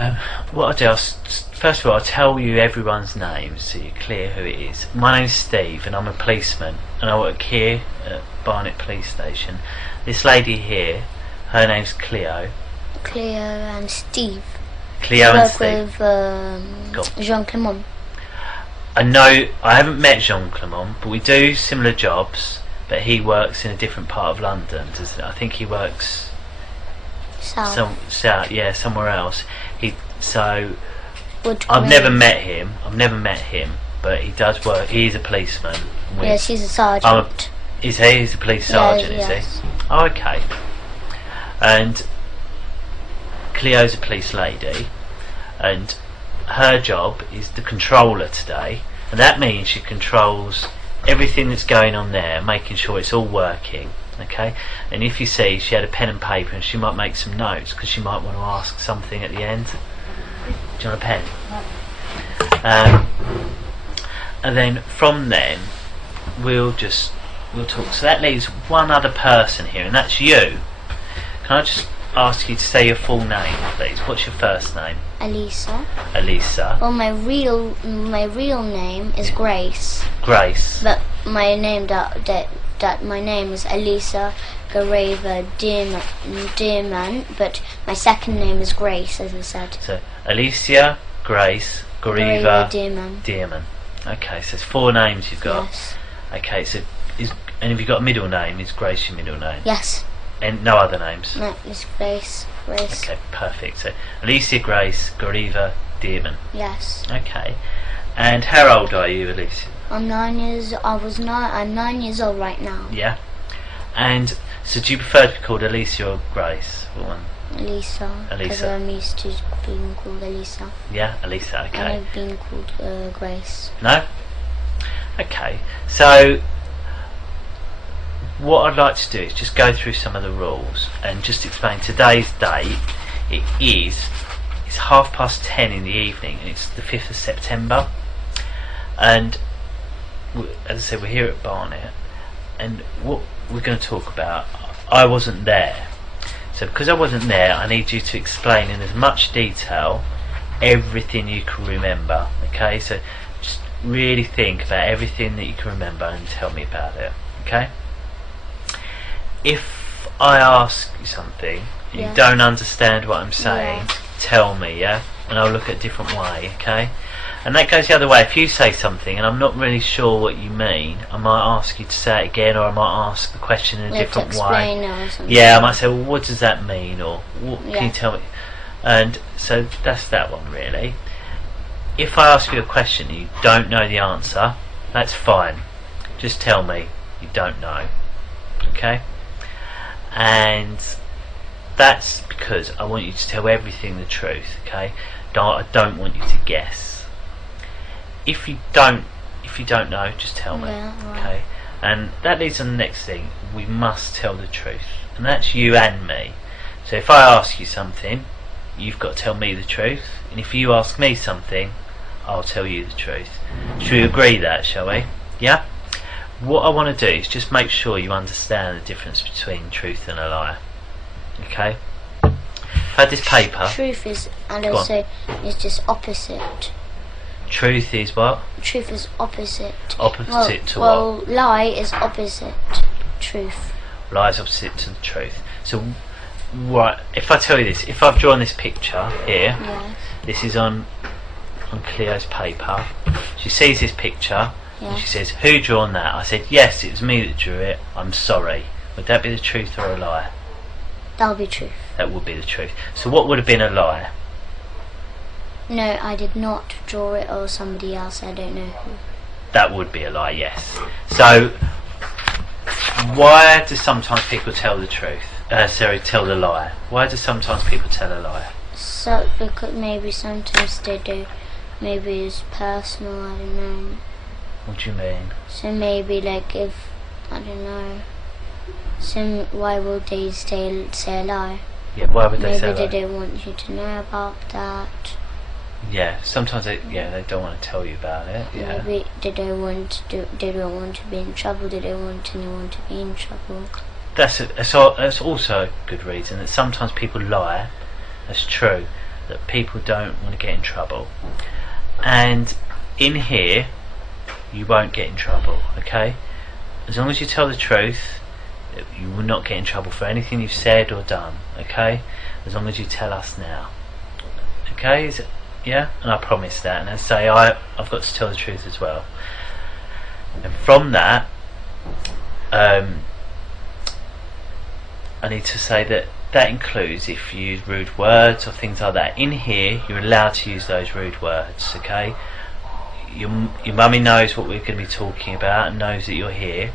What I'll do, first of all, I'll tell you everyone's names so you're clear who it is. My name's Steve and I'm a policeman and I work here at Barnet Police Station. This lady here, her name's Cleo. Cleo and Steve. Cleo and Steve. With Jean Clement. I know, I haven't met Jean Clement, but we do similar jobs, but he works in a different part of London, doesn't it? I think he works south, yeah, somewhere else. I've never met him, but he does work, he's a policeman. Yes, he's a sergeant. He's a police sergeant, is he? Oh, okay. And Cleo's a police lady, and her job is the controller today, and that means she controls everything that's going on there, making sure it's all working. Okay, and if you see, she had a pen and paper and she might make some notes because she might want to ask something at the end. Do you want a pen? And then from then we'll talk. So that leaves one other person here, and that's you. Can I just ask you to say your full name, please? What's your first name? Elisa. Elisa. Well, my real name is Grace. Grace. But my name my name is Elisa Gareva Dearman, but my second name is Grace, as I said. So Alicia Grace Gareva Dearman. Okay, so it's 4 names you've got. Yes. Okay, so and have you got a middle name? Is Grace your middle name? Yes. And no other names? No, it's Grace. Okay, perfect. So Alicia Grace Gareva Dearman. Yes. Okay. And how old are you, Alicia? I'm 9 years. I'm 9 years old right now. Yeah. And so, do you prefer to be called Alicia or Grace? What one? Elisa. Because I'm used to being called Elisa. Yeah, Elisa. Okay. And I've been called Grace. No. Okay. So, what I'd like to do is just go through some of the rules and just explain today's date. It's 10:30 in the evening, and it's the 5th of September. And as I said, we're here at Barnet, and what we're going to talk about, I wasn't there. So because I wasn't there, I need you to explain in as much detail everything you can remember. Okay, so just really think about everything that you can remember and tell me about it. Okay? If I ask you something and you don't understand what I'm saying, tell me, yeah? And I'll look at a different way, okay? And that goes the other way. If you say something and I'm not really sure what you mean, I might ask you to say it again, or I might ask the question in a different way. Or something. Yeah, I might say, well, what does that mean? Or what can you tell me? And so that's that one, really. If I ask you a question and you don't know the answer, that's fine. Just tell me you don't know. Okay? And that's because I want you to tell everything the truth. Okay? I don't want you to guess. If you don't know, just tell me. Okay? And that leads on the next thing. We must tell the truth, and that's you and me. So if I ask you something, you've got to tell me the truth, and if you ask me something, I'll tell you the truth. Should we agree that, shall we? Yeah? What I want to do is just make sure you understand the difference between truth and a lie. Okay? I've had this paper. Truth is, and also is just opposite. Truth is what? Truth is opposite. Opposite to what? Well, lie is opposite truth. Lie is opposite to the truth. So, right, if I tell you this, if I've drawn this picture here, this is on Cleo's paper. She sees this picture and she says, "Who drawn that?" I said, "Yes, it was me that drew it. I'm sorry." Would that be the truth or a lie? That would be truth. That would be the truth. So what would have been a lie? No, I did not draw it, or somebody else, I don't know who. That would be a lie, yes. So, why do sometimes people tell the truth? Tell the lie. Why do sometimes people tell a lie? So, because maybe sometimes they do. Maybe it's personal, I don't know. What do you mean? So maybe, like, if, I don't know. So why would they say a lie? Yeah, why would they say a lie? Maybe they don't want you to know about that. Yeah, sometimes they don't want to tell you about it. Yeah. Maybe they don't want to be in trouble. They don't want anyone to be in trouble. That's also a good reason that sometimes people lie. That's true, that people don't want to get in trouble. And in here, you won't get in trouble, okay? As long as you tell the truth, you will not get in trouble for anything you've said or done, okay? As long as you tell us now. Okay? Is it, yeah? And I promise that. And I say I've got to tell the truth as well. And from that, I need to say that includes if you use rude words or things like that. In here, you're allowed to use those rude words, okay? Your mummy knows what we're going to be talking about and knows that you're here,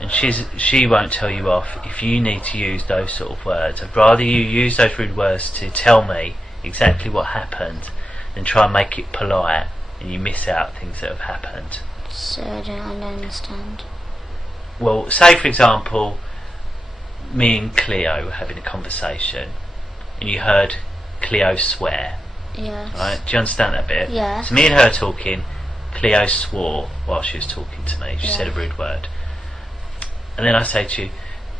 and she won't tell you off if you need to use those sort of words. I'd rather you use those rude words to tell me exactly what happened than try and make it polite and you miss out things that have happened. So I don't understand. Well, say for example, me and Cleo were having a conversation and you heard Cleo swear. Yes. Right? Do you understand that bit? Yes. So me and her talking, Cleo swore while she was talking to me. She said a rude word. And then I say to you,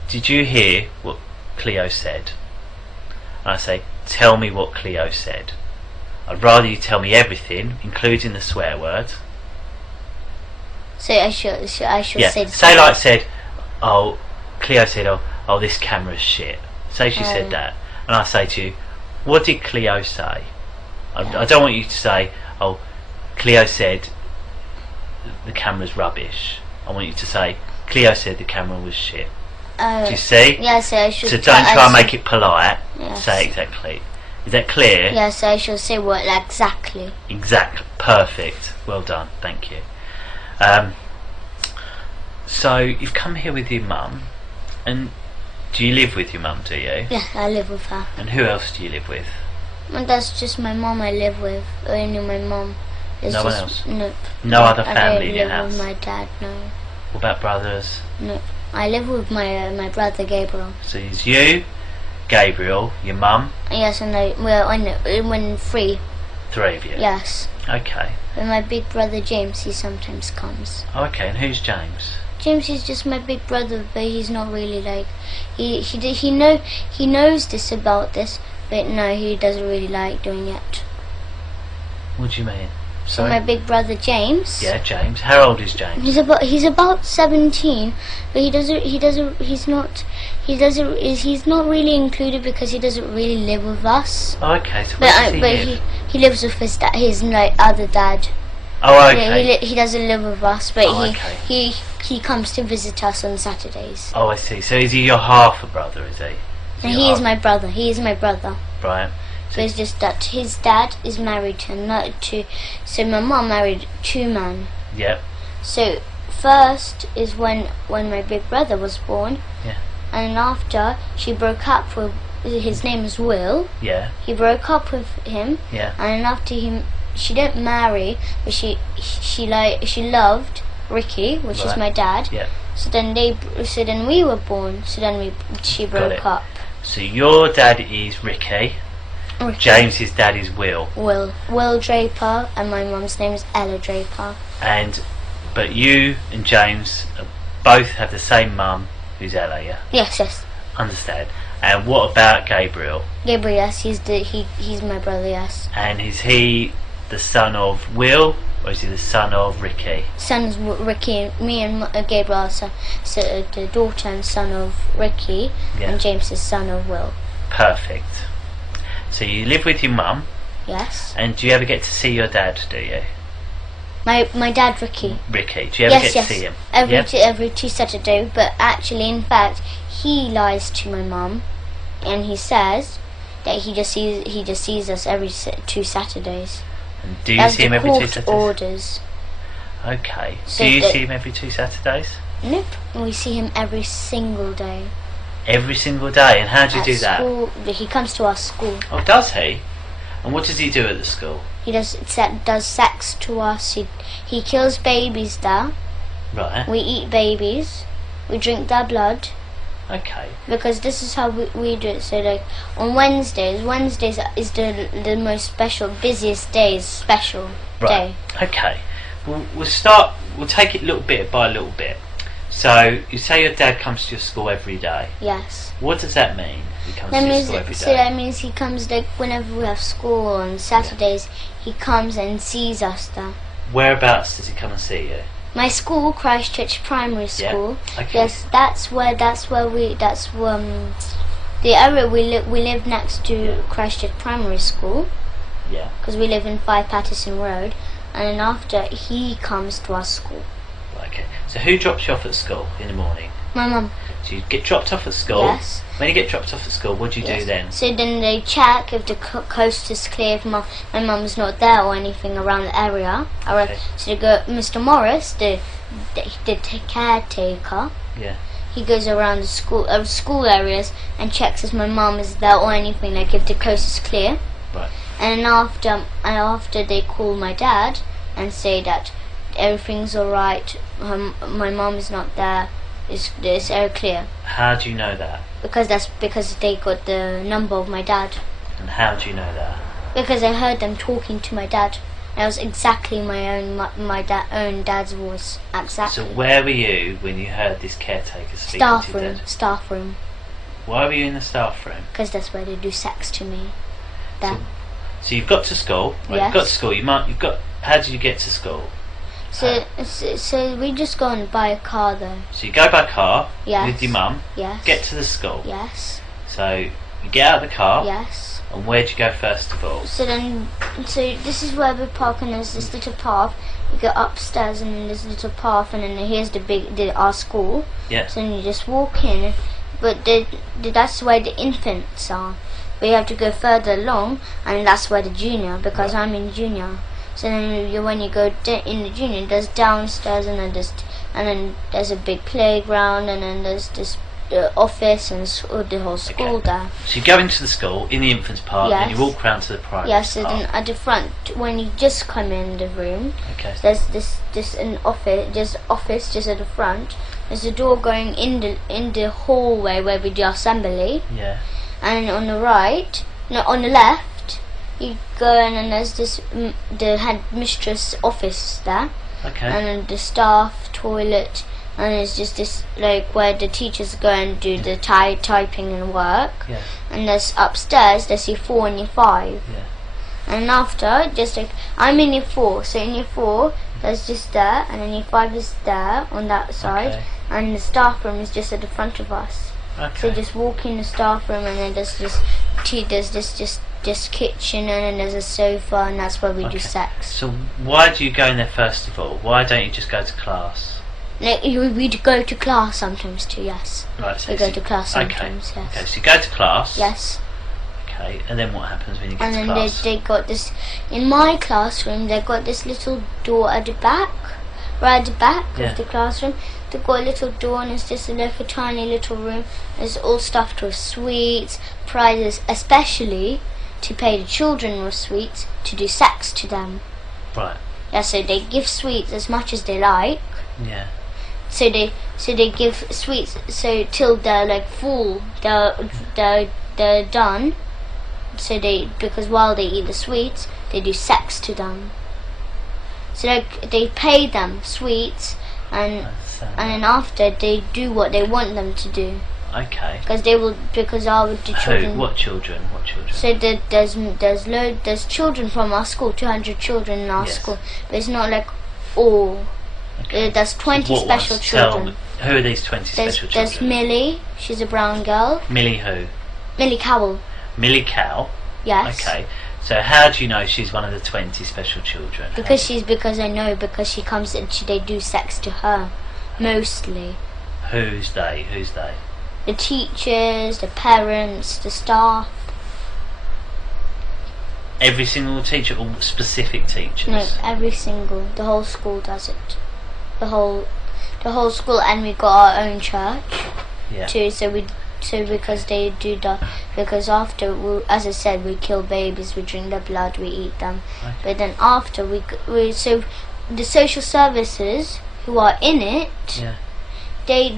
did you hear what Cleo said? And I say, tell me what Cleo said. I'd rather you tell me everything, including the swear words. So I should say. Say like said, oh, Cleo said, oh, this camera's shit. Say she said that, and I say to you, what did Cleo say? I don't want you to say, oh, Cleo said the camera's rubbish. I want you to say, Cleo said the camera was shit. Do you see? Yeah, so I should. So don't try and make it polite. Yes. Say it exactly. Is that clear? Yeah, so I should say what exactly. Exactly. Perfect. Well done. Thank you. So you've come here with your mum, and do you live with your mum? Do you? Yeah, I live with her. And who else do you live with? And that's just my mum I live with. Only my mum. No one else? No. No other family in your I don't house? live with my dad, no. What about brothers? No. I live with my brother Gabriel. So it's you, Gabriel, your mum? Yes, and when three. Three of you? Yes. Okay. And my big brother James, he sometimes comes. Okay, and who's James? James is just my big brother, but he's not really like he knows this about this, but no, he doesn't really like doing it. What do you mean? So Sorry? my big brother James. Yeah, James. How old is James? He's about 17, but he's not really included because he doesn't really live with us. Oh, okay, so where does he live? He lives with his other dad. Oh, okay. Yeah, he doesn't live with us, but okay. he comes to visit us on Saturdays. Oh, I see. So is he your half a brother, is he? And he is my brother. He is my brother. Right. So it's just that his dad is married to so my mum married two men. Yep. So first is when my big brother was born. Yeah. And after she broke up with his name is Will. Yeah. He broke up with him. Yeah. And after him, she didn't marry, but she loved Ricky, which is my dad. Yeah. So then we were born. So then she broke up. So your dad is Ricky. James's dad is Will. Will Draper, and my mum's name is Ella Draper. But you and James both have the same mum, who's Ella, yeah? Yes. Understand. And what about Gabriel? Gabriel, yes, he's my brother, yes. And is he the son of Will, or is he the son of Ricky? Son is Ricky, me and Gabriel are so the daughter and son of Ricky, and James is son of Will. Perfect. So you live with your mum? Yes. And do you ever get to see your dad, do you? My dad, Ricky. Ricky, do you ever get to see him? Every two Saturdays, but actually, in fact, he lies to my mum, and he says that he just sees us every two Saturdays. And do you see him every 2 Saturdays? Orders. Okay. So do you see him every 2 Saturdays? Nope. We see him every single day. Every single day? And how do you do school, that? He comes to our school. Oh, does he? And what does he do at the school? He does sex to us. He kills babies there. Right. We eat babies. We drink their blood. Okay. Because this is how we do it. So like on Wednesdays is the most special, busiest day, day. Okay. We'll take it little bit by little bit. So you say your dad comes to your school every day. Yes. What does that mean? He comes That to your means, school every day. so that means he comes like whenever we have school on Saturdays. He comes and sees us there. Whereabouts does he come and see you? My school, Christchurch Primary School. Yeah. Okay. Yes, the area we live next to Christchurch Primary School. Yeah. Because we live in 5 Patterson Road, and then after he comes to our school. Okay. So who drops you off at school in the morning? My mum. So you get dropped off at school. Yes. When you get dropped off at school, what do you do then? So then they check if the coast is clear, if my mum's not there or anything around the area. Okay. So they go, Mr. Morris, the caretaker. Yeah. He goes around the school areas and checks if my mum is there or anything, like if the coast is clear. Right. And after they call my dad and say that everything's alright, my mum is not there, it's all clear. How do you know that? Because they got the number of my dad. And how do you know that? Because I heard them talking to my dad. And it was exactly my own dad's voice. Exactly. So where were you when you heard this caretaker speaking to your dad? Staff room. Why were you in the staff room? Because that's where they do sex to me. There. So you've got to school. Right, Yes. You've got to school. You've got. How did you get to school? So we just go and buy a car though. So you go by car Yes. with your mum. Yes. Get to the school. Yes. So you get out of the car. Yes. And where do you go first of all? So this is where we park, and there's this little path. You go upstairs, and then there's a little path, and then here's our school. Yeah. So then you just walk in, but that's where the infants are. But you have to go further along, and that's where the junior, because I'm in junior. So then when you go in the junior, there's downstairs, and then there's a big playground, and then there's this office and the whole school there. So you go into the school in the infants part, Yes. and you walk round to the primary Yes, so part. then at the front, when you just come in the room, Okay. there's this an office just at the front. There's a door going in the hallway where we do assembly, Yeah. and on the left, you go in, and there's the headmistress office there, Okay. and then the staff toilet, and it's just this like where the teachers go and do the typing and work. Yeah. And there's upstairs, there's year 4 and year 5. Yeah. And after, just like I'm in year 4, so in year 4 there's just there, and then year 5 is there on that side, Okay. and the staff room is just at the front of us. Okay. So just walk in the staff room, and then there's this kitchen, and then there's a sofa, and that's where we do Okay. sex. So why do you go in there first of all? Why don't you just go to class? Like, we go to class sometimes too. Yes. Right. So We go to class Okay. sometimes. Yes. Okay. So you go to class. Yes. Okay. And then what happens when you get And to then class? they got this, in my classroom, they got this little door at the back, right at the back Yeah. of the classroom. They got a little door, and it's just like a tiny little room. It's all stuffed with sweets, prizes, especially to pay the children with sweets to do sex to them. Right. Yeah, so they give sweets as much as they like. Yeah. So they give sweets so till they're like full, they're done. So because while they eat the sweets, they do sex to them. So they pay them sweets, and then after they do what they want them to do. Okay. Because our the children. Who? What children? What children? So there's children from our school, 200 children in our Yes. school, but it's not like all. Okay. There's 20 What special ones? Tell children. me, who are these 20 special There's children? Millie, she's a brown girl. Millie who? Millie Cowell, Millie Cow. yes. Okay. So how do you know she's one of the 20 special children? Because I know, because she comes and they do sex to her, mostly. Who's they? Who's they? The teachers, the parents, the staff. Every single teacher or specific teachers? No, the whole school does it. The whole school, and we got our own church Yeah. too. So because they do that, because after as I said, we kill babies, we drink their blood, we eat them. Okay. But then after so the social services who are in it, Yeah. they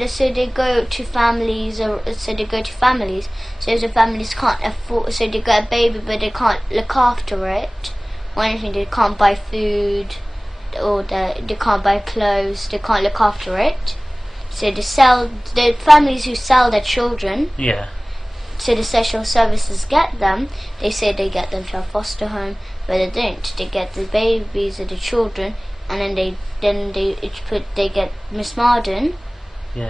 go to families, So if the families can't afford, so they get a baby, but they can't look after it or anything. They can't buy food, or they can't buy clothes. They can't look after it. So the families who sell their children. Yeah. So the social services get them. They say they get them to a foster home, but they don't. They get the babies or the children, and then they get Miss Marden,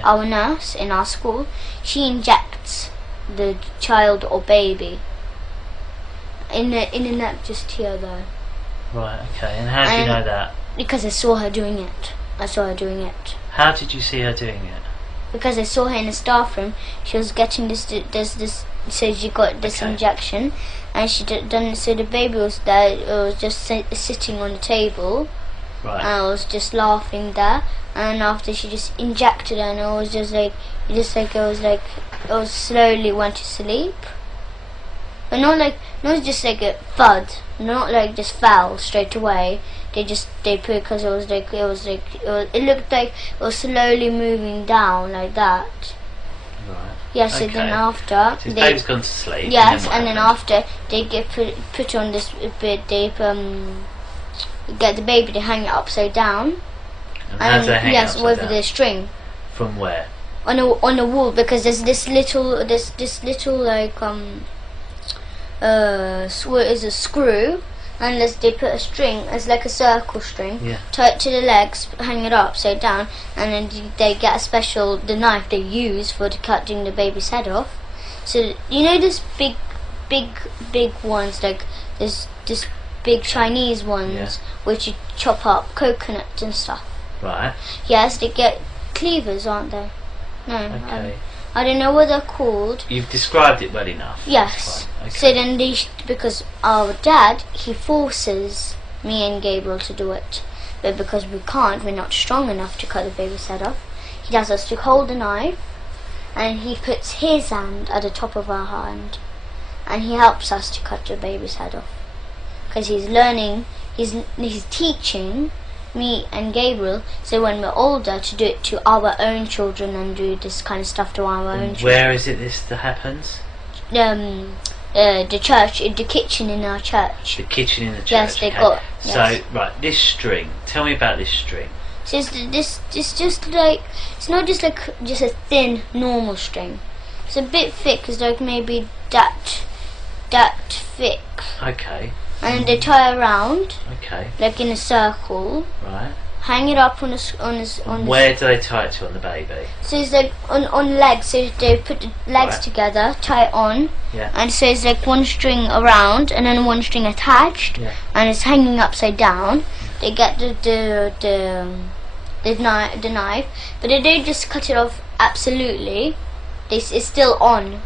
our nurse in our school. She injects the child or baby in the neck just here though. Right. Okay. And how do you know that? Because I saw her doing it. How did you see her doing it? Because I saw her in the staff room. She was getting this. So she got this injection, and she done. So the baby was there. It was just sitting on the table, right. And I was just laughing there. And after she just injected her, and it was just like it was slowly went to sleep. But not just like a thud, not like just fell straight away. They put because it looked like it was slowly moving down like that. Right. Yes. So then after so his baby's gone to sleep. Yes, and then after they get put on this bit, they get the baby to hang it upside down. And how do they hang it upside with down? the string. From where? On the wall, because there's this little like is a screw, and they put a string as like a circle string, tie it to the legs, hang it upside down, and then they get the knife they use for cutting the baby's head off. So you know this big ones, like this big Chinese ones, which you chop up coconut and stuff. Right. Yes, they get cleavers, aren't they? No. Okay. I don't know what they're called. You've described it well enough. Yes. Okay. So then because our dad, he forces me and Gabriel to do it. But because we can't, we're not strong enough to cut the baby's head off, he does us to hold the knife, and he puts his hand at the top of our hand, and he helps us to cut the baby's head off. Because he's learning, he's teaching me and Gabriel, so when we're older, to do it to our own children and do this kind of stuff to our own children. Where is it that happens? The church, the kitchen in our church. The kitchen in the church. Yes, they got. Yes. So right, this string. Tell me about this string. So it's just like, it's not just like just a thin normal string. It's a bit thick. It's like maybe that thick. Okay. And they tie around. Okay. Like in a circle. Right. Hang it up on Where do they tie it to on the baby? So it's like on legs. So they put the legs together, tie it on. Yeah. And so it's like one string around and then one string attached. Yeah. And it's hanging upside down. They get the knife, but they don't just cut it off absolutely. It's still on.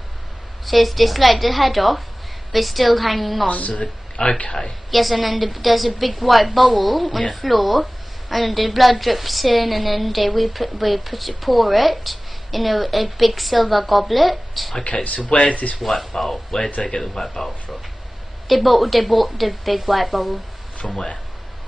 So they slide the head off, but it's still hanging on. So okay. Yes, and then there's a big white bowl on the floor, and the blood drips in, and then we pour it in a big silver goblet. Okay, so where's this white bowl? Where did they get the white bowl from? They bought the big white bowl. From where?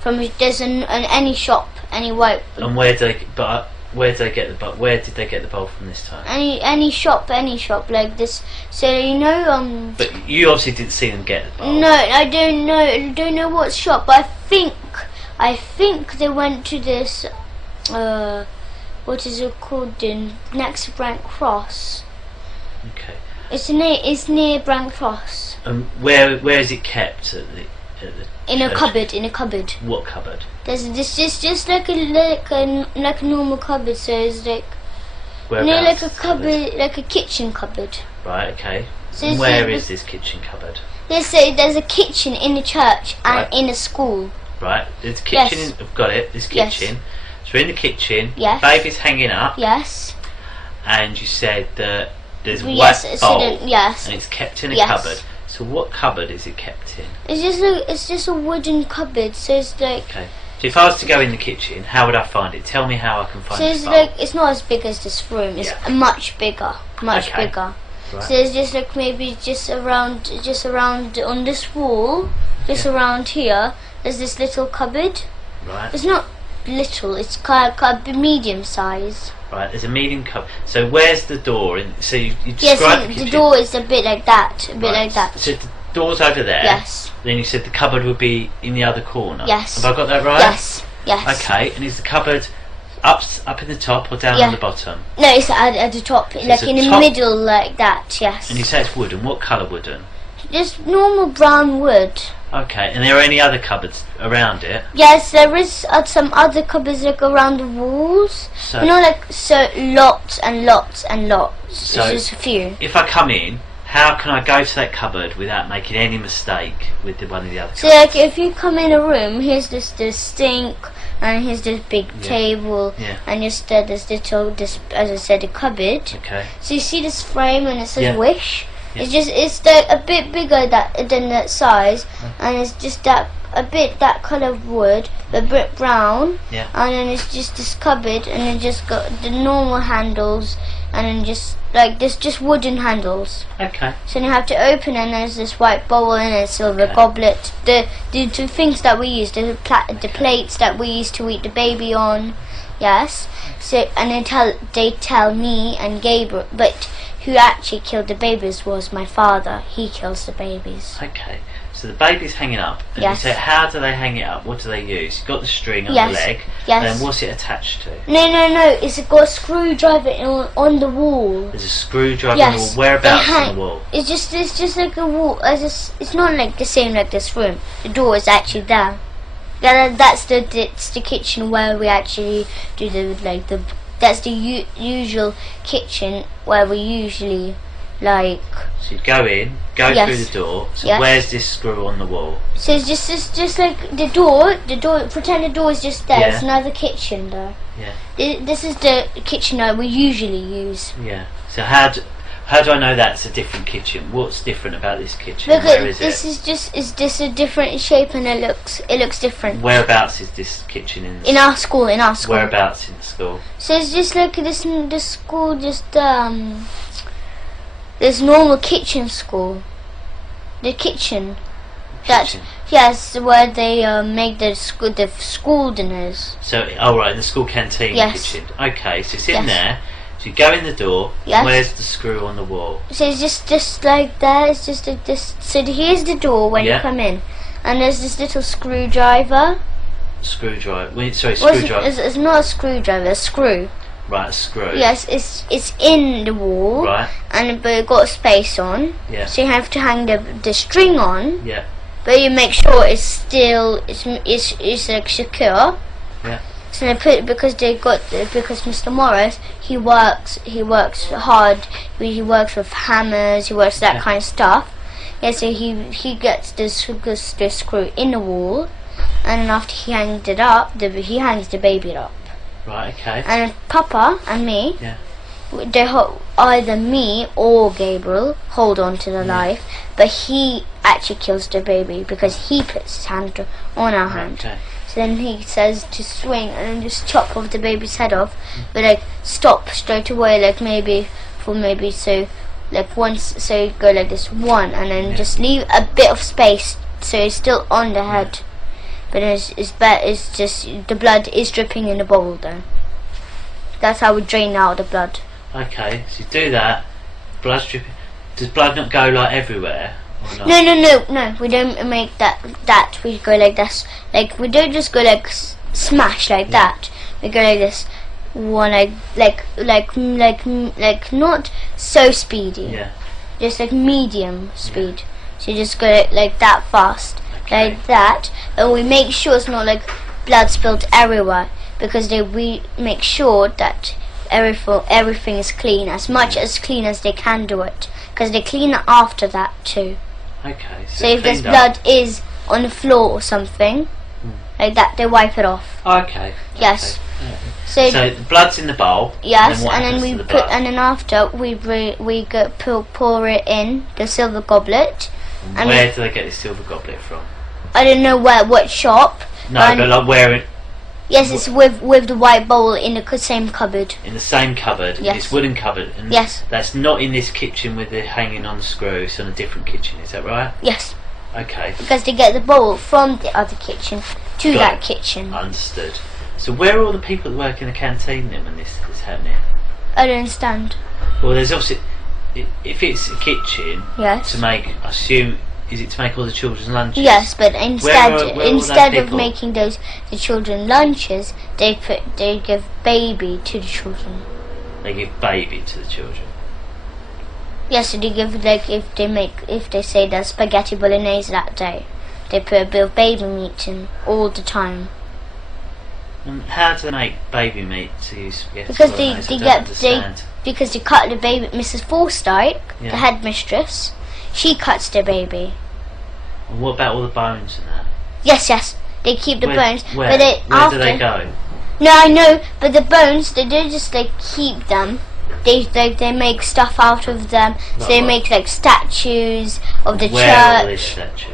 There's any shop, any white. And where did they get the bowl? Where did they get the bowl from this time? Any shop like this. So you know. But you obviously didn't see them get the bowl. No, I don't know what shop. But I think they went to this. What is it called? Next to Brent Cross. Okay. It's near Brent Cross. And where is it kept at the in a cupboard. In a cupboard. What cupboard? There's this just like a normal cupboard. So it's like Whereabouts? like a cupboard, like a kitchen cupboard. Right. Okay. So and where is this kitchen cupboard? There's a kitchen in the church and in a school. Right. There's a kitchen. Yes. I've got it. There's kitchen. So we're in the kitchen. Yes. Baby's hanging up. Yes. And you said that there's a yes, white so bowl. yes. And it's kept in a cupboard. So what cupboard is it kept in? It's just a wooden cupboard. So it's like. Okay. So if I was to go in the kitchen, how would I find it? Tell me how I can find it. So it's like, it's not as big as this room. It's much bigger. Much bigger. Right. So it's just like maybe just around on this wall, just around here. There's this little cupboard. Right. It's not little. It's kind of medium size. Right. There's a medium cupboard. So where's the door? So you described the kitchen. The door is a bit like that. Like that. So the door's over there. Yes. Then you said the cupboard would be in the other corner. Yes. Have I got that right? Yes. Yes. Okay. And is the cupboard up in the top or down on the bottom? No, it's at the top, So like in the middle, like that. Yes. And you say it's wooden. What colour wooden? Just normal brown wood. Okay. And there are any other cupboards around it? Yes, there is some other cupboards like around the walls. So, you know, like lots and lots and lots. So it's just a few. if I come in, how can I go to that cupboard without making any mistake with one of the other cupboards? So like if you come in a room, here's this sink, and here's this big table, and just this little, as I said, a cupboard. Okay. So you see this frame and it says wish. Yeah. It's like a bit bigger than that size, and it's just that that colour of wood, a bit brown. Yeah. And then it's just this cupboard, and it just got the normal handles, and then just like this, just wooden handles. Okay. So you have to open it, and there's this white bowl and a silver goblet. The two things that we use, the plates that we used to eat the baby on. Yes. So and they tell me and Gabriel, but who actually killed the babies was my father. He kills the babies. Okay. So the baby's hanging up, and you say, how do they hang it up? What do they use? You've got the string on the leg, and then what's it attached to? No. It's got a screwdriver on the wall. There's a screwdriver on the wall. Whereabouts on the wall? It's just like a wall. It's not like the same like this room. The door is actually there. That's the kitchen where we actually do that's the usual kitchen where we usually like. So you go in, go through the door. So where's this screw on the wall? So it's just like the door. Pretend the door is just there. It's another kitchen there. Yeah. This is the kitchen that we usually use. Yeah. So how do I know that's a different kitchen? What's different about this kitchen? Because where is this it? is just a different shape, and it looks different. Whereabouts is this kitchen in our school? In our school. Whereabouts in the school? So it's just like this school, just this normal kitchen school. The kitchen. Yes, where they make the school dinners. So, right, the school canteen kitchen. Okay, so it's in there. So you go in the door. Yes. Where's the screw on the wall? So it's just like that. It's just like this. So here's the door when you come in, and there's this little screwdriver. Screwdriver. Sorry, Well, screwdriver. it's not a screwdriver. A screw. Right, a screw. Yes, it's in the wall. Right. But it got a space on. Yeah. So you have to hang the string on. Yeah. But you make sure it's still it's like secure. Yeah. So they put because Mr. Morris he works hard. He works with hammers. He works that kind of stuff. Yeah. So he gets this screw in the wall, and then after he hangs it up, he hangs the baby up. Right. Okay. And Papa and me. Yeah. Either me or Gabriel hold on to the knife, but he actually kills the baby because he puts his hand on our hand. Okay. So then he says to swing and then just chop off the baby's head off, but like stop straight away, like so like once, so you go like this one, and then just leave a bit of space so it's still on the head, but it's just the blood is dripping in the bowl though. That's how we drain out the blood. Okay, so you do that. Blood's dripping. Does blood not go like everywhere? Or not? No. We don't make that. We go like this. Like we don't just go like smash like that. We go like this. One like not so speedy. Yeah. Just like medium speed. So you just go like that fast, like that, and we make sure it's not like blood spilled everywhere because we make sure that everything is clean, as much as clean as they can do it, because they clean it after that too. Okay. So if there's blood is on the floor or something like that, they wipe it off. Okay. Yes. Okay. So the blood's in the bowl. Yes, and then we put, and then after we pour it in the silver goblet. And where do they get this silver goblet from? I don't know what shop. No, but like where it. Yes, it's with the white bowl in the same cupboard. In the same cupboard, yes. This wooden cupboard. And yes. That's not in this kitchen with it hanging on the screw. It's on a different kitchen. Is that right? Yes. Okay. Because they get the bowl from the other kitchen to that kitchen. Understood. So where are all the people that work in the canteen then when this is happening? I don't understand. Well, there's obviously, if it's a kitchen, yes. to make, I assume Is it to make all the children's lunches? Yes, but instead of people? making the children lunches, they give baby to the children. They give baby to the children. Yes, so they give, like, if they say there's spaghetti bolognese that day, they put a bit of baby meat in all the time. And how do they make baby meat to use spaghetti Because bolognese? because they cut the baby. Mrs. Forsyth, Yeah. the headmistress, she cuts the baby. And what about all the bones and that? Yes, they keep the bones. Where? But Where do they go? No, I know, but the bones, they don't just like keep them. They make stuff out of them. So they make like statues of the Where are church. these statues?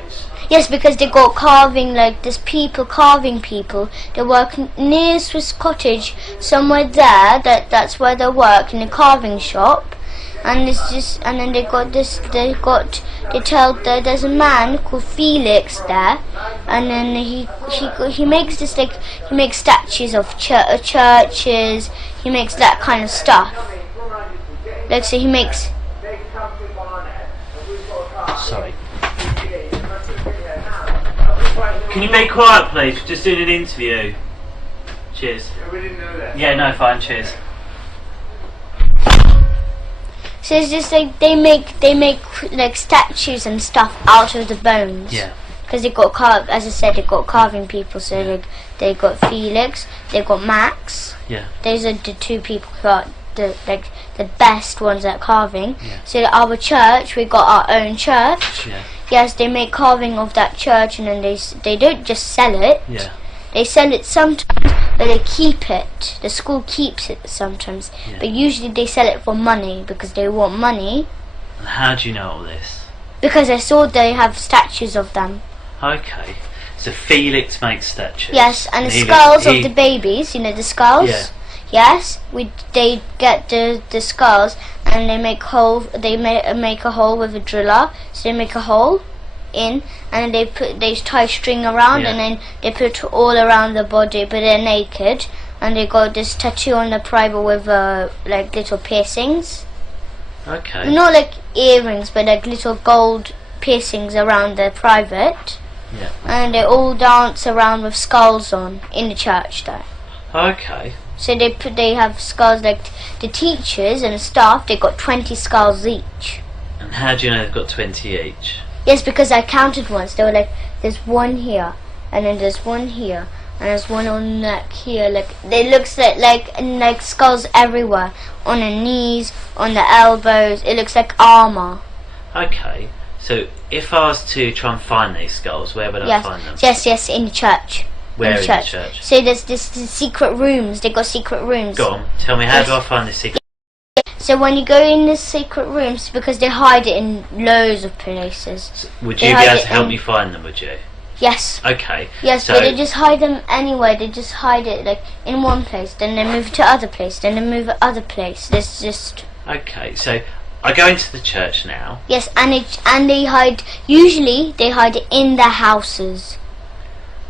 Yes, because they got carving, like there's people carving people. They work near Swiss Cottage, somewhere there. That's where they work, in a carving shop. And it's just, and then they tell that there's a man called Felix there, and then he makes this, like, he makes statues of churches. He makes that kind of stuff. Like, so he makes. Sorry. Can you be quiet, please? We're just doing an interview. Cheers. Yeah, no, fine. Cheers. So it's just like they make like statues and stuff out of the bones. Yeah. Because they got as I said, they got carving people. So they got Felix, they got Max. Yeah. Those are the two people who are the best ones at carving. Yeah. So our church, we got our own church. Yeah. Yes, they make carving of that church, and then they don't just sell it. Yeah. They sell it sometimes, but they keep it. The school keeps it sometimes, Yeah. but usually they sell it for money because they want money. And how do you know all this? Because I saw they have statues of them. Okay. So Felix makes statues. Yes, and the he skulls of the babies. You know the skulls. Yeah. Yes, they get the skulls and they make hole. They make a hole with a driller. So they make a hole in, and they tie string around, Yeah. and then they put all around the body, but they're naked, and they got this tattoo on the private with like little piercings. Okay. Not like earrings, but like little gold piercings around the private. Yeah. And they all dance around with skulls on in the church there. Okay. So they have skulls, like the teachers and the staff. They got 20 skulls each. And how do you know they've got 20 each? Yes, because I counted once. They were like, there's one here, and then there's one here, and there's one on the neck here. Like they looks like skulls everywhere, on the knees, on the elbows. It looks like armor. Okay. So if I was to try and find these skulls, where would I find them? Yes, in the church. Where in the church? So there's this secret rooms. They got secret rooms. Go on. Tell me, how do I find this secret? So when you go in the secret rooms, because they hide it in loads of places. Would you be able to help me find them, would you? Yes. Okay. Yes, so but they just hide them anywhere. They just hide it like in one place, then they move to other place, then they move to other place. There's just. Okay, so I go into the church now. Yes, and they hide. Usually they hide it in their houses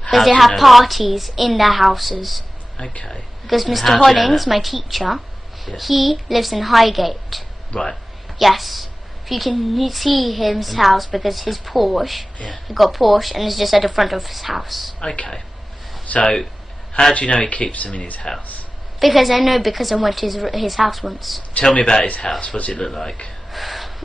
because they have parties in their houses. Okay. Because And Mr. Hollings, my teacher, yes. he lives in Highgate. Right. Yes. You can see his house because his Porsche. Yeah. He got Porsche and it's just at the front of his house. Okay. So, how do you know he keeps them in his house? Because I know, because I went to his house once. Tell me about his house. What does it look like?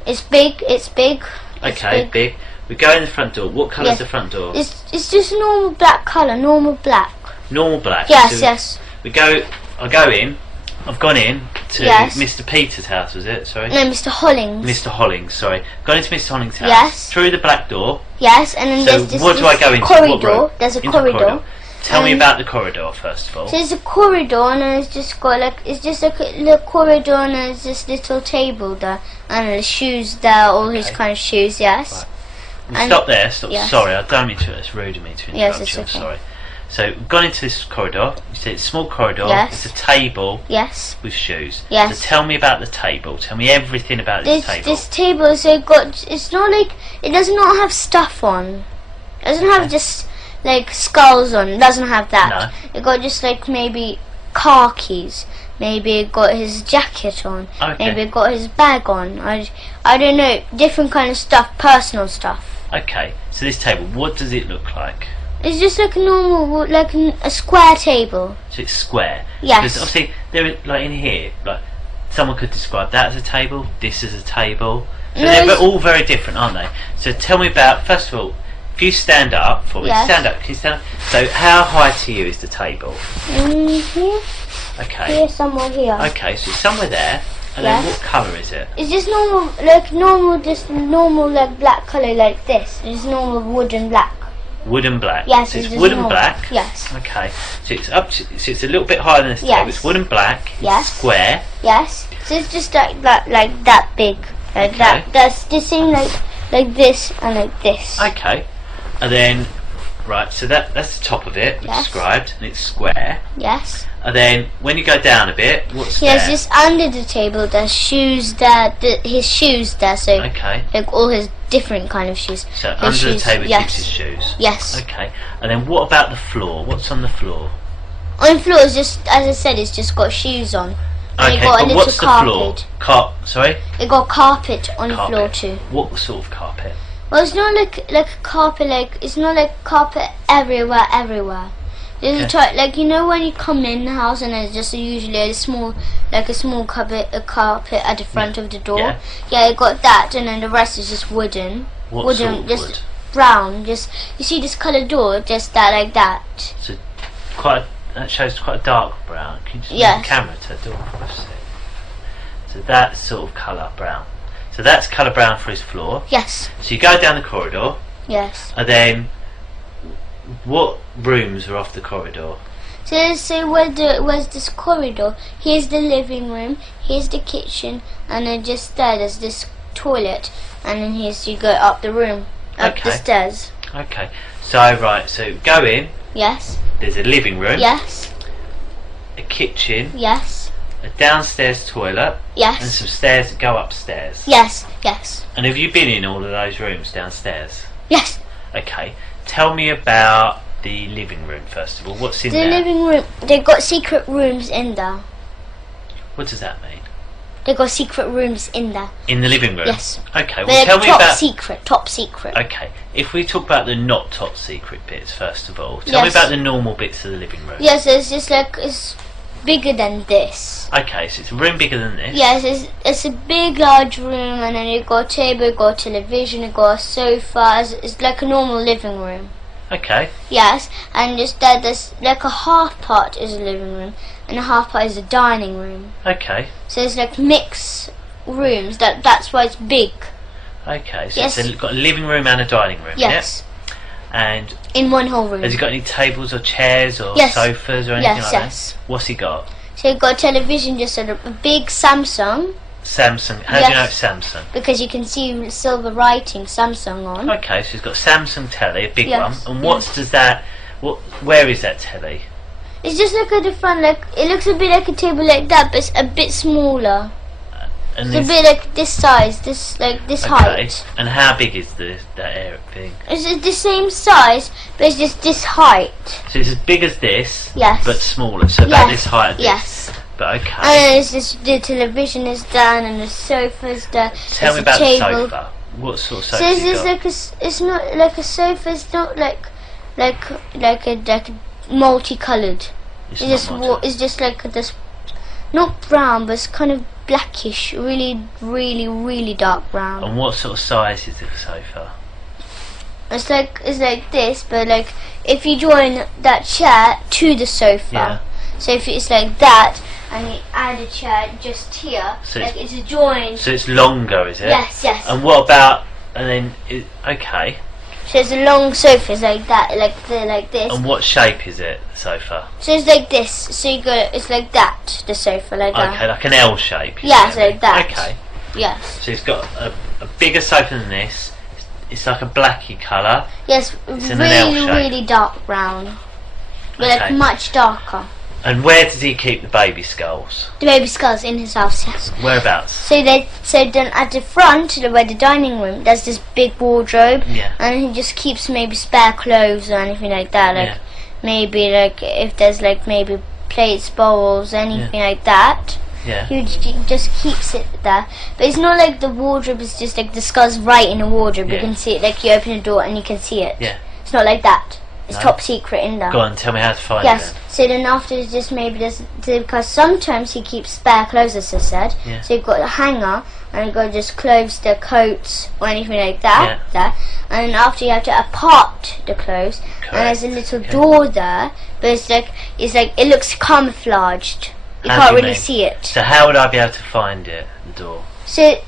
It's big. It's big. Okay, big. We go in the front door. What colour is the front door? It's just normal black colour. Normal black. Normal black. Yes, so yes. We go. I go in. I've gone in to Mr. Peter's house, was it? Sorry? No, Mr. Hollings. Mr. Hollings, sorry. Gone into Mr. Hollings' house. Yes. Through the black door. Yes, and then there's this, what do I go into? Corridor. There's a corridor. Tell me about the corridor first of all. So there's a corridor, and it's just got like a little corridor, and there's this little table there, and there's shoes there, all his kind of shoes. Yes. Right. Stop there. Stop. Yes. Sorry, I don't mean to. It's rude of me to interrupt Yes, it's you. I'm okay. sorry. So we've gone into this corridor. You see it's a small corridor. Yes. It's a table. Yes. With shoes. Yes. So tell me about the table. Tell me everything about this table. This table, so it's not like, it does not have stuff on. It doesn't have just like skulls on. It doesn't have that. No. It got just like maybe car keys. Maybe it got his jacket on. Okay. Maybe it got his bag on. I don't know. Different kind of stuff. Personal stuff. Okay, so this table, what does it look like? It's just like a normal, like a square table. So it's square. Yes. Because obviously, like in here, like someone could describe that as a table, this as a table. So they're all very different, aren't they? So tell me about, first of all, if you stand up for me, stand up, can you stand up? So how high to you is the table? Here. Okay. Here, somewhere here. Okay, so it's somewhere there. And then what colour is it? It's just normal, just normal, like black colour, like this. It's normal wood and black. Wood and black. Yes, so it's wood and black. Yes. Okay. So it's so it's a little bit higher than this table. It's wood and black. Yes. It's square. Yes. So it's just like that big, like that. That's the same, like this and like this. Okay. And then, right. So that's the top of it. Described, and it's square. Yes. And then when you go down a bit, what's there? Yes, just under the table there's shoes there, his shoes there, so like all his different kind of shoes. So under the table keeps his shoes? Yes. Okay. And then what about the floor? What's on the floor? On the floor is just, as I said, it's just got shoes on. And Okay, got but what's the floor? Sorry? It got carpet on the floor too. What sort of carpet? Well, it's not like a carpet, it's not like carpet everywhere. There's a type, like, you know when you come in the house and there's just usually a small carpet at the front of the door. Yeah, it got that, and then the rest is just wooden. What sort of just wood? Brown. Just, you see this coloured door, just that, like that. So that shows quite a dark brown. Can you just move the camera to the door for us? So that's sort of colour brown. So that's colour brown for his floor. Yes. So you go down the corridor. Yes. And then what rooms are off the corridor? So where's this corridor? Here's the living room, here's the kitchen, and then just there's this toilet, and then here's you go up the room, up the stairs. Okay. So go in. Yes. There's a living room. Yes. A kitchen. Yes. A downstairs toilet. Yes. And some stairs that go upstairs. Yes. Yes. And have you been in all of those rooms downstairs? Yes. Okay. Tell me about the living room first of all. What's in there? The living room, they've got secret rooms in there. What does that mean? They've got secret rooms in there. In the living room? Yes. Okay, well they're tell me about... top secret. Okay, if we talk about the not top secret bits first of all, tell me about the normal bits of the living room. Yes, it's just like, it's bigger than this. Okay, so it's a room bigger than this? Yes, it's a big large room, and then you've got a table, you've got a television, you've got a sofa. It's like a normal living room. Okay. Yes, and just there's like a half part is a living room and a half part is a dining room. Okay. So it's like mixed rooms. That's why it's big. Okay, so it's got a living room and a dining room. Yes. Yeah? And in one whole room. Has he got any tables or chairs or sofas or anything like that? What's he got? So he's got a television, just a big Samsung. Samsung. How do you know it's Samsung? Because you can see silver writing Samsung on. Okay, so he's got Samsung telly, a big one. And where is that telly? It's just like a different, it looks a bit like a table like that, but it's a bit smaller. And it's a bit like this size, this height. And how big is that area thing? It's the same size, but it's just this height. So it's as big as this, but smaller. So about this height. Of this. Yes. But okay. And it's just the television is down and the sofa's there. Tell me about the sofa. What sort of sofa? So it's not like a sofa. It's not like multicoloured. It's just like this, not brown, but it's kind of blackish, really dark brown. And what sort of size is the sofa? It's like this, but like if you join that chair to the sofa, so if it's like that, and you add a chair just here, so it's a join. So it's longer, is it? Yes. And what about? And then okay. So it's a long sofa, it's like that, like this. And what shape is it, the sofa? So it's like this. So it's like that, the sofa, like that. Okay, like an L shape. Yeah, it's like that. Okay. Yes. So it's got a bigger sofa than this. It's like a blacky colour. Yes, it's in an L shape. Really dark brown. But like much darker. And where does he keep the baby skulls? The baby skulls in his house, yes. Whereabouts? So then at the front, where the dining room, there's this big wardrobe. Yeah. And he just keeps maybe spare clothes or anything like that. Maybe if there's maybe plates, bowls, anything like that. he just keeps it there. But it's not like the wardrobe is just like the scar's right in the wardrobe. You can see it, like you open the door and you can see it. Yeah. It's not like that. It's top secret in there. Go on, tell me how to find it. Yes. Then. So then after it's just maybe just because sometimes he keeps spare clothes, as I said. Yeah. So you've got a hanger and you've got just clothes, the coats or anything like that. There. And then after you have to apart the clothes. Correct. And there's a little door there, but it's like it looks camouflaged. You How can't do you really mean? see it. So how would I be able to find it? The door. So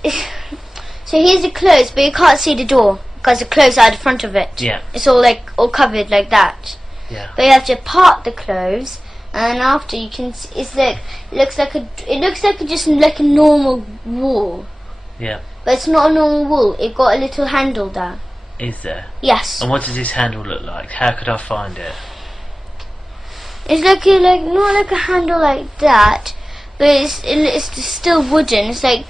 here's the clothes, but you can't see the door because the clothes are at the front of it. Yeah. It's all all covered like that. Yeah. But you have to part the clothes, and after you can. It's like it looks like just like a normal wool. Yeah. But it's not a normal wool. It got a little handle there. Is there? Yes. And what does this handle look like? How could I find it? It's like not like a handle like that, but it's still wooden. It's like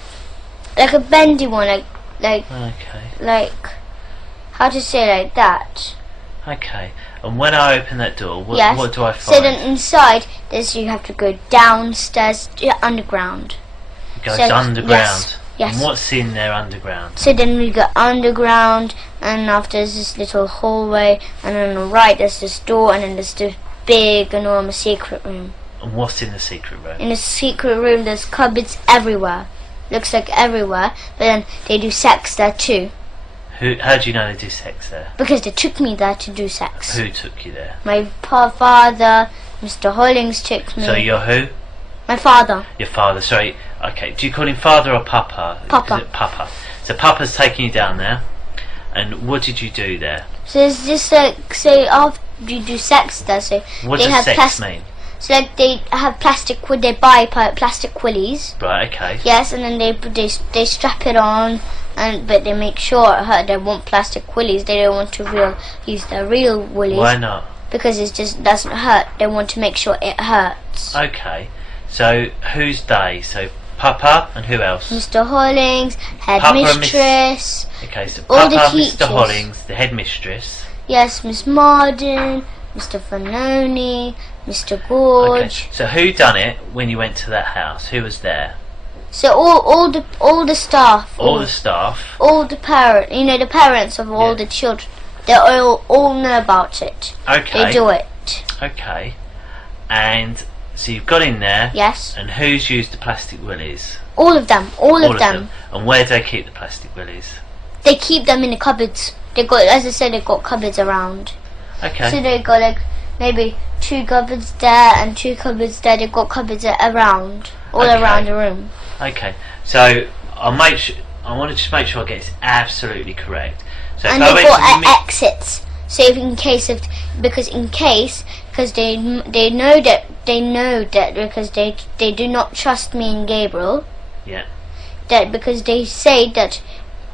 a bendy one, like how to say like that. Okay. And when I open that door, what do I find? So then inside, you have to go downstairs, underground. It goes underground. Yes. And what's in there underground? So then we go underground, and after there's this little hallway, and on the right there's this door, and then there's this big, enormous secret room. And what's in the secret room? In the secret room there's cupboards everywhere. Looks like everywhere, but then they do sex there too. How do you know they do sex there? Because they took me there to do sex. Who took you there? My father, Mr. Hollings took me. So you're who? My father. Your father, sorry. Okay, do you call him father or papa? Papa. Is it papa? So papa's taking you down there, and what did you do there? So it's just like, say after you do sex there, so What they does have sex mean? So like they have they buy plastic willies. Right, okay. Yes, and then they strap it on, but they make sure it hurt. They want plastic willies. They don't want to use their real willies. Why not? Because it just doesn't hurt. They want to make sure it hurts. Okay. So who's they? So Papa and who else? Mr. Hollings, headmistress. Okay, so all Papa, the teachers. Mr. Hollings, the headmistress. Yes, Miss Marden, Mr. Fanoni, Mr. Gorge. Okay. So who done it when you went to that house? Who was there? So all the staff. All the staff. All the the parents of all the children. They all know about it. Okay. They do it. Okay. And so you've got in there. Yes. And who's used the plastic willies? All of them. All of them. And where do they keep the plastic willies? They keep them in the cupboards. They got, as I said, they've got cupboards around. Okay. So they've got like maybe 2 cupboards there and 2 cupboards there. They've got cupboards around, all around the room. Okay. So I want to just make sure I get this absolutely correct. So and they've got exits. So if because they know that because they do not trust me and Gabriel. Yeah. That because they say that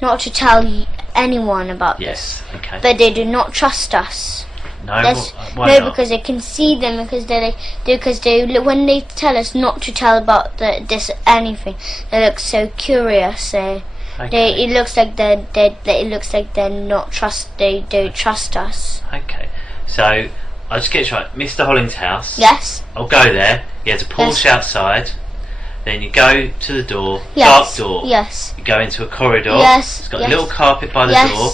not to tell anyone about this. Okay. But they do not trust us. No. Why no, not? because they can see them because they when they tell us not to tell about this anything, they look so curious. It looks like they're not trust. They don't trust us. Okay. So I'll just get this right. Mr. Hollings' house. Yes. I'll go there. He has a Porsche outside. Then you go to the door. Yes. Dark door. Yes. You go into a corridor. Yes. It's got a little carpet by the door.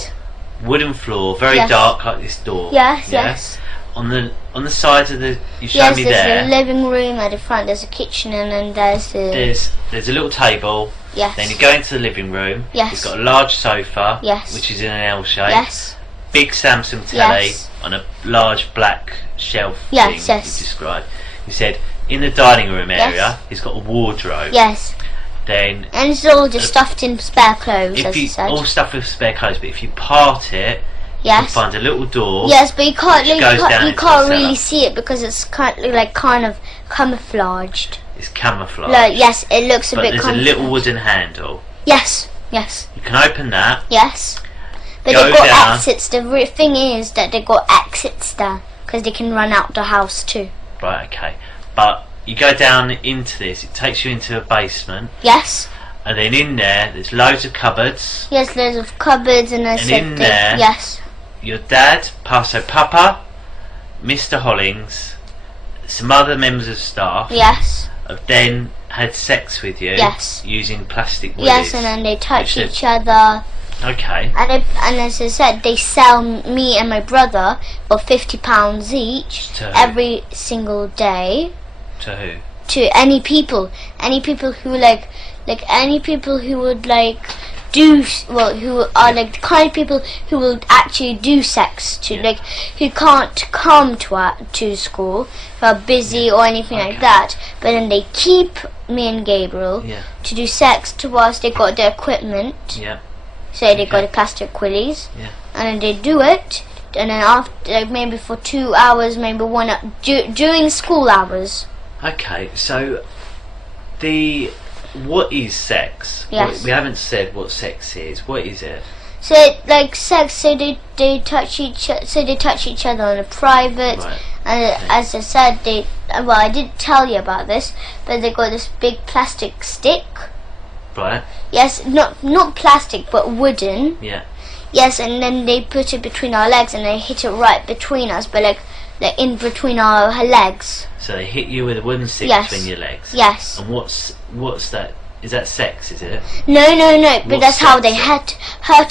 Wooden floor, very dark like this door. Yes. Yes. On the sides of the you showed me there. Yes, there's a living room at the front. There's a kitchen, and then there's a little table. Yes. Then you go into the living room. Yes. It's got a large sofa. Yes. Which is in an L shape. Yes. Big Samsung telly on a large black shelf thing you described. You said in the dining room area he's got a wardrobe. Yes. Then and it's all just stuffed in spare clothes, as you said. All stuffed with spare clothes, but if you part it, you can find a little door. Yes, but you can't really see it because it's kind of camouflaged. It's camouflaged. Yes, it looks a bit. But there's a little wooden handle. Yes. Yes. You can open that. Yes. But they've got exits. The thing is that they've got exits there because they can run out the house too. Right. Okay. But you go down into this. It takes you into a basement. Yes. And then in there's loads of cupboards. Yes, loads of cupboards, and in there. Yes. Your dad, Papa, Mr. Hollings, some other members of staff. Yes. Then had sex with you. Yes. Using plastic willies. Yes, and then they touch each other. Okay. And as I said, they sell me and my brother for £50 each every single day. To who? To any people who any people who would do who are the kind of people who will actually do sex who can't come to school, who are busy or anything like that, but then they keep me and Gabriel to do sex to us. They got the equipment, so they got the plastic willies, and then they do it, and then after maybe for 2 hours, maybe 1 hour during school hours. Okay, so what is sex? Yes. We haven't said what sex is. What is it? So sex. So they touch each. So they touch each other on a private. Right. And as I said, I didn't tell you about this, but they got this big plastic stick. Right. Yes, not plastic, but wooden. Yeah. Yes, and then they put it between our legs, and they hit it right between us, but in between our legs. So they hit you with a wooden stick between your legs. Yes. And what's that? Is that sex? Is it? No. But that's how they hurt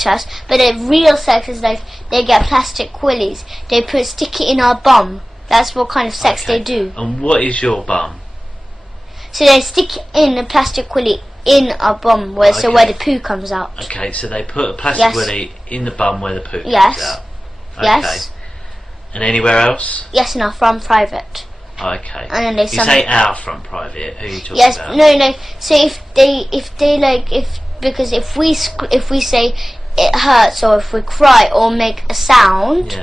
us. But the real sex is they get plastic willies. They stick it in our bum. That's what kind of sex they do. And what is your bum? So they stick in a plastic willy in our bum, where the poo comes out. Okay, so they put a plastic willy in the bum where the poo comes out. Okay. Yes. And anywhere else? Yes, in our front private. Okay. And then they say our front private. Who are you talking about? No. So because if we say it hurts, or if we cry or make a sound,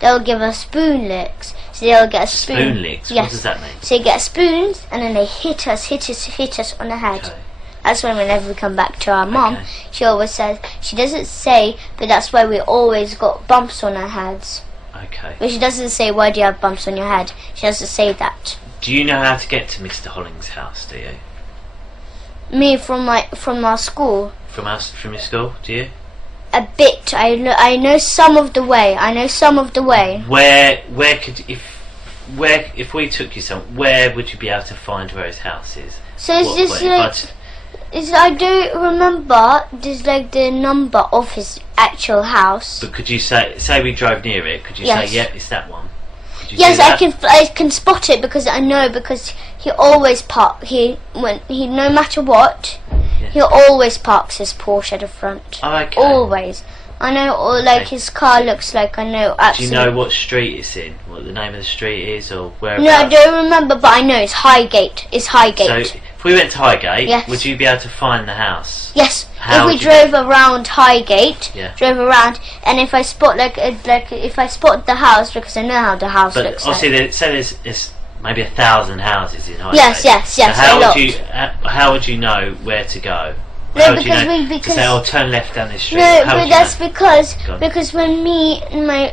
they'll give us spoon licks. So they'll get a spoon. Spoon licks. Yes. What does that mean? So they get spoons, and then they hit us on the head. Okay. That's why whenever we come back to our mum, she always says, she doesn't say, but that's why we always got bumps on our heads. Okay. But she doesn't say, why do you have bumps on your head? She doesn't say that. Do you know how to get to Mr. Holling's house, do you? Me from our school. From your school, do you? A bit. I know some of the way. Where could if we took you where would you be able to find where his house is? So I don't remember the number of his actual house. But could you say we drove near it? Could you say, yep, it's that one? Yes, I can spot it because he always no matter what, he always parks his Porsche at the front. Oh, okay. Always. I know, his car looks like, I know absolutely. Do you know what street it's in? What the name of the street is, or where? No, I don't remember, but I know it's Highgate. It's Highgate. So, if we went to Highgate, would you be able to find the house? Yes. If we drove around Highgate, and if I spot if I spot the house, because I know how the house looks like. Obviously, there's maybe 1,000 houses in Highgate. Yes. So how would you know where to go? No, because say, turn left down this street. No, but that's because when me and my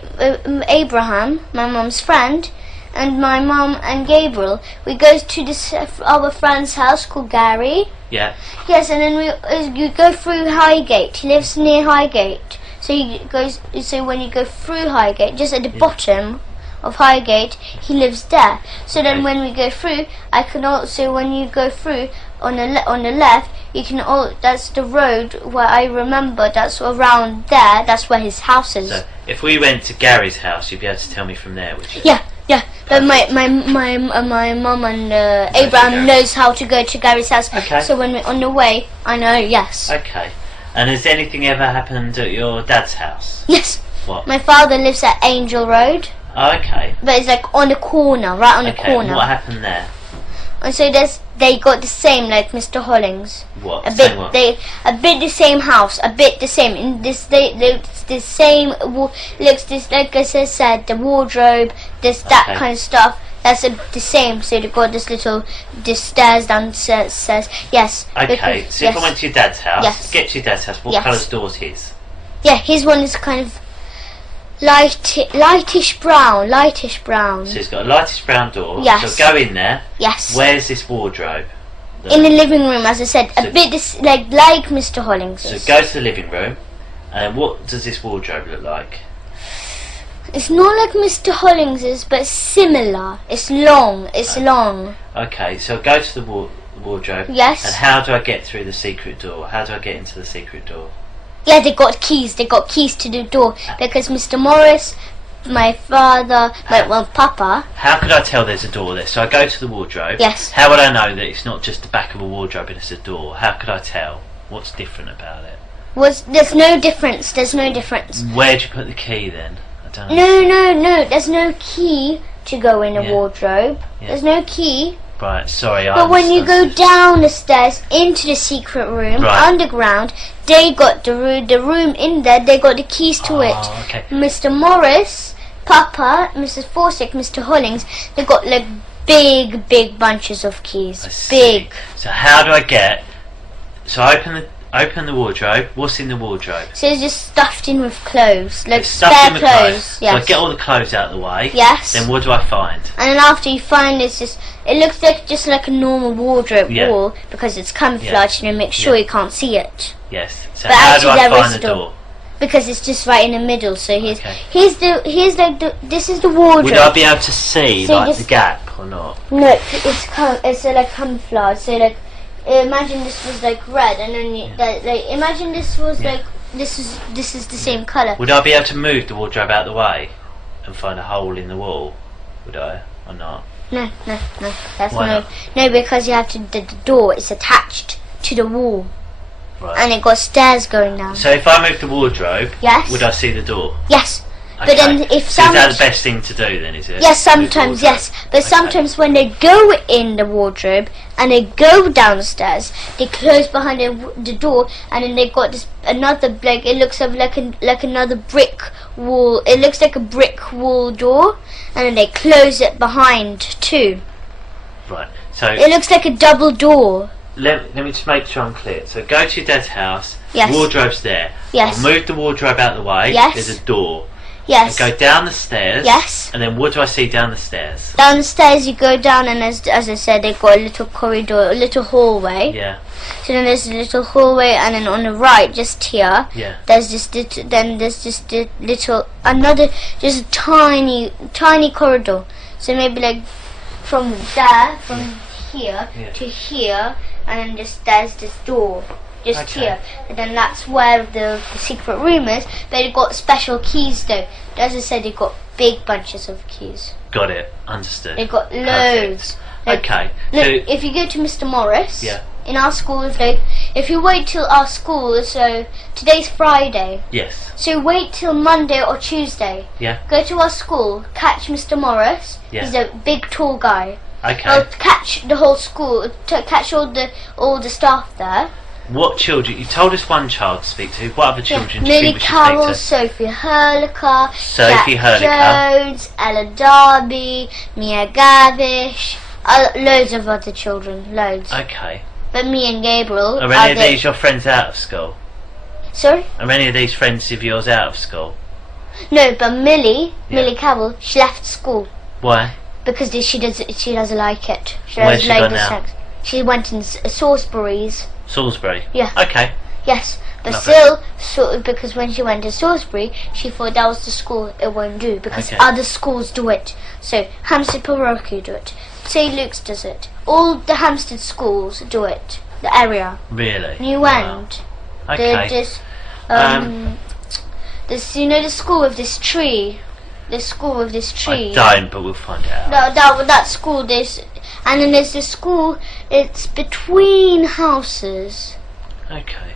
Abraham, my mum's friend, and my mum and Gabriel, we go to our friend's house called Gary. Yeah. Yes, and then you go through Highgate. He lives near Highgate, so when you go through Highgate, just at the bottom of Highgate, he lives there. So then when we go through, when you go through on the left, you can that's the road where I remember. That's around there. That's where his house is. So if we went to Gary's house, you'd be able to tell me from there, would you? Yeah. But my mum and Abraham knows how to go to Gary's house. Okay. So when we're on the way, I know. Yes. Okay. And has anything ever happened at your dad's house? Yes. What? My father lives at Angel Road. Oh, okay. But it's on the corner, right on the corner. And what happened there? And so they got the same like Mr. Hollings. What? A bit the same house, a bit the same. In this the same looks this like I said, the wardrobe, that kind of stuff. That's the same. So they got this stairs downstairs. Yes. Okay. So if I went to your dad's house, get to your dad's house. What colour's door's his? Yeah, his one is kind of lightish brown. So it's got a lightish brown door. Yes. So go in there. Yes. Where's this wardrobe? In the living room, as I said, a bit like Mr. Hollings. So go to the living room, and what does this wardrobe look like? It's not like Mr. Hollings's, but similar. It's long. Okay, so go to the the wardrobe. Yes. And how do I get through the secret door? How do I get into the secret door? Yeah, they got keys. They got keys to the door because Mr. Morris, my father, Papa. How could I tell there's a door there? So I go to the wardrobe. Yes. How would I know that it's not just the back of a wardrobe and it's a door? How could I tell? What's different about it? There's no difference. There's no difference. Where'd you put the key then? I don't know. No. There's no key to go in a wardrobe. Yeah. There's no key. Right, sorry. But when you go down the stairs into the secret room, underground, they got the room in there. They got the keys to it. Okay. Mr. Morris, Papa, Mrs. Forsyth, Mr. Hollings, they got like big bunches of keys. Big. So how do I get? So I open the wardrobe. What's in the wardrobe? So it's just stuffed in with clothes, like spare clothes. Yes. So I get all the clothes out of the way. Yes. Then what do I find? And then after you find it looks like just like a normal wardrobe wall because it's camouflaged and it makes sure you can't see it. Yes. So but how do I there find the door? Because it's just right in the middle. So this is the wardrobe. Would I be able to see So like the gap or not? No, it's like camouflage. So like imagine this was like red, and then imagine this was like this is the same colour. Would I be able to move the wardrobe out of the way and find a hole in the wall? Would I or not? No. That's no, because you have to. The door is attached to the wall, and it got stairs going down. So if I move the wardrobe, would I see the door? Yes. Okay. But then if so is that the best thing to do then, is it? Yes, sometimes, yes. But sometimes when they go in the wardrobe and they go down the stairs, they close behind the door, and then they got this another it looks like another brick wall. It looks like a brick wall door, and then they close it behind too. Right. So it looks like a double door. Let me just make sure I'm clear. So go to your dad's house. Yes. Wardrobe's there. Yes. I'll move the wardrobe out of the way. Yes. There's a door. Yes. I go down the stairs. Yes. And then what do I see down the stairs? Down the stairs you go down, and as I said, they've got a little corridor, a little hallway. Yeah. So then there's a little hallway, and then on the right, just here, there's just just a tiny corridor. So maybe like from there, from here to here, and then just there's this door. Just here, and then that's where the secret room is. But it got special keys though. As I said, it got big bunches of keys. Got it. Understood. They got loads. Like, okay. Look, so if you go to Mr. Morris, in our school, if you wait till our school, so today's Friday. Yes. So wait till Monday or Tuesday. Yeah. Go to our school, catch Mr. Morris. Yeah. He's a big, tall guy. Okay. I'll catch the whole school, catch all the staff there. What children? You told us one child to speak to. What other children do you Millie think we should Carroll, speak Sophie Hurliker, Sophie Jack Hurliker. Jones, Ella Darby, Mia Gavish, loads of other children, loads. to? Okay. But me and Gabriel Are any of these your friends out of school? Sorry? Are any of these friends of yours out of school? No, but Millie Carroll, she left school Why? because she doesn't like it. Where's she gone now? Sex. She went in Salisbury's. Salisbury? Yeah. Okay. Yes, but Lovely. still, because when she went to Salisbury, she thought that was the school it won't do, because Okay. other schools do it. So Hampstead Parochial do it, St. Luke's does it, all the Hampstead schools do it, the area. Really? New End. Okay. This, you know the school with this tree? The school with this tree. I don't, but we'll find out. That school, and then there's the school, it's between houses. Okay.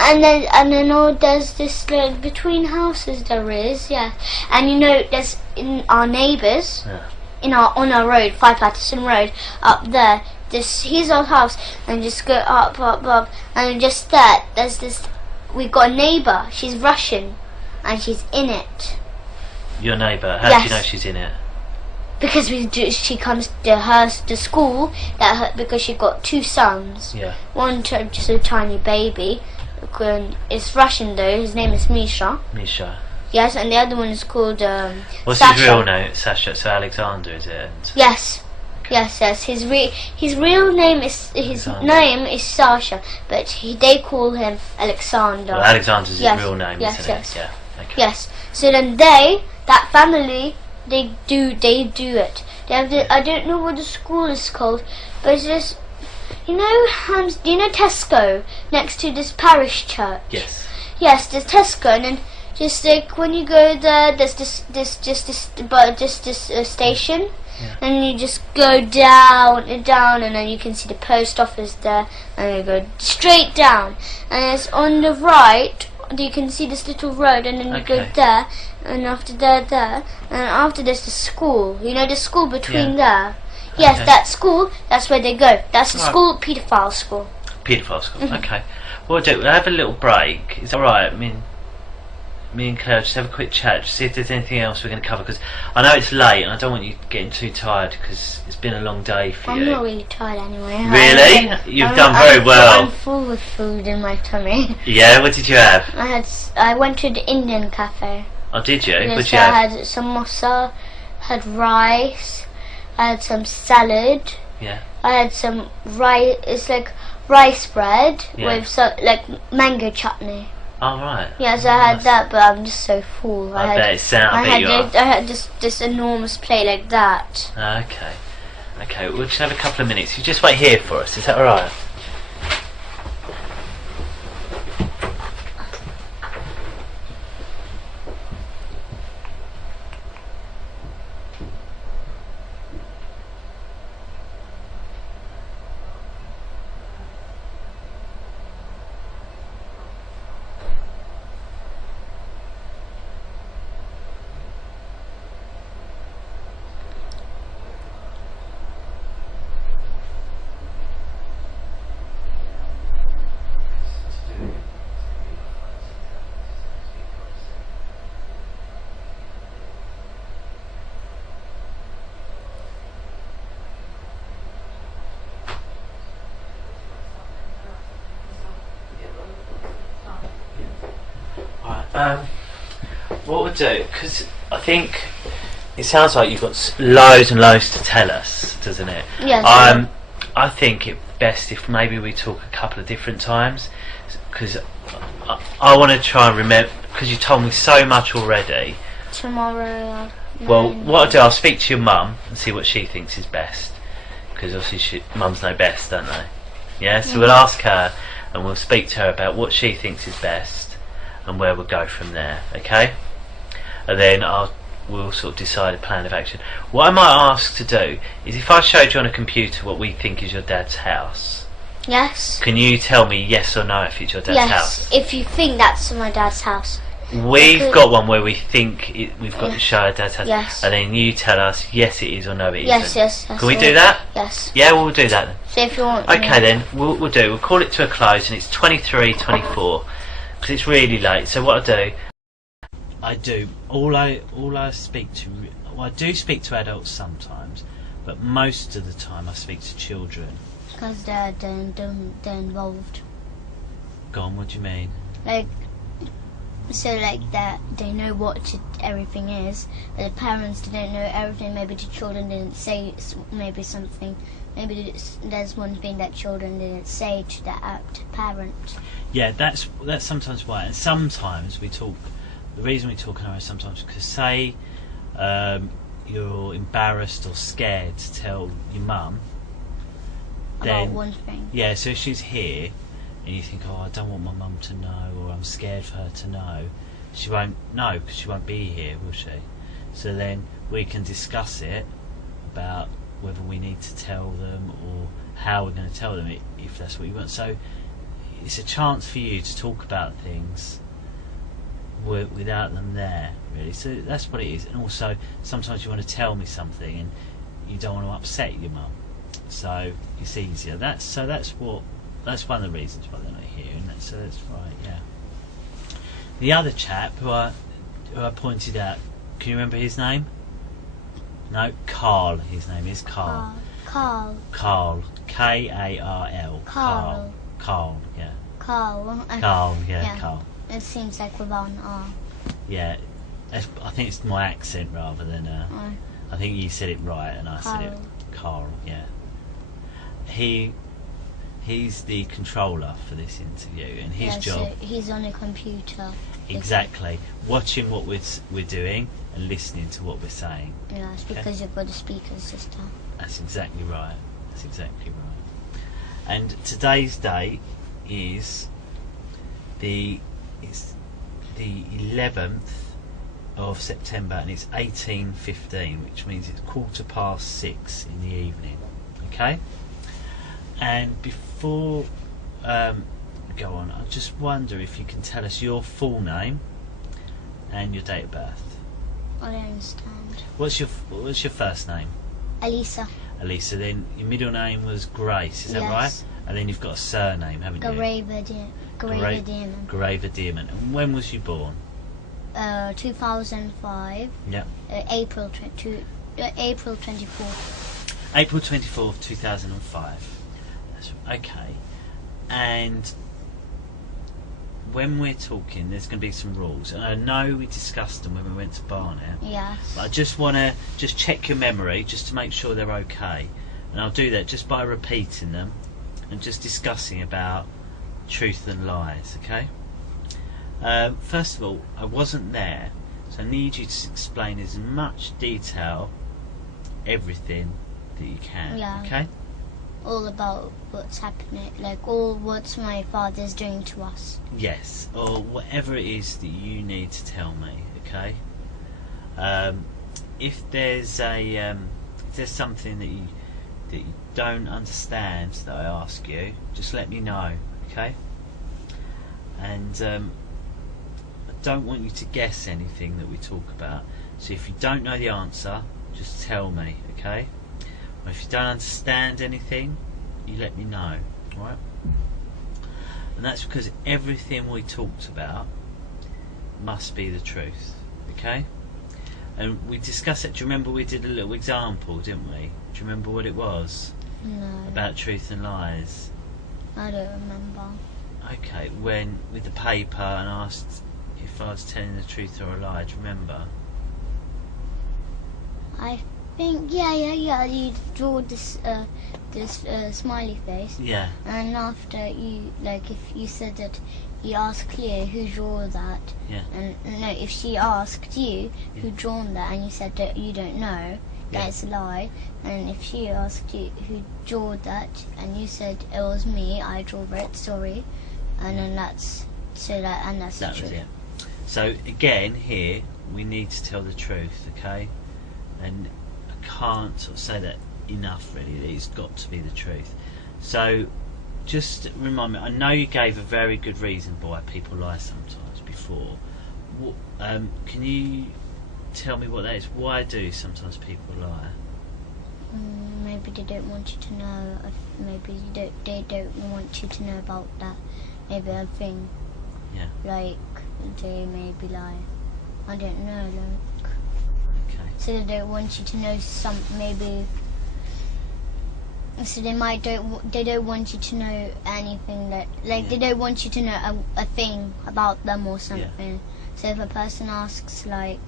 And then there's this like between houses there is, and you know there's in our neighbours, on our road, 5 Patterson Road, up there. Here's our house, and just go up, and just there's this. We got a neighbour. She's Russian, and she's in it. Your neighbour? How do you know she's in it? Because she comes to school because she got 2 sons. Yeah. One just a tiny baby. It's Russian though. His name is Misha. Misha. Yes, and the other one is called What's Sasha. his real name? Sasha. So Alexander, is it? And Yes. Yes. His real name is Sasha, but they call him Alexander. Well, Alexander's his real name, yes, isn't yes. it? Yeah. Okay. Yes. So then that family, they do it. They have I don't know what the school is called, but it's just You know, do you know Tesco next to this parish church? Yes. Yes, there's Tesco, and then just like when you go there, there's this station, and you just go down and down, and then you can see the post office there, and you go straight down, and it's on the right. You can see this little road, and then you go there, and after there, and after there's the school. You know the school between there. Yes, that school. That's where they go. That's the school, paedophile school. Paedophile school. Okay. We'll do. We'll have a little break. Is that all right? I mean, me and Claire just have a quick chat, just see if there's anything else we're going to cover, because I know it's late and I don't want you getting too tired because it's been a long day for you. I'm not really tired anyway. Really? You've done very well. I'm full with food in my tummy. Yeah, what did you have? I went to the Indian cafe. Oh, did you? Yes, what did you have? I had samosa, had rice, I had some salad. Yeah. I had some rice. It's like rice bread with like mango chutney. Oh, right. Yes, I had that, but I'm just so full. I bet you are. I had this enormous plate like that. Okay. Okay, we'll just have a couple of minutes. You just wait here for us, is that alright? What we'll do, because I think it sounds like you've got loads and loads to tell us, doesn't it? Yes. I think it's best if maybe we talk a couple of different times, because I want to try and remember, because you told me so much already. Tomorrow. Well, what I'll do, I'll speak to your mum and see what she thinks is best, because obviously mums know best, don't they? Yeah, so we'll ask her and we'll speak to her about what she thinks is best and where we'll go from there, okay? And then we'll sort of decide a plan of action. What I might ask to do is, if I showed you on a computer what we think is your dad's house, yes, can you tell me yes or no if it's your dad's house? Yes, if you think that's my dad's house. We've got one where we think we've got to show our dad's house, yes, and then you tell us yes it is or no it isn't. Yes. Can we do that? Yes. Yeah, we'll do that then. So if you want. Okay then, we'll call it to a close, and it's 23:24 because it's really late. So what I do, all I speak to, well, I do speak to adults sometimes, but most of the time I speak to children. Because they're involved. Go on, what do you mean? Like that they know what everything is, but the parents didn't know everything. Maybe the children didn't say maybe something. Maybe there's one thing that children didn't say to the parent. Yeah, that's sometimes why. And sometimes we talk. The reason we talk is sometimes because, say, you're embarrassed or scared to tell your mum. About one thing. Yeah, so if she's here and you think, oh, I don't want my mum to know, or I'm scared for her to know, she won't know because she won't be here, will she? So then we can discuss it about whether we need to tell them or how we're going to tell them if that's what you want. So it's a chance for you to talk about things without them there, really. So that's what it is. And also sometimes you want to tell me something and you don't want to upset your mum, so it's easier. That's one of the reasons why they're not here, and that's right. Yeah. The other chap who I pointed out, can you remember his name? No, Carl. His name is Carl. Carl. K-A-R-L. Carl. Carl. Yeah. Carl. Carl. Yeah. Carl. It seems like without an R. Yeah, I think it's my accent rather than. I think you said it right and I said it. Carl. Yeah. He's the controller for this interview, and his job. So he's on a computer. Exactly, watching what we're doing and listening to what we're saying. Yes, because you've got a speaker system. That's exactly right. And today's date is the 11th of September, and it's 18:15, which means it's 6:15 in the evening. Okay. And before we go on, I just wonder if you can tell us your full name and your date of birth. I don't understand. What's your first name? Elisa. Elisa. Then your middle name was Grace. Is that Yes. right? And then you've got a surname, haven't you? Graver Dearman. Graver Dearman. And when was you born? 2005. Yeah. April 24th. April 24th, 2005. That's okay. And when we're talking, there's going to be some rules, and I know we discussed them when we went to Barnet. Yes. But I just want to check your memory, just to make sure they're okay, and I'll do that just by repeating them and just discussing about truth and lies. Okay. First of all, I wasn't there, so I need you to explain as much detail everything that you can. Yeah. Okay. All about what's happening, like all what my father's doing to us. Yes, or whatever it is that you need to tell me. Okay. If there's something that you don't understand that I ask you, just let me know. Okay. And I don't want you to guess anything that we talk about. So if you don't know the answer, just tell me. Okay. Or if you don't understand anything, you let me know. Alright? And that's because everything we talked about must be the truth. Okay? And we discussed it. Do you remember we did a little example, didn't we? Do you remember what it was? No. About truth and lies. I don't remember. Okay, when with the paper and asked if I was telling the truth or a lie, do you remember? I think yeah. You draw this smiley face. Yeah. And after you, like, if you said that you asked Cleo who drew that, Yeah. and no, if she asked you who drawn that, and you said that you don't know, Yeah. that's a lie. And if she asked you who drew that, and you said it was me, I drew it, sorry, and then that's the That was truth. it. So again, here we need to tell the truth, okay? And I can't sort of say that enough, really. It's got to be the truth. So just remind me. I know you gave a very good reason why people lie sometimes before. Can you tell me what that is? Why do sometimes people lie? Maybe they don't want you to know. Maybe they don't want you to know about that. Maybe a thing. Yeah. Like they maybe lie. I don't know. Like, Okay. so they don't want you to know some. Maybe. So they don't want you to know anything that, like, they don't want you to know a thing about them or something. Yeah. So if a person asks, like,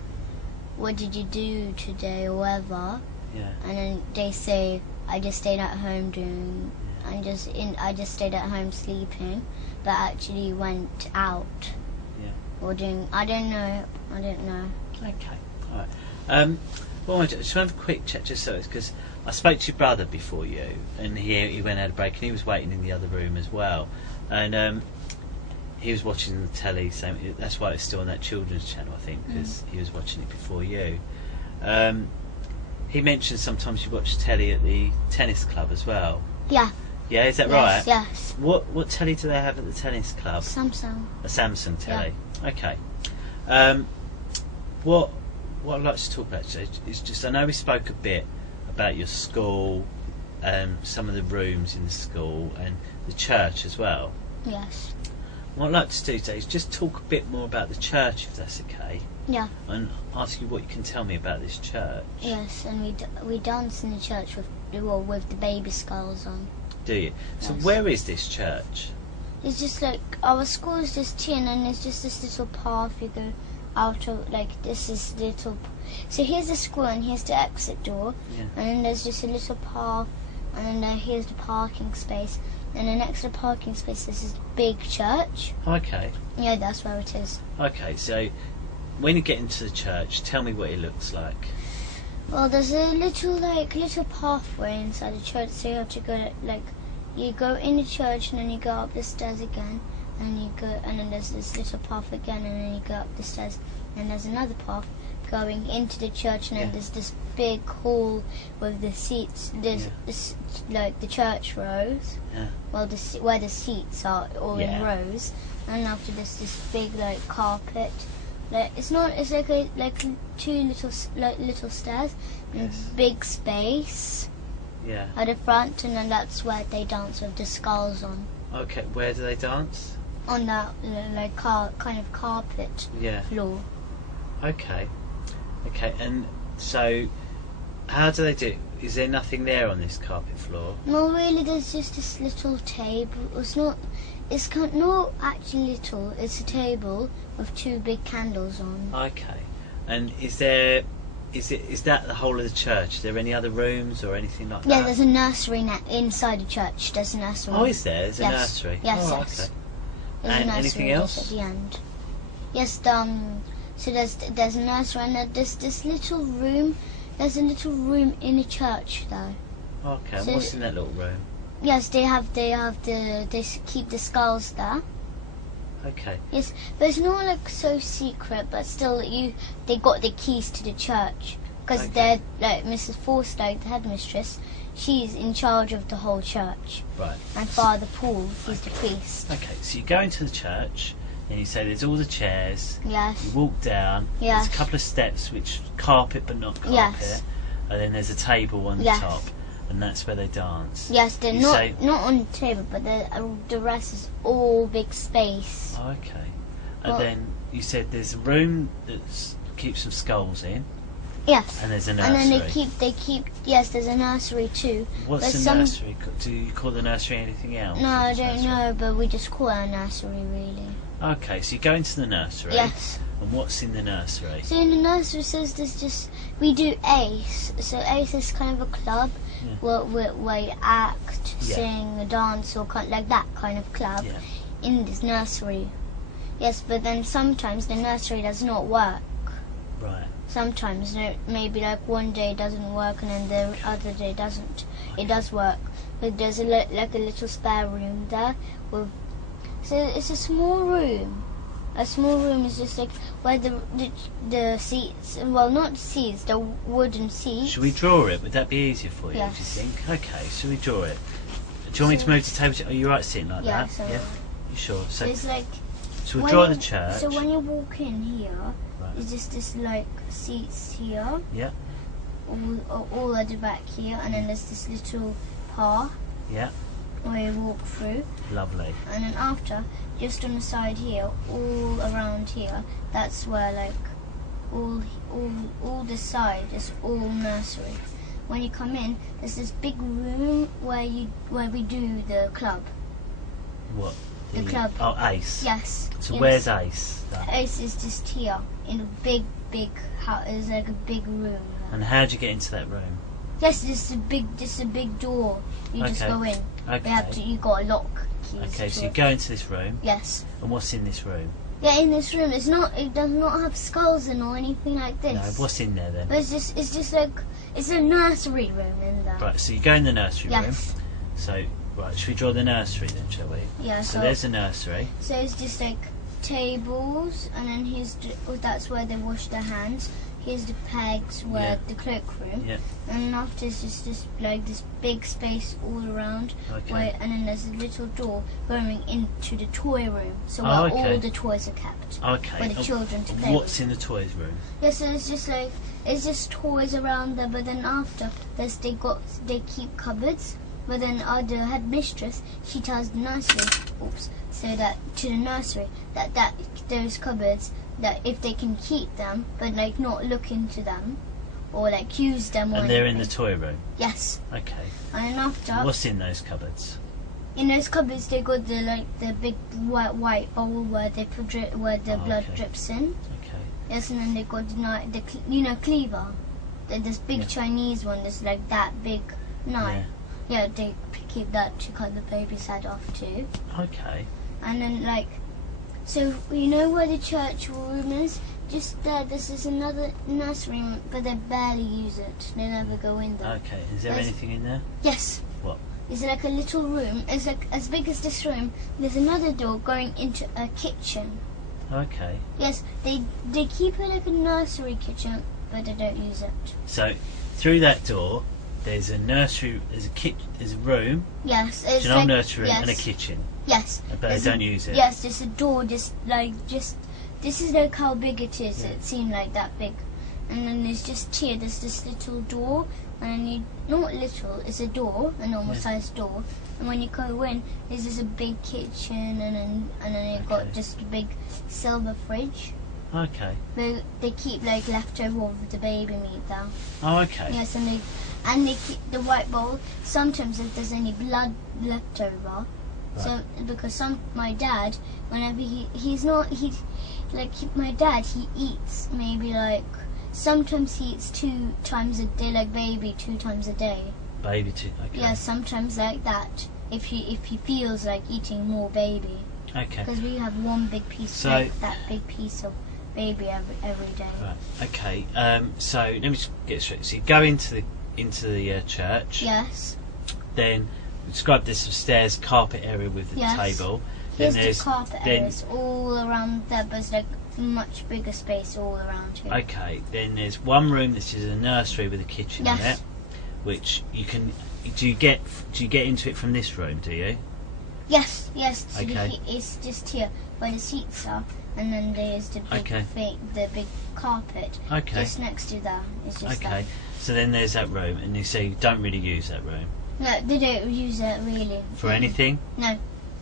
what did you do today or whatever, Yeah. and then they say, I just stayed at home I just stayed at home sleeping, but actually went out. Yeah. Or doing, I don't know. Okay. All right. Well, I just have a quick chat just so it's because I spoke to your brother before you, and he went out a break, and he was waiting in the other room as well, and he was watching the telly. So that's why it's still on that children's channel, I think, because he was watching it before you. He mentioned sometimes you watch telly at the tennis club as well. Yeah. Yeah, is that Yes, right? yes. What telly do they have at the tennis club? Samsung. A Samsung telly. Okay. What I'd like to talk about is just, I know we spoke a bit about your school, some of the rooms in the school, and the church as well. Yes. What I'd like to do today is just talk a bit more about the church, if that's okay, Yeah. and ask you what you can tell me about this church. Yes, and we dance in the church with the baby skulls on. Do you? So Yes. where is this church? It's just like our school is just here, and then there's just this little path you go out of. Like this is little. So here's the school, and here's the exit door, Yeah. and then there's just a little path, and then here's the parking space, and then next to the parking space there's this big church. Okay. Yeah, that's where it is. Okay. So when you get into the church, tell me what it looks like. Well, there's a little pathway inside the church, so you have to go you go in the church and then you go up the stairs again, and you go, and then there's this little path again, and then you go up the stairs, and there's another path going into the church, and then there's this big hall with the seats. There's like the church rows. Yeah. Well, where the seats are all in rows, and after this big like carpet. Like it's like two little stairs and big space. Yeah. At the front, and then that's where they dance with the skulls on. Okay, where do they dance? On that like kind of carpet floor. Okay, and so how do they do it? Is there nothing there on this carpet floor? No, really. There's just this little table. It's not actually little. It's a table with two big candles on. Okay, and is that the whole of the church? Is there any other rooms or anything like that? Yeah, there's a nursery inside the church. There's a nursery. Oh, is there? There's a nursery. Yes, yes. Okay. There's and a nursery anything else at the end? Yes. So there's a nursery, and there's this little room. There's a little room in the church, though. Okay. So, and what's in that little room? Yes, they keep the skulls there. Okay. Yes, but it's not like so secret, but still they got the keys to the church, because they're like Mrs. Forster, the headmistress. She's in charge of the whole church. Right. And Father Paul, he's the priest. Okay, so you go into the church and you say there's all the chairs. Yes. You walk down. Yes. There's a couple of steps which carpet but not carpet. Yes. And then there's a table on the top. And that's where they dance. Yes, they're not on the table, but the rest is all big space. Okay. And then you said there's a room that keeps some skulls in. Yes. And there's a nursery. And then they keep. Yes, there's a nursery too. What's the nursery? Do you call the nursery anything else? No, I don't know, but we just call it a nursery, really. Okay, so you go into the nursery. Yes. And what's in the nursery? So in the nursery says we do ACE. So ACE is kind of a club where you act, sing, dance, or like that kind of club in this nursery. Yes, but then sometimes the nursery does not work. Right. Sometimes maybe like one day it doesn't work and then the other day doesn't. Okay. It does work, but there's like a little spare room there with. So it's a small room. A small room is just like where the seats, well, not seats, the wooden seats. Should we draw it? Would that be easier for you, yes. do you think? Okay, shall we draw it? Do you want me to move the table? Are you right sitting like that? So yeah. You sure? So it's like. So we'll draw the church. So when you walk in here, there's just this like seats here. Yeah. All at the back here, and then there's this little path. Yeah. Where you walk through. Lovely. And then after, just on the side here, all around here, that's where like all this side is all nursery. When you come in, there's this big room where we do the club. What? The club. Oh, ACE. Yes. So where's ACE? ACE is just here in a big house. It's like a big room. And how do you get into that room? Yes, this is a big door. You just go in. Okay. You got a lock. Okay, so you go into this room. Yes. And what's in this room? Yeah, in this room, it does not have skulls in or anything like this. No, what's in there then? But it's just like it's a nursery room in there. Right, so you go in the nursery room. Yes. So right, should we draw the nursery then, shall we? Yeah. So there's the nursery. So it's just like tables, and then that's where they wash their hands. Here's the pegs where the cloakroom. Yeah. And after it's just this big space all around. Okay. And then there's a little door going into the toy room. So where all the toys are kept. Okay. Where the children to play What's in the toys room? Yeah, so it's just toys around there, but then after they keep cupboards. But then the headmistress, she tells the nursery, so that to the nursery that those cupboards, that if they can keep them, but like not look into them, or like use them. And they're in the toy room. Yes. Okay. And then after. What's in those cupboards? In those cupboards, they got the big white bowl where they where the blood drips in. Okay. Yes, and then they got the cleaver, this big Chinese one. That's like that big knife. Yeah, they keep that to cut the baby's head off too. Okay. And then so you know where the church room is? Just there. This is another nursery room, but they barely use it. They never go in there. Okay. Is there anything in there? Yes. What? is like a little room. It's like as big as this room. There's another door going into a kitchen. Okay. Yes, they keep it like a nursery kitchen, but they don't use it. So through that door, there's a nursery, there's a room. Yes, it's an old nursery room and a kitchen. Yes. But they don't use it. Yes, there's a door. This is like how big it is. Yeah. It seemed like that big. And then there's just here, there's this little door, and then not little, it's a door, a normal sized door. And when you go in, there's just a big kitchen, and then you've got just a big silver fridge. Okay. They keep like leftover of the baby meat there. Oh, okay. Yes, and they keep the white bowl. Sometimes if there's any blood left over, so because my dad, whenever my dad eats maybe like. Sometimes he eats 2 times a day, like baby, 2 times a day. Baby 2, okay. Yeah, sometimes like that. If he feels like eating more baby. Okay. Because we have one big piece, like that big piece of baby every day. Right. Okay. So let me just get straight. So you go into the church. Yes. Then describe this stairs, carpet area with the table. Here's the carpet areas all around there, but it's like much bigger space all around here. Okay, then there's one room that is a nursery with a kitchen in it, which you can. Do you get into it from this room? Do you? Yes. So okay. It's just here where the seats are, and then there's the big carpet. Okay. Just next to that. It's just okay. So then there's that room, and you say you don't really use that room. No, they don't use it really. For anything? No.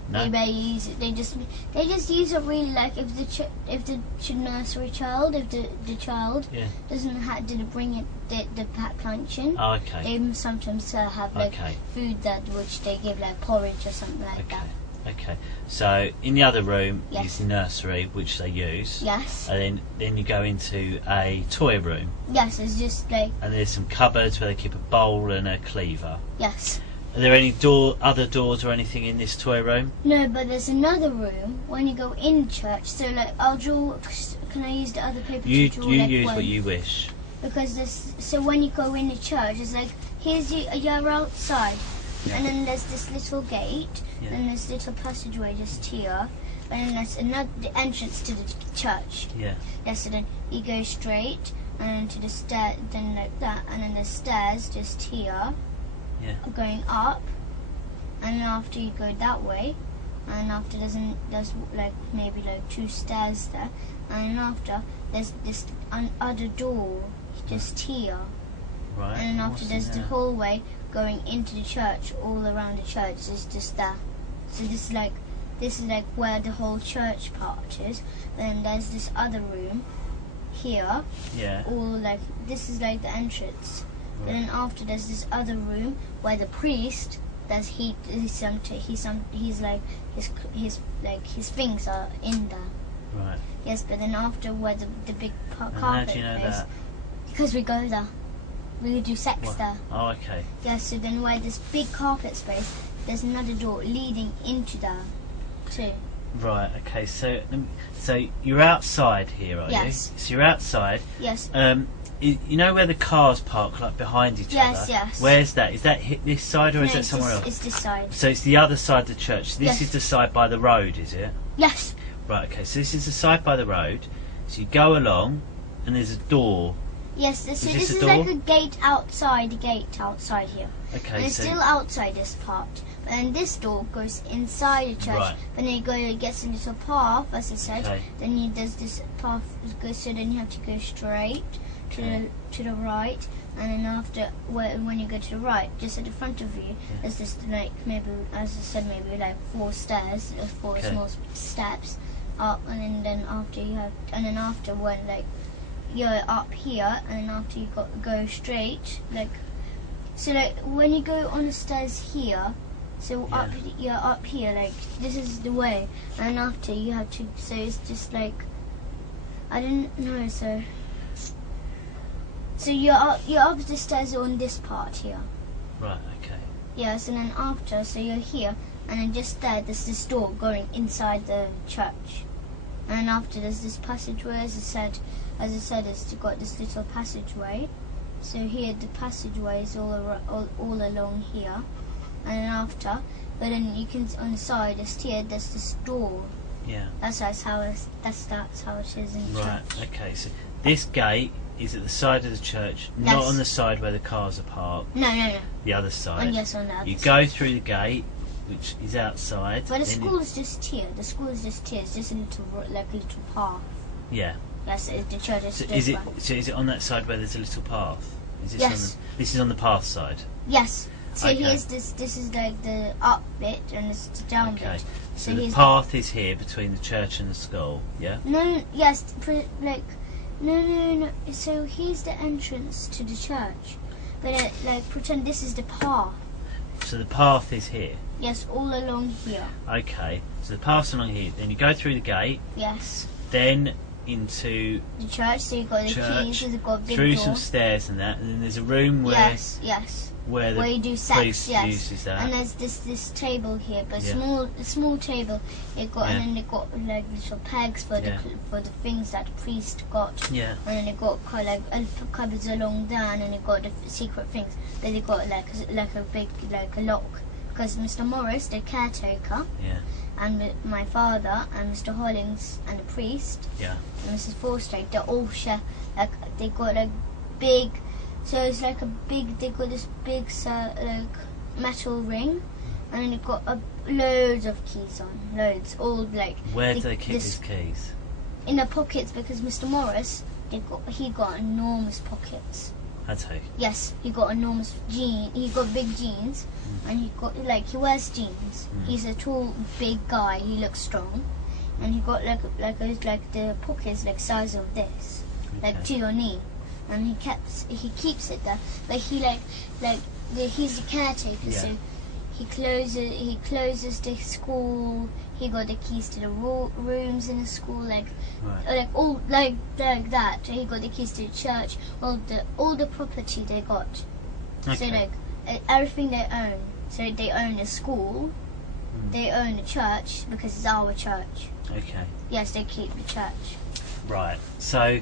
No? They barely use it. They just use it really like if the nursery child, if the child didn't bring it the packed lunch in. Oh, okay. They sometimes have like food which they give like porridge or something like that. Okay. So in the other room is the nursery, which they use. Yes. And then you go into a toy room. Yes, it's just like. And there's some cupboards where they keep a bowl and a cleaver. Yes. Are there any other doors or anything in this toy room? No, but there's another room when you go in church. So like I'll draw. Can I use the other paper to draw? You use what you wish. Because so when you go in the church, it's like you're outside, and then there's this little gate, and there's a little passageway just here, and then there's the entrance to the church. Yeah. Yes, so then you go straight, and then to the stair, then like that, and then the stairs just here. Yeah. Going up, and then after you go that way, and after there's like maybe like 2 stairs there, and then after there's this other door just here. Right. And then after there's the hallway going into the church, all around the church is just that. So this is like where the whole church part is. Then there's this other room here. Yeah. All like this is like the entrance. Right. And then after there's this other room where the priest his things are in there. Right. Yes, but then after where the big carpet how do you know is, that? because we go there. We do sex there. Oh, okay. Yes, so then where this big carpet space, there's another door leading into there too. Right. Okay. So you're outside here, are you? Yes. So you're outside. Yes. You know where the cars park, like behind each other? Yes. Where's that? Is that this side or is that somewhere else? It's this side. So it's the other side of the church. This is the side by the road, is it? Yes. Right. Okay. So this is the side by the road. So you go along, and there's a door. Yes. This this is a door? like a gate outside. The gate outside here. Okay. And it's still outside this part. But then this door goes inside the church. Right. But then it gets a little path, as I said. Okay. Then there's this path goes. So then you have to go straight to the right, and then after when you go to the right, just at the front of you, there's this like maybe, as I said, maybe like 4 stairs, 4 small steps up, and then after when like you're up here, and then after you go straight, like so like when you go on the stairs here. So you're up here, like this is the way, and after you have to. So it's just like I didn't know. So you're up the stairs on this part here. Right. Okay. Yes, and then after, so you're here, and then just there's this door going inside the church, and then after there's this passageway. As I said, it's got this little passageway. So here the passageway is all along here. and then after, but then you can on the side, here, there's this door. Yeah. That's how it is in the Right. church. Okay. So this gate is at the side of the church, not on the side where the cars are parked. No. The other side. On the other side. You go through the gate, which is outside. But the school is just here. It's just a little path. Yeah. Yes, the church is. So is it on that side where there's a little path? Is this Yes. This is on the path side. Yes. So Okay. here's this. This is like the up bit and this is the down Okay. bit. So the path is here between the church and the school. Yeah. No. Yes. No. So here's the entrance to the church, but pretend this is the path. So the path is here. Yes, all along here. Okay. So the path's along here. Then you go through the gate. Yes. Then into The church. So you've got the keys. You've got a big through door. some stairs and that, and then there's a room where Yes. where Where you the do sex, priest yes. uses that. And there's this table here, but Yeah. small table. It got Yeah. and then they got like little pegs for Yeah. the things that the priest got. Yeah. And then they got kind of like cupboards along there, and then they got the secret things. Then they got like a big a lock, because Mr. Morris, the caretaker, Yeah. and my father and Mr. Hollings and the priest Yeah. and Mrs. Forstrake, they all share, like they got like big, so it's like a big, they got this big like metal ring, and then they got loads of keys on, all like. Where do they keep these keys? In the pockets, because Mr. Morris, he got enormous pockets. I'd say. Yes, he got enormous he got big jeans, and he got he wears jeans. He's a tall, big guy. He looks strong, and he got like the pockets like size of this, like to your knee, and he keeps it there. But he's the caretaker, Yeah. so he closes the school. He got the keys to the rooms in the school, Right. all like that. He got the keys to the church, all the property they got. Okay. So everything they own. So they own the school, they own the church because it's our church. Okay. Yes, they keep the church. Right. So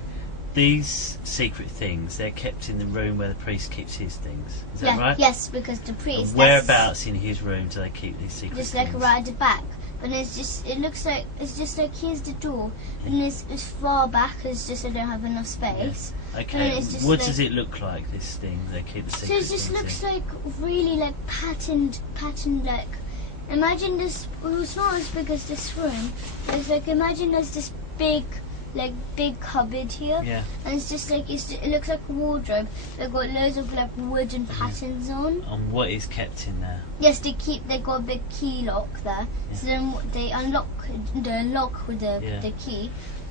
these secret things, they're kept in the room where the priest keeps his things. Is that right? Yes, because the priest. And whereabouts in his room do they keep these secret Just things? like right at the back. But it's just here's the door, and it's far back. It's just I don't have enough space. Okay. It's just What like, does it look like? This thing they keep the So secret it just things looks in? like really like patterned like. Imagine this. Well, it's not as big as this room. It's like imagine there's this big cupboard here, Yeah. and it's just like it looks like a wardrobe. They've got loads of like wooden patterns on. And what is kept in there? Yes, they got a big key lock there. Yeah. So then they unlock the lock with the key,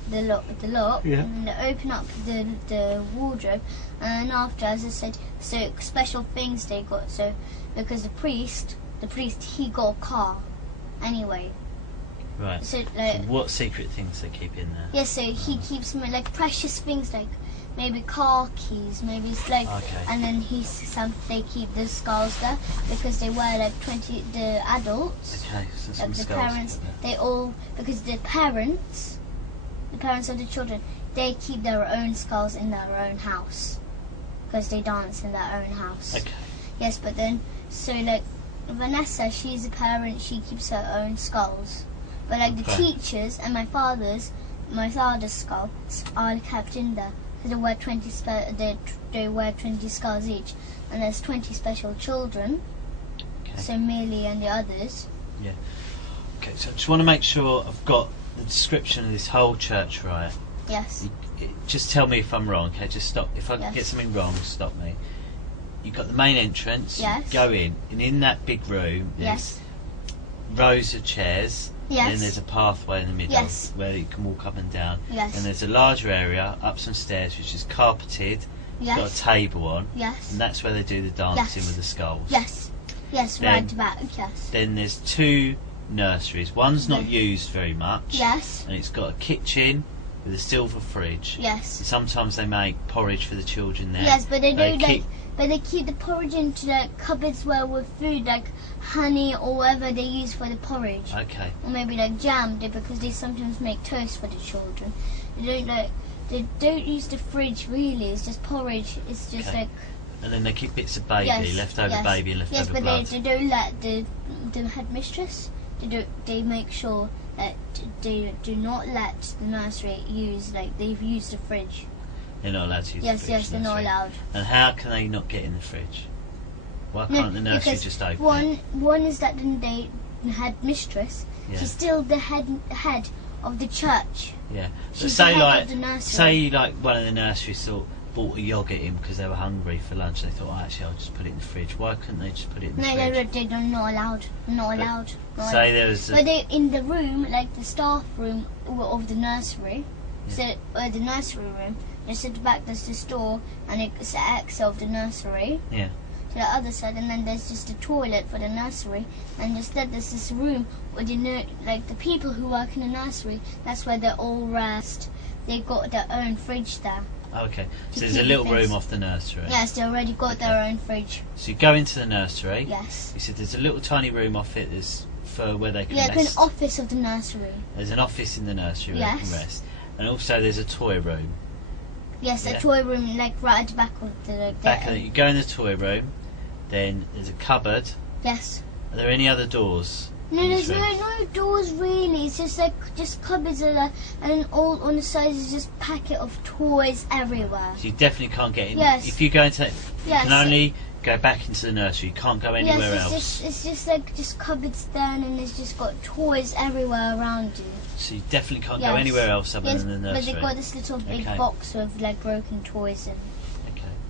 the lock, Yeah. and they open up the wardrobe, and after, as I said, so special things they got. So because the priest he got a car, anyway. Right. So So what secret things they keep in there? yeah, so he keeps like precious things like maybe car keys, maybe it's like, Okay. and then they keep the skulls there because they wear like 20 the adults. Okay. So some Like the skulls parents, in there. they all, because the parents of the children, they keep their own skulls in their own house because they dance in their own house. Okay. Yes, but then so like Vanessa, she's a parent, she keeps her own skulls. But like the Okay. teachers and my father's skulls are kept in there. So they wear 20 they wear 20 skulls each, and there's 20 special children. Okay. So Millie and the others. Okay. So I just want to make sure I've got the description of this whole church right. Yes. Just tell me if I'm wrong. Okay. Just stop. If I Yes. get something wrong, stop me. You've got the main entrance. Yes. You go in, and in that big room, Yes. there's rows of chairs. And then Yes. there's a pathway in the middle Yes. where you can walk up and down. Yes. And there's a larger area up some stairs which is carpeted. It's got a Yes. table on, Yes. and that's where they do the dancing Yes. with the skulls. Yes. Yes. Then- Right back. Yes. Then there's two nurseries. One's not Yeah. used very much. Yes. And it's got a kitchen with a silver fridge. Yes. And sometimes they make porridge for the children there. Yes, but they do keep- but they keep the porridge into the cupboards where with food like honey or whatever they use for the porridge, Okay. or maybe like jam, because they sometimes make toast for the children. They don't use the fridge really. It's just porridge. It's just Okay. like And then they keep bits of baby, leftover baby and leftover blood. Yes, but they don't let the headmistress. They make sure that they do not let the nursery use, like, they've used the fridge. They're not allowed to use the fridge. Yes, they're not allowed. And how can they not get in the fridge? Why can't the nursery just open it? One is that the headmistress, she's still the head of the church. Yeah. So She's say the head like of the nursery. say like one of the nurseries bought a yogurt in because they were hungry for lunch. They thought, actually, I'll just put it in the fridge. Why couldn't they just put it in the fridge? No, they're not allowed. Not allowed. Say there was. But they in the room, like the staff room of the nursery. So the nursery room. Just at the back, there's the store, and it's the exit of the nursery. Yeah. To the other side, and then there's just a toilet for the nursery, and instead there's this room where like the people who work in the nursery. That's where they all rest. They got their own fridge there. Okay, so there's a little room off the nursery. Yes, they already got their own fridge. So you go into the nursery. Yes. You said there's a little tiny room off it. There's for where they can rest. Yeah, an office of the nursery. There's an office in the nursery where they can rest, and also there's a toy room. Yes, a toy room, like right at the back of the. You go in the toy room. Then there's a cupboard. Yes. Are there any other doors? No, there's no doors really. It's just cupboards and all on the sides is just packet of toys everywhere. So you definitely can't get in. Yes. If you go into that, you can only go back into the nursery. You can't go anywhere else. It's just cupboards there, and it's just got toys everywhere around you. So you definitely can't go anywhere else other than the nursery. But they've got this little big box with like broken toys in.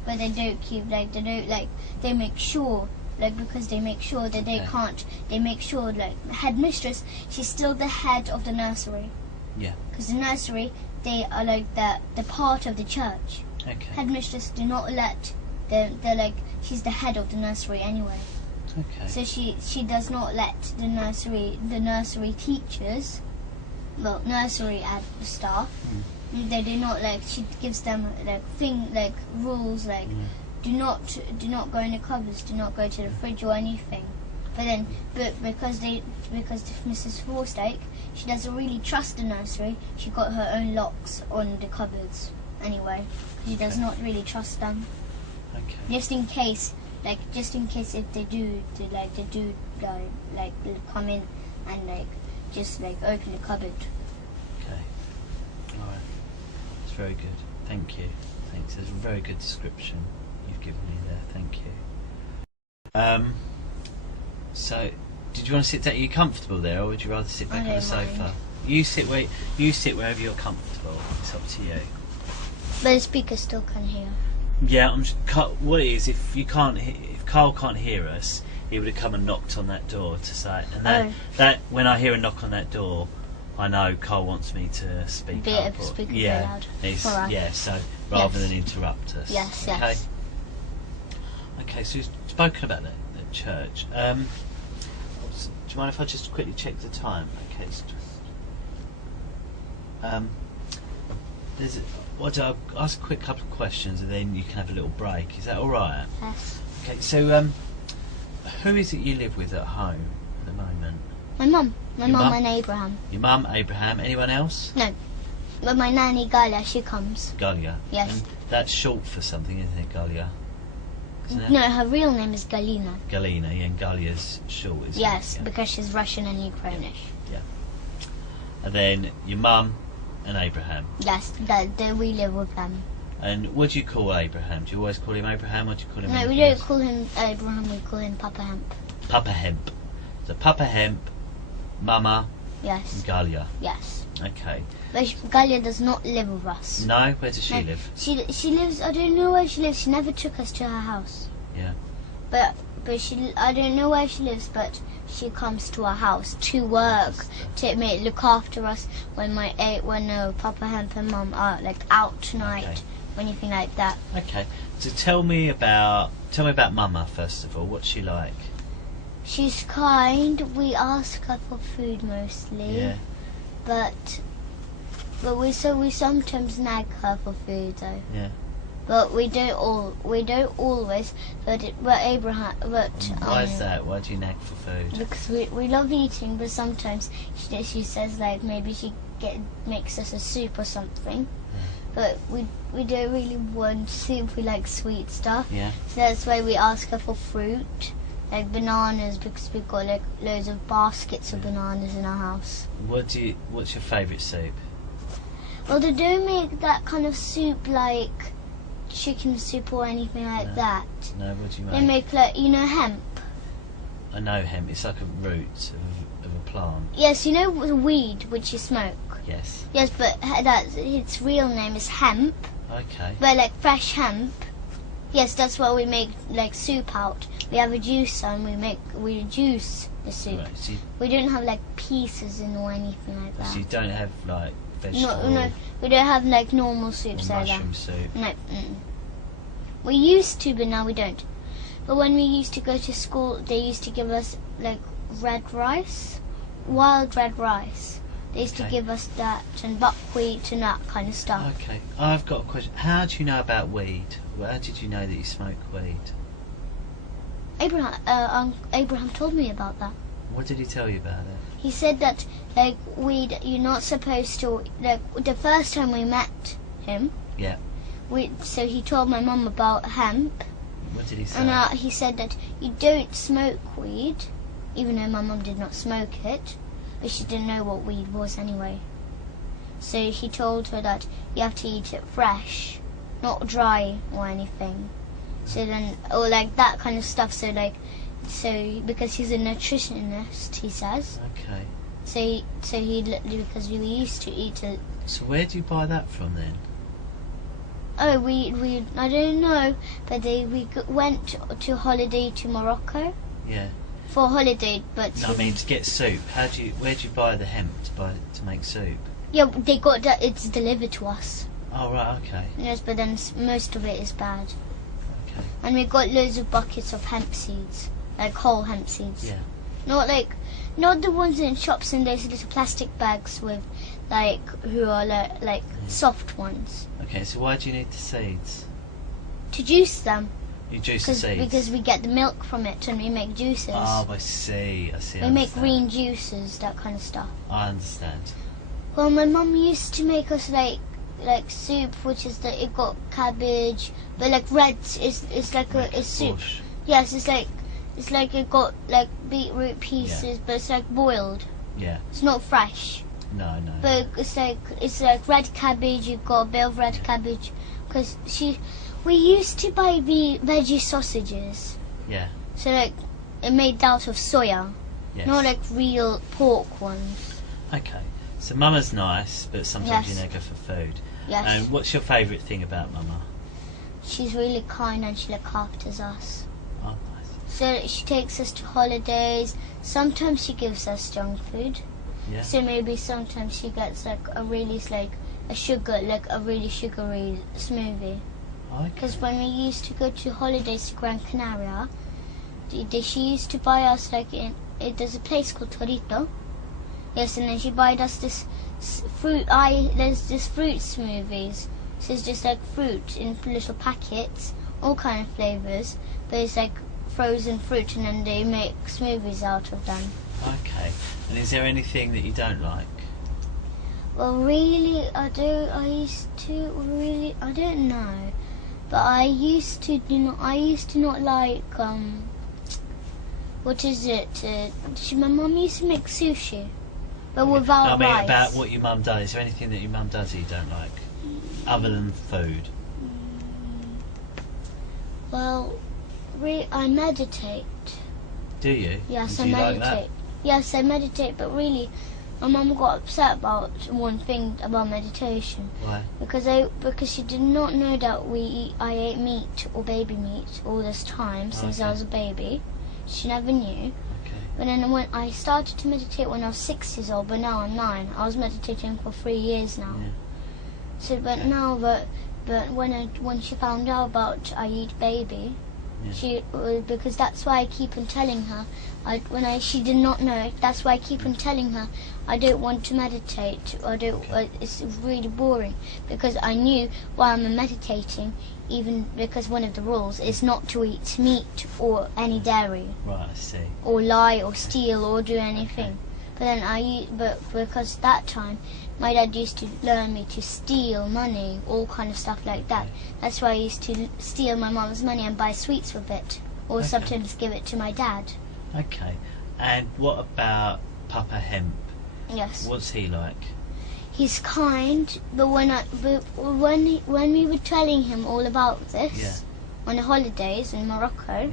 But they don't keep they make sure because they make sure that they can't. They make sure the headmistress, she's still the head of the nursery. Yeah. Because the nursery, they are like the part of the church. Okay. Headmistress do not let they're like she's the head of the nursery anyway. Okay. So she does not let the nursery teachers, nursery staff. They do not she gives them rules do not go in the cupboards, do not go to the fridge or anything. But because Mrs. Forstake, she doesn't really trust the nursery. She got her own locks on the cupboards anyway. She does not really trust them. Okay. Just in case if they do come in and just open the cupboard. Okay. All right. That's very good. Thank you. Thanks. There's a very good description you've given me there. Thank you. So, did you want to sit down? Are you comfortable there, or would you rather sit back on the sofa? You sit wherever you're comfortable. It's up to you. But the speaker still can hear. Yeah, what it is, if Carl can't hear us, he would have come and knocked on that door to say, and that when I hear a knock on that door, I know Carl wants me to speak up. Speak loud. So rather than interrupt us. Yes. Okay. Yes. Okay, so you've spoken about the church. Do you mind if I just quickly check the time? Okay. I'll ask a quick couple of questions and then you can have a little break. Is that all right? Yes. Okay. So, who is it you live with at home at the moment? My mum. My mum and Abraham. Your mum, Abraham. Anyone else? No. But my nanny, Galia, she comes. Galia? Yes. And that's short for something, isn't it, Galia? No, her real name is Galina. Galina, yeah, and Galia's short, isn't it? Yes, because she's Russian and Ukrainish. Yeah. And then your mum and Abraham. Yes, we live with them. And what do you call Abraham? Do you always call him Abraham, or do you call him No, we don't call him Abraham, we call him Papa Hemp. Papa Hemp. So Papa Hemp, Mama, yes, and Galia. Yes. Okay. But Galia does not live with us. No? Where does she live? She lives, I don't know where she lives. She never took us to her house. Yeah. But I don't know where she lives, but she comes to our house to work, to look after us when Papa Hemp and Mum are out tonight, or anything like that. Okay. So tell me about Mama first of all. What's she like? She's kind. We ask her for food mostly. Yeah. But we sometimes nag her for food though. Yeah. But we don't always. But Abraham. But why is that? Why do you nag for food? Because we love eating, but sometimes she says maybe she makes us a soup or something, but we don't really want soup. We like sweet stuff. Yeah. So that's why we ask her for fruit, like bananas, because we've got like loads of baskets of bananas in our house. What's your favourite soup? Well, they don't make that kind of soup like chicken soup or anything like that. No, what do you make? They make like, you know, hemp. I know hemp. It's like a root of a plant. Yes, you know the weed which you smoke. Yes. Yes, but its real name is hemp. Okay. But like fresh hemp. Yes, that's what we make like soup out. We have a juicer and we juice the soup. Right, so we don't have like pieces in or anything like that. so you don't have like vegetable No, we don't have like normal soups or like that. mushroom soup. No. We used to, but now we don't. But when we used to go to school, they used to give us like red rice, wild red rice. They used to give us that and buckwheat and that kind of stuff. Okay. I've got a question. How do you know about weed? How did you know that you smoke weed? Abraham told me about that. What did he tell you about it? He said that like weed, you're not supposed to, like the first time we met him. Yeah. So he told my mum about hemp. What did he say? And he said that you don't smoke weed, even though my mum did not smoke it, but she didn't know what weed was anyway. So he told her that you have to eat it fresh, not dry or anything. So then, or like that kind of stuff. So because he's a nutritionist, he says. Okay. So he because we used to eat it. So where do you buy that from then? Oh, we I don't know, but we went to holiday to Morocco. Yeah. For holiday, but No, I mean to get soup. Where do you buy the hemp to make soup? yeah, they got that. It's delivered to us. Oh right, okay. Yes, but then most of it is bad. Okay. And we got loads of buckets of hemp seeds, like whole hemp seeds. Yeah. Not the ones in shops in those little plastic bags with who are like soft ones. Okay, so why do you need the seeds? To juice them. You juice the seeds? Because we get the milk from it and we make juices. Oh, I see. We make green juices, that kind of stuff. I understand. Well, my mum used to make us like soup, which is that it got cabbage, but like red. It's like a soup. Bush. Yes, it's like it got like beetroot pieces, but it's like boiled. Yeah. It's not fresh. No. But it's like red cabbage. You've got a bit of red cabbage, because we used to buy the veggie sausages. Yeah. So like it made out of soya, Yes. not like real pork ones. Okay. So Mama's nice, but sometimes Yes. you neg her for food. Yes. And what's your favourite thing about Mama? She's really kind and she looks after us. Oh, nice. So she takes us to holidays. Sometimes she gives us junk food. Yeah. So maybe sometimes she gets like a really really sugary smoothie. Okay. Because when we used to go to holidays to Gran Canaria, she used to buy us there's a place called Torito. Yes, and then she bought us this fruit. There's this fruit smoothies. So it's just like fruit in little packets, all kind of flavors. But it's like frozen fruit, and then they make smoothies out of them. Okay. And is there anything that you don't like? Well, really, I don't know. But I used to not like what is it? My mum used to make sushi, but without No, I mean rice. about what your mum does. Is there anything that your mum does that you don't like, other than food? Well, I meditate. Do you? Yes, Do I you meditate. like that? Yes, I meditate, but really, my mum got upset about one thing about meditation. Why? Because she did not know that I ate meat or baby meat all this time since I was a baby. She never knew. Okay. But then when I started to meditate when I was 6 years old, but now I'm 9. I was meditating for 3 years now. Yeah. So, but when she found out about I eat baby, Yeah. because that's why I keep on telling her. She did not know it. That's why I keep on telling her I don't want to meditate. It's really boring, because I knew while I'm meditating, even because one of the rules is not to eat meat or any dairy, Right, I see. or lie or steal or do anything. but because that time my dad used to learn me to steal money, all kind of stuff like that. That's why I used to steal my mum's money and buy sweets with it, or sometimes give it to my dad. Okay. And what about Papa Hemp? Yes. What's he like? He's kind, but when we were telling him all about this on the holidays in Morocco,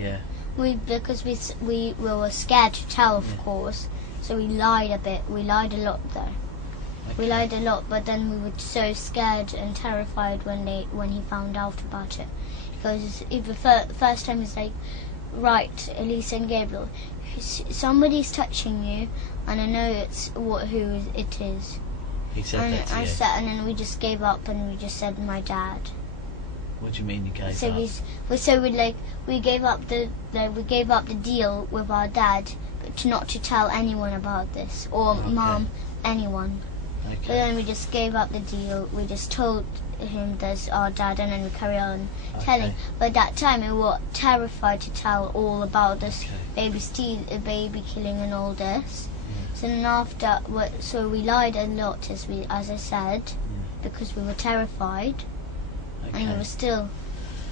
because we were scared to tell, of course, so we lied a bit. We lied a lot though. We lied a lot, but then we were so scared and terrified when he found out about it, because the first time he's like, right, Elisa and Gabriel, somebody's touching you, and I know who it is. He said that to you? And then we just gave up, and we just said my dad. What do you mean you gave up? We gave up the deal with our dad, but not to tell anyone about this, or mom, anyone. Okay. But then we just gave up the deal. We just told him there's our dad, and then we carry on telling. But that time we were terrified to tell all about this baby killing and all this. So then so we lied a lot, as I said, because we were terrified, and we were still.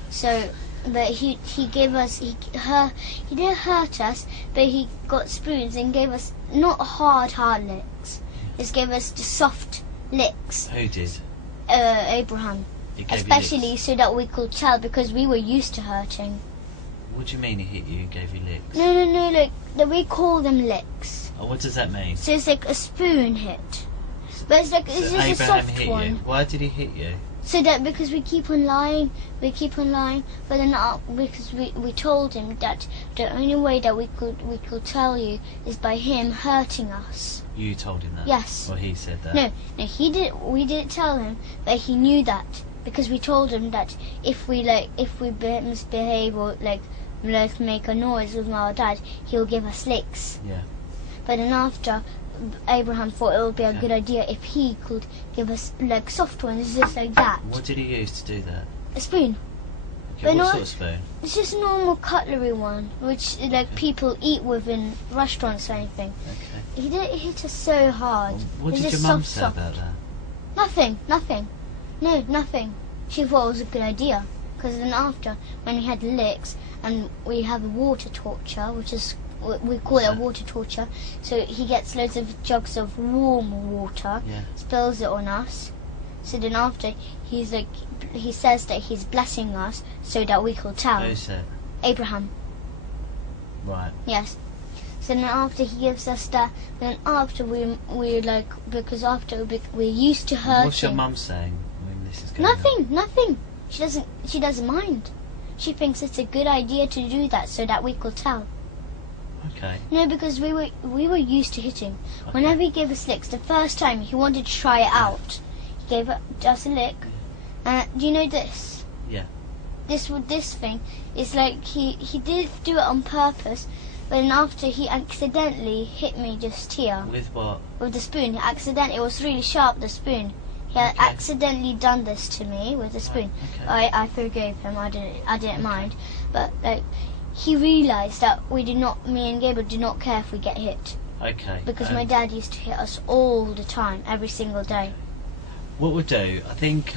So, but he gave us he didn't hurt us, but he got spoons and gave us not hard licks. Just gave us the soft licks. Who did? Abraham. Especially so that we could tell, because we were used to hurting. What do you mean he hit you and gave you licks? No, we call them licks. Oh, what does that mean? So it's like a spoon hit. But it's just Abraham a soft hit one. You. Why did he hit you? So that because we keep on lying, but then because we told him that the only way that we could tell you is by him hurting us. You told him that? Yes. Or he said that? No, he did. We didn't tell him, but he knew that, because we told him that if we misbehave or let's make a noise with our dad, he'll give us licks. Yeah. But then after, Abraham thought it would be a good idea if he could give us soft ones, just like that. What did he use to do that? A spoon. Okay, what sort of spoon? It's just a normal cutlery one, which people eat with in restaurants or anything. Okay. He didn't hit us so hard. What did your mum say about that? Nothing. No, nothing. She thought it was a good idea, because then after, when we had licks, and we have a water torture, which is, we call it a water torture, so he gets loads of jugs of warm water, spills it on us, so then after, he says that he's blessing us so that we could tell. Who's that? Abraham. Right. Yes. So then after he gives us that, then after because after we're used to hurting. What's your mum saying when this is going on? Nothing. She doesn't mind. She thinks it's a good idea to do that so that we could tell. Okay. No, because we were used to hitting. Okay. Whenever he gave us licks, the first time he wanted to try it out. He gave us a lick. Do you know this? Yeah. This thing is he did do it on purpose, but then after he accidentally hit me just here. With what? With the spoon. It was really sharp, the spoon. He had accidentally done this to me with the spoon. Okay. I forgave him. I didn't mind, but he realised that me and Gabriel do not care if we get hit. Okay. Because my dad used to hit us all the time, every single day. What we'll do, I think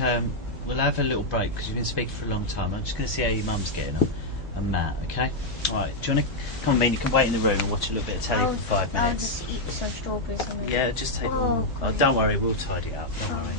we'll have a little break because you've been speaking for a long time. I'm just going to see how your mum's getting on, and Matt. Okay. All right. Do you want to come on, Bean? You can wait in the room and watch a little bit of telly for 5 minutes. I'll just eat some strawberries. Yeah, just take them all. Oh, don't worry, we'll tidy it up. Don't worry.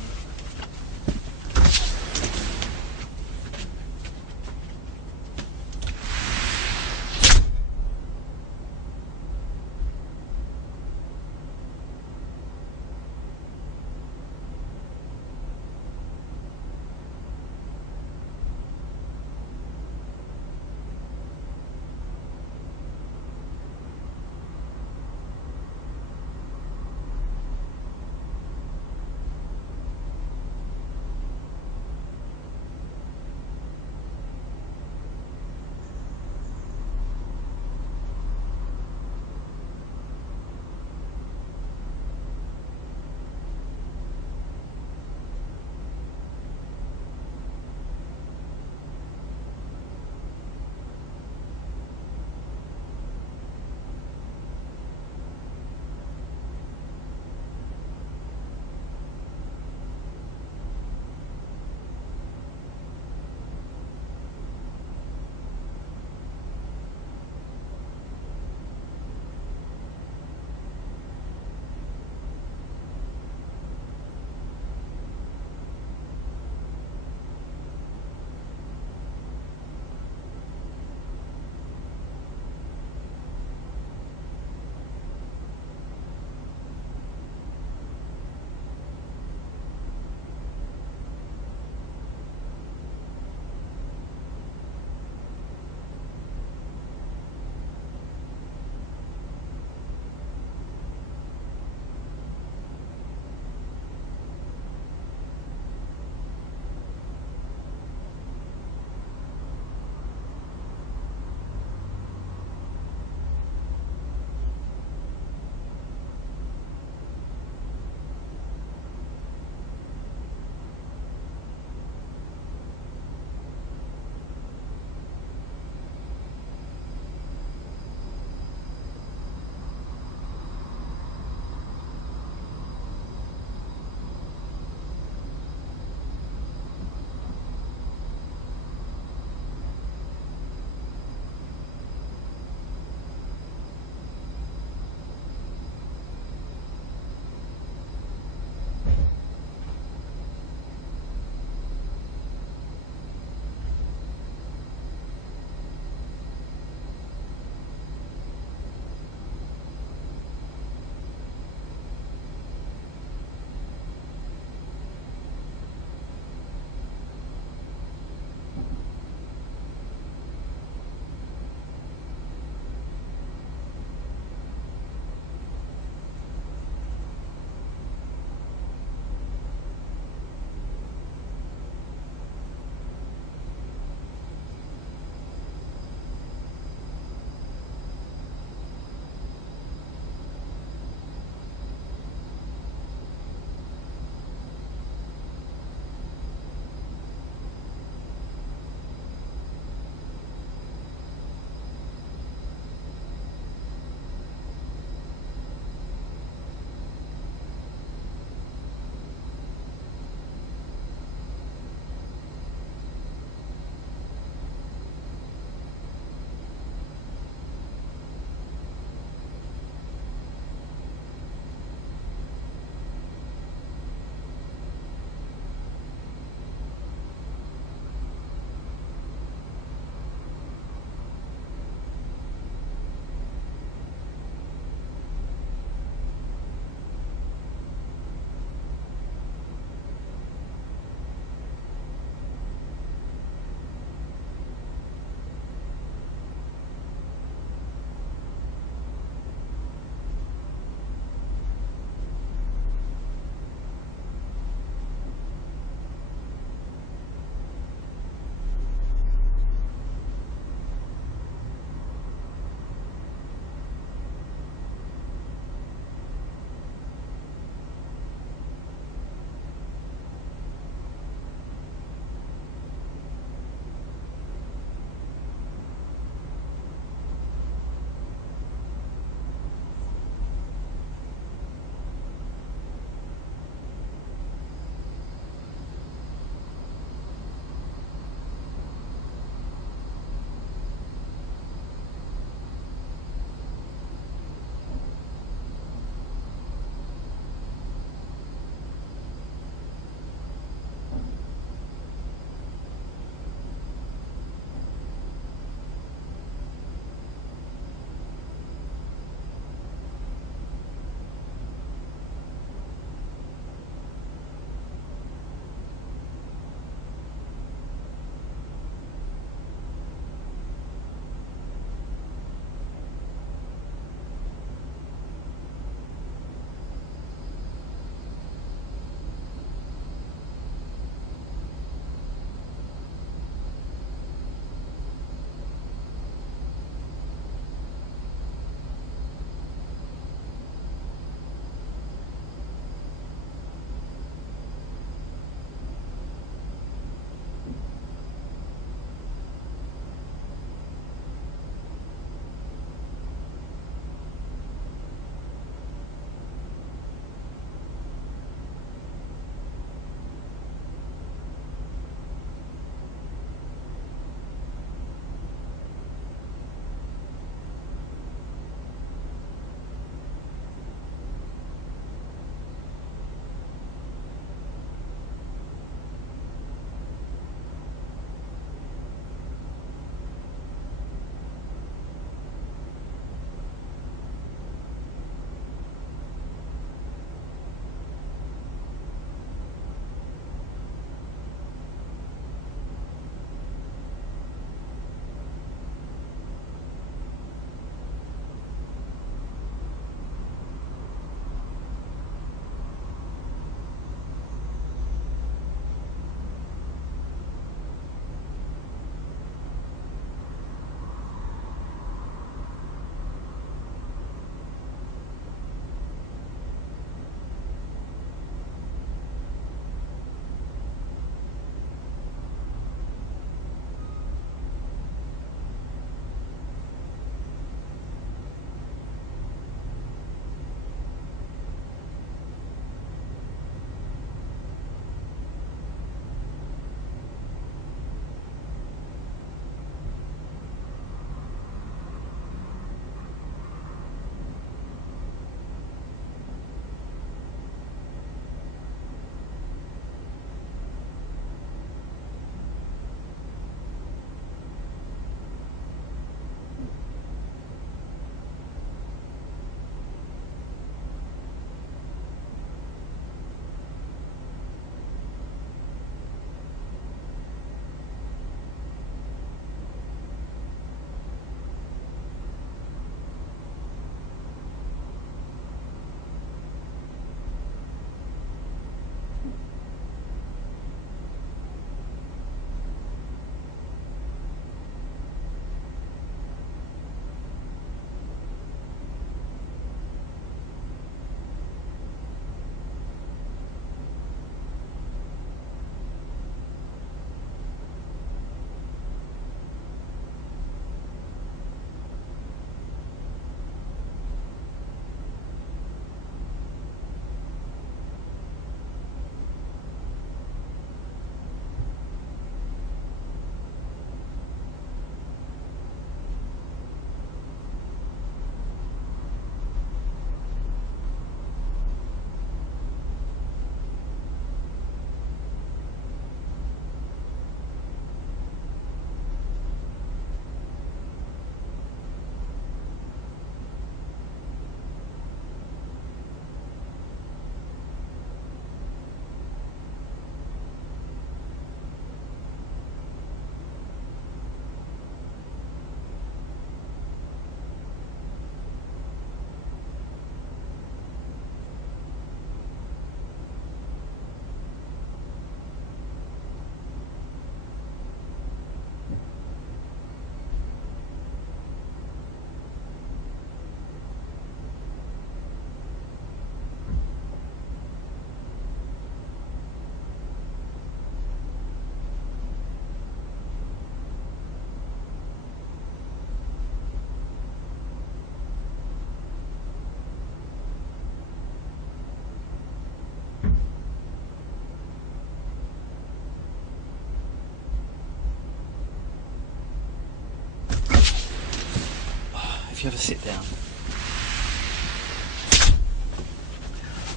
if you ever sit down.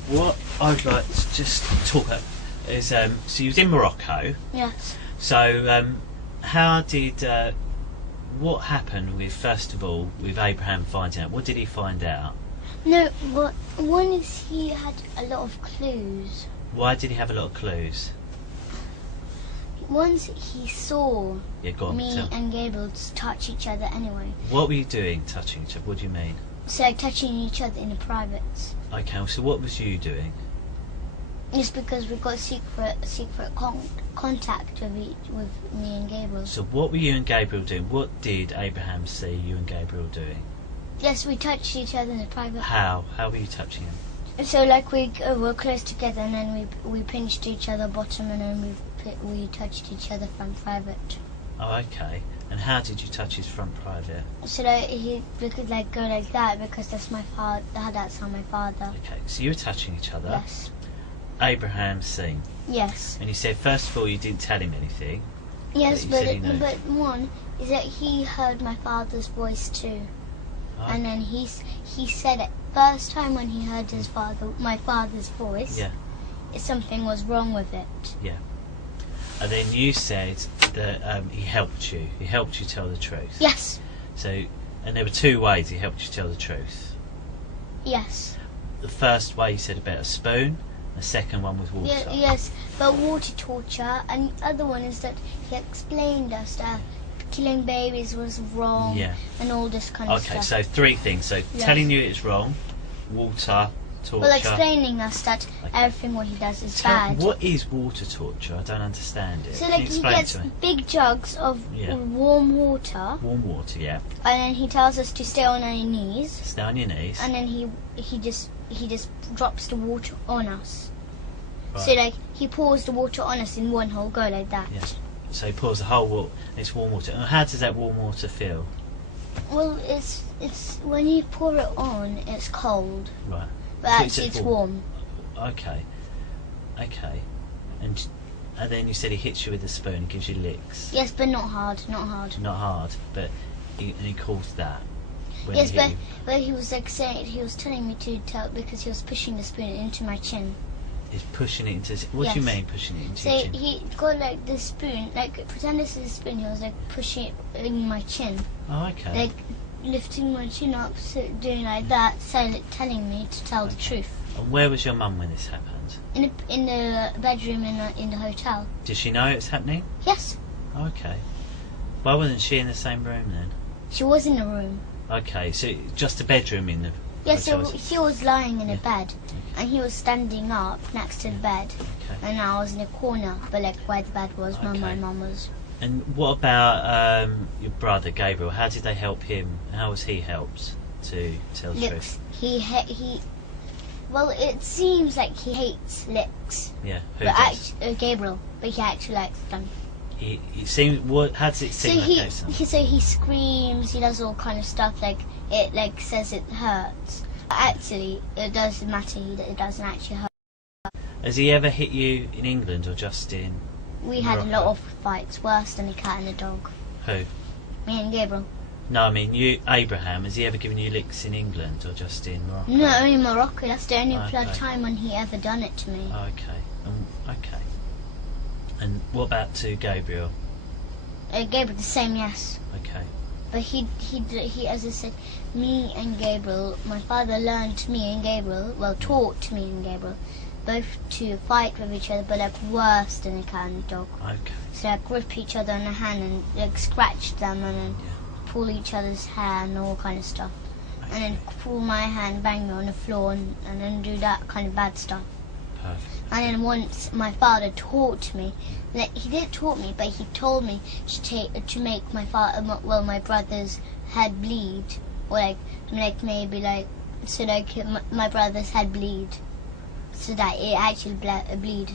What I'd like to just talk about is, so you was in Morocco. Yes. So, how did, what happened with, first of all, with Abraham finding out? What did he find out? No, what one is he had a lot of clues. Why did he have a lot of clues? Once he saw Go on, me tell. and Gabriel touch each other anyway. What were you doing, touching each other? What do you mean? So like touching each other in the privates. Okay, so what was you doing? Just because we got secret contact with me and Gabriel. So what were you and Gabriel doing? What did Abraham see you and Gabriel doing? Yes, we touched each other in the private. How? How were you touching him? So like we were close together, and then we pinched each other bottom, and then we touched each other from private. Oh, okay. And how did you touch his front private? So like we could like go like that because that's my father. That's how my father. Okay, so you were touching each other. Yes. Abraham seen. Yes. And you said first of all you didn't tell him anything. Yes, But you said he knew. but one is that he heard my father's voice too, Oh, and then he said it first time when he heard my father's voice. Yeah. Something was wrong with it. And then you said that he helped you. He helped you tell the truth. Yes. So, and there were two ways he helped you tell the truth. Yes. The first way you said about a spoon. The second one was water. Yes, but water torture, and the other one is that he explained us that killing babies was wrong, Yeah. and all this kind of stuff. Okay, so three things. So telling you it's wrong, water, torture. Well, explaining us that everything what he does is bad. What is water torture? I don't understand it. So Can like you he explain it gets to me? big jugs of warm water, Warm water, yeah. and then he tells us to stay on our knees, Stay on your knees. and then he just drops the water on us. Right. So like he pours the water on us in one whole go like that. Yeah. So he pours the whole water. It's warm water. And how does that warm water feel? Well, it's when you pour it on, it's cold, Right. but So actually it's warm. Okay. Okay. And then you said he hits you with a spoon. He gives you licks. Yes, but not hard, not hard. Not hard, but he calls that. When Yes, he hit you. but he was like saying, he was telling me to tell because he was pushing the spoon into my chin. He's pushing it into. What do you Yes. mean pushing it into So your chin? he got like the spoon, like pretend this is a spoon. He was like pushing it in my chin, Oh, okay. like lifting my chin up, so doing like that, telling me to tell the truth. And where was your mum when this happened? In the bedroom in the hotel. Did she know it was happening? Yes, Okay. Why wasn't she in the same room then? she was in the room. Okay, so just a bedroom in the. Yes, so hotel. she was lying in a Yeah. bed, and he was standing up next to the bed, Okay. and I was in a corner, but like where the bed was, where my Okay. mum was. And what about your brother Gabriel? How did they help him? How was he helped to tell the truth? Licks. He. Well, it seems like he hates licks, Yeah, who but does? Gabriel, but he actually likes them. He seems. What? How does it So seem? he screams. He does all kind of stuff. Like it like says it hurts. But actually, it doesn't matter. It doesn't actually hurt. Has he ever hit you in England or just in? We had a lot Morocco? of fights, worse than a cat and a dog. Who? Me and Gabriel. No, I mean you, Abraham. Has he ever given you licks in England or just in Morocco? No, only Morocco. That's the only Okay. time when he ever done it to me. Okay. Okay. And what about to Gabriel? Gabriel, the same, yes. Okay. But he, as I said, me and Gabriel, my father learned me and Gabriel, well, taught me and Gabriel, both to fight with each other, but like worse than a cat and a dog. Okay. So like grip each other in the hand and like scratch them and then Yeah. pull each other's hair and all kind of stuff. And then pull my hand, bang me on the floor and then do that kind of bad stuff. Perfect. And then once my father taught me, like he didn't taught me, but he told me to make my brother's head bleed, or like maybe like so like my brother's head bleed, so that it actually bleed.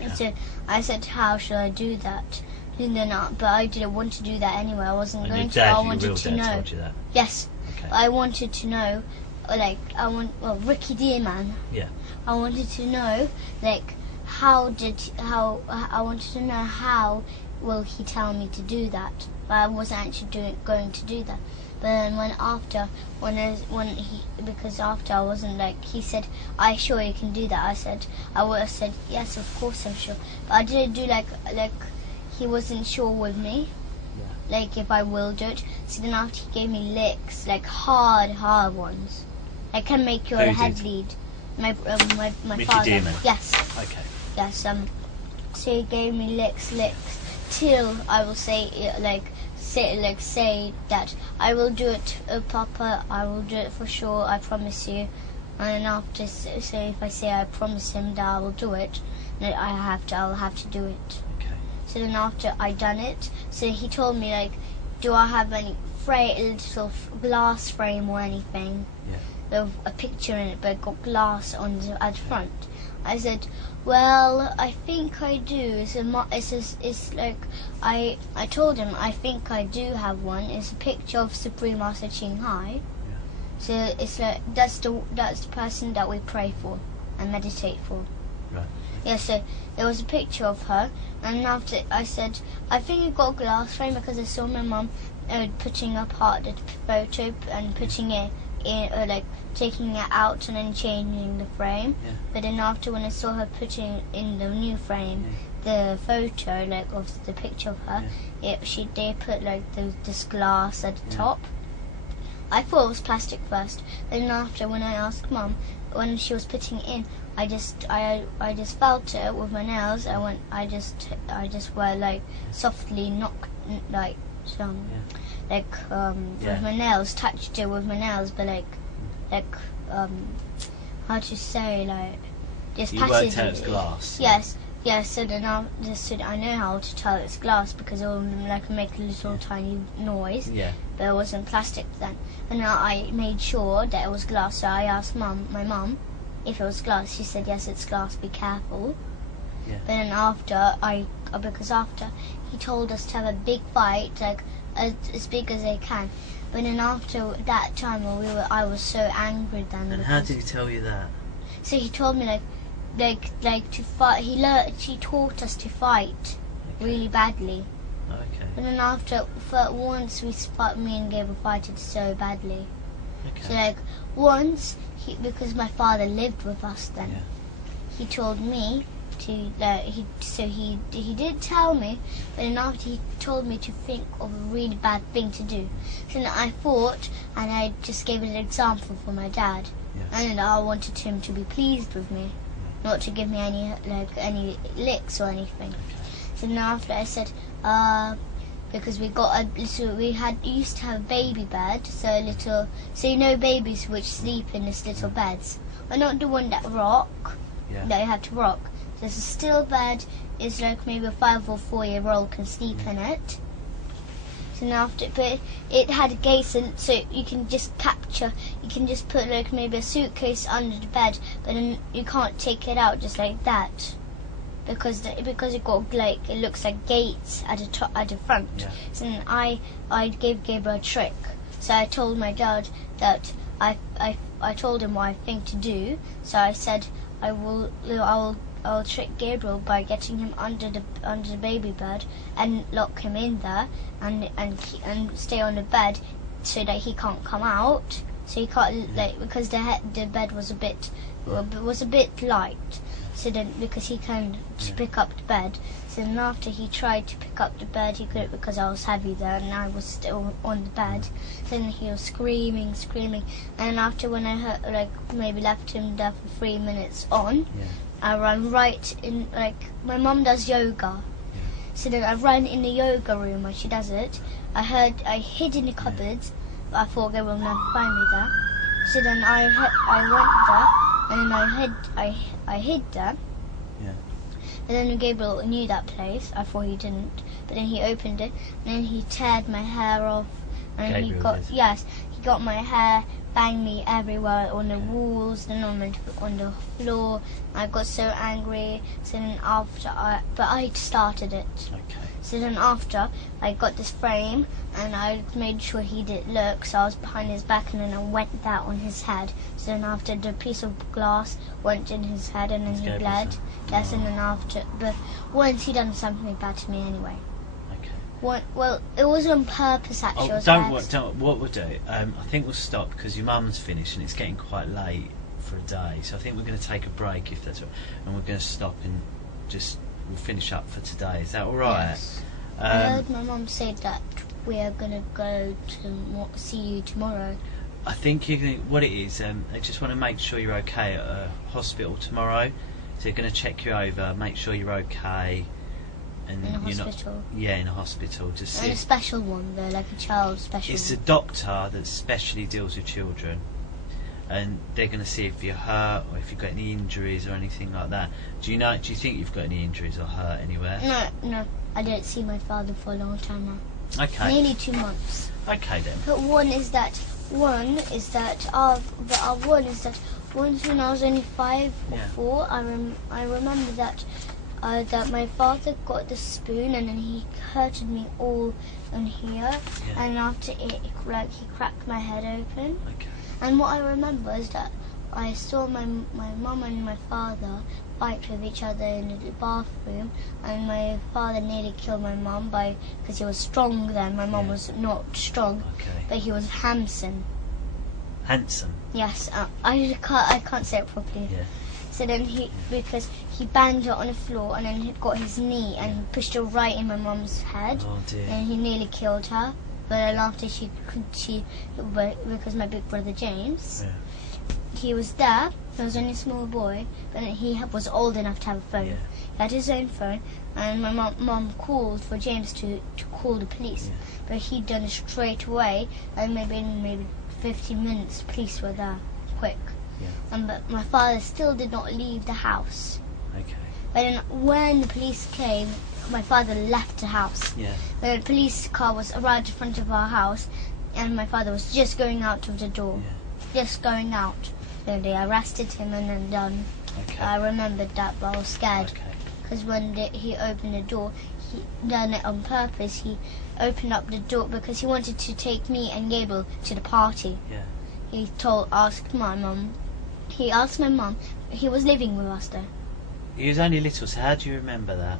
Yeah. So I said, how should I do that? And then, but I didn't want to do that anyway. I wasn't And going your to. dad, I your wanted real to dad, know. told you that. Yes, Okay. I wanted to know, Ricky Dearman. Yeah. I wanted to know, like, I wanted to know how will he tell me to do that? But I wasn't actually going to do that. But then because after I wasn't like, he said, "Are you sure you can do that?" I would have said, "Yes, of course I'm sure." But I didn't do like he wasn't sure with me, like if I will do it. So then after he gave me licks, like hard ones, like can make your head bleed. My Mickey father. Demon. Yes. Okay. Yes. So he gave me licks till I will say that I will do it, Papa. I will do it for sure. I promise you. And after, so if I say I promise him that I will do it, then I'll have to do it. Okay. So then after I done it, so he told me like, do I have any little glass frame or anything? Yeah. With a picture in it, but got glass on at the front. I said, well, I think I do. It's like I told him I think I do have one. It's a picture of Supreme Master Ching Hai. Yeah. So it's like that's the person that we pray for and meditate for. Right. Yeah. So there was a picture of her, and after I said I think it got a glass frame because I saw my mum putting apart the photo and putting it in, like taking it out and then changing the frame. Yeah. But then after when I saw her putting in the new frame, the photo like of the picture of her, they put like this glass at the top. I thought it was plastic first. Then after when I asked Mum when she was putting it in, I just felt it with my nails. I just were like softly knocked like some. Yeah. With my nails, touched it with my nails, but how to say, like, just you passively. worked out it's glass. Yes, so then I know how to tell it's glass because it will like make a little tiny noise. Yeah. But it wasn't plastic then. And I made sure that it was glass, so I asked my mum, if it was glass. She said, yes, it's glass, be careful. Yeah. But then because after, he told us to have a big fight, like, as big as they can. But then after that time I was so angry then. And how did he tell you that? So he told me like to fight. He taught us to fight really badly. Okay. But then after once me and Gabriel fighted so badly. Okay. So like once because my father lived with us then, he told me to he did tell me, but then after he told me to think of a really bad thing to do. So then I thought, and I just gave an example for my dad, and then I wanted him to be pleased with me, not to give me any licks or anything. Okay. So then after I said, because we used to have a baby bed, so you know babies which sleep in this little beds, but not the one that rock, that you have to rock. There's a still bed, is like maybe a 5 or 4-year-old can sleep in it. So now but it had gates, and so you can just put like maybe a suitcase under the bed, but then you can't take it out just like that, because it got like it looks like gates at the front. Yeah. So then I gave Gabriel a trick. So I told my dad that I told him what I think to do. So I said I'll trick Gabriel by getting him under the baby bed and lock him in there and stay on the bed so that he can't come out. So he can't because the bed was a bit light. So then because he can pick up the bed. So then after he tried to pick up the bed, he couldn't because I was heavy there and I was still on the bed. So then he was screaming, and after when I heard maybe left him there for 3 minutes on. I ran right in, my mum does yoga. So then I ran in the yoga room where she does it. I hid in the cupboards, but I thought they will never find me there. So then I went there, and then I hid there. Yeah. And then Gabriel knew that place. I thought he didn't. But then he opened it, and then he teared my hair off. And Gabriel he got my hair, banged me everywhere on the walls, then on the floor. I got so angry. So then but I started it. Okay. So then after, I got this frame, and I made sure he didn't look, so I was behind his back, and then I went that on his head. So then after, the piece of glass went in his head, and then he bled. Yes, and then after, but once he done something bad to me anyway. Well, it was on purpose actually. Oh, what we'll do, I think we'll stop because your mum's finished and it's getting quite late for a day, so I think we're going to take a break if that's all, and we're going to stop and we'll finish up for today. Is that alright? Yes. I heard my mum say that we are going to go to see you tomorrow. I think what it is, they just want to make sure you're okay at a hospital tomorrow, so they're going to check you over, make sure you're okay. And in a hospital? In a hospital. Just and a special one though, like a child special It's one. a doctor that specially deals with children, and they're going to see if you're hurt or if you've got any injuries or anything like that. Do you think you've got any injuries or hurt anywhere? No, I didn't see my father for a long time now. Okay. Nearly 2 months. Okay then. But one is that once when I was only 5 or 4, I remember that my father got the spoon and then he hurted me all in here, and after it, he cracked my head open. Okay. And what I remember is that I saw my mum and my father fight with each other in the bathroom, and my father nearly killed my mum because he was strong then. My mum was not strong, but he was handsome. Handsome? Yes, I can't say it properly. Yeah. So then because he banged her on the floor and then he got his knee and pushed her right in my mum's head. Oh dear. And he nearly killed her. But then after because my big brother James, he was there. He was only a small boy, but he was old enough to have a phone. Yeah. He had his own phone, and my mum called for James to call the police. But he'd done it straight away, and maybe 15 minutes, police were there, quick. Yeah. But my father still did not leave the house. Okay. But then when the police came, my father left the house. Yeah. The police car was arrived in front of our house, and my father was just going out of the door. Yeah. Just going out. So they arrested him and then done. Okay. I remembered that, but I was scared. Okay. Because when he opened the door, he done it on purpose. He opened up the door because he wanted to take me and Gable to the party. Yeah. He asked my mum. He asked my mum. He was living with us though. He was only little, so how do you remember that?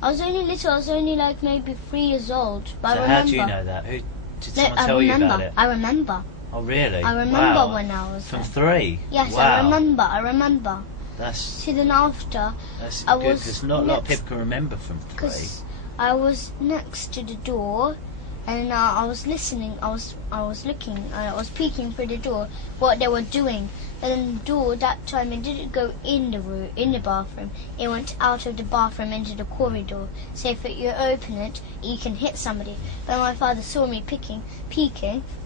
I was only little. I was only like maybe 3 years old. But So I remember. how do you know that? Did someone tell you about it? I remember. Oh really? I remember Wow. when I was From there. 3? Yes, Wow. I remember. That's So then after, good, because not a lot of people can remember from 3. because I was next to the door, and I was listening. I was looking. I was peeking through the door what they were doing. And then the door that time it didn't go in the room, in the bathroom. It went out of the bathroom into the corridor. So if you open it, you can hit somebody. But my father saw me peeking,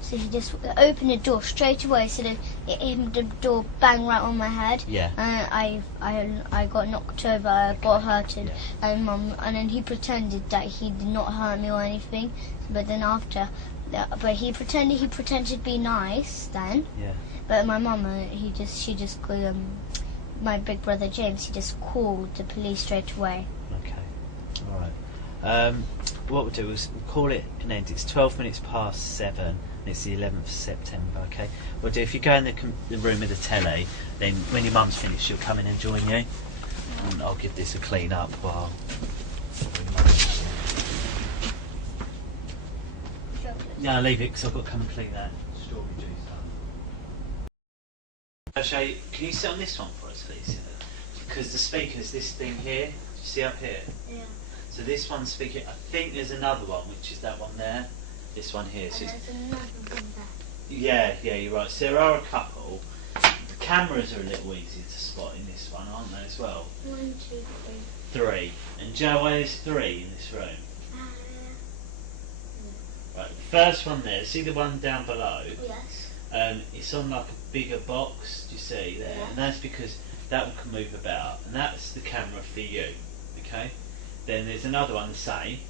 so he just opened the door straight away. So that the door banged right on my head. Yeah. And I got knocked over. I got hurted. Yeah. And then he pretended that he did not hurt me or anything. But then after, he pretended to be nice then. Yeah. But my mum, she just called my big brother James. He just called the police straight away. Okay. All right. What we'll do is we'll call it an end. It's 12 minutes past 7, and it's the 11th of September. Okay. We'll do. If you go in the room with the telly, then when your mum's finished, she'll come in and join you, and I'll give this a clean up while. Yeah, leave it because I've got to come and clean that strawberry juice up. I'll show you. Can you sit on this one for us, please? Because the speaker's this thing here. Do you see up here? Yeah. So this one's speaking. I think there's another one, which is that one there. This one here. So There's another one there. yeah, you're right. So there are a couple. The cameras are a little easier to spot in this one, aren't they, as well? 1, 2, 3. 3. And do you know why there's 3 in this room? Right, the first one there, see the one down below? Yes. It's on like a bigger box, do you see there? Yeah. And that's because that one can move about, and that's the camera for you, okay? Then there's another one the same,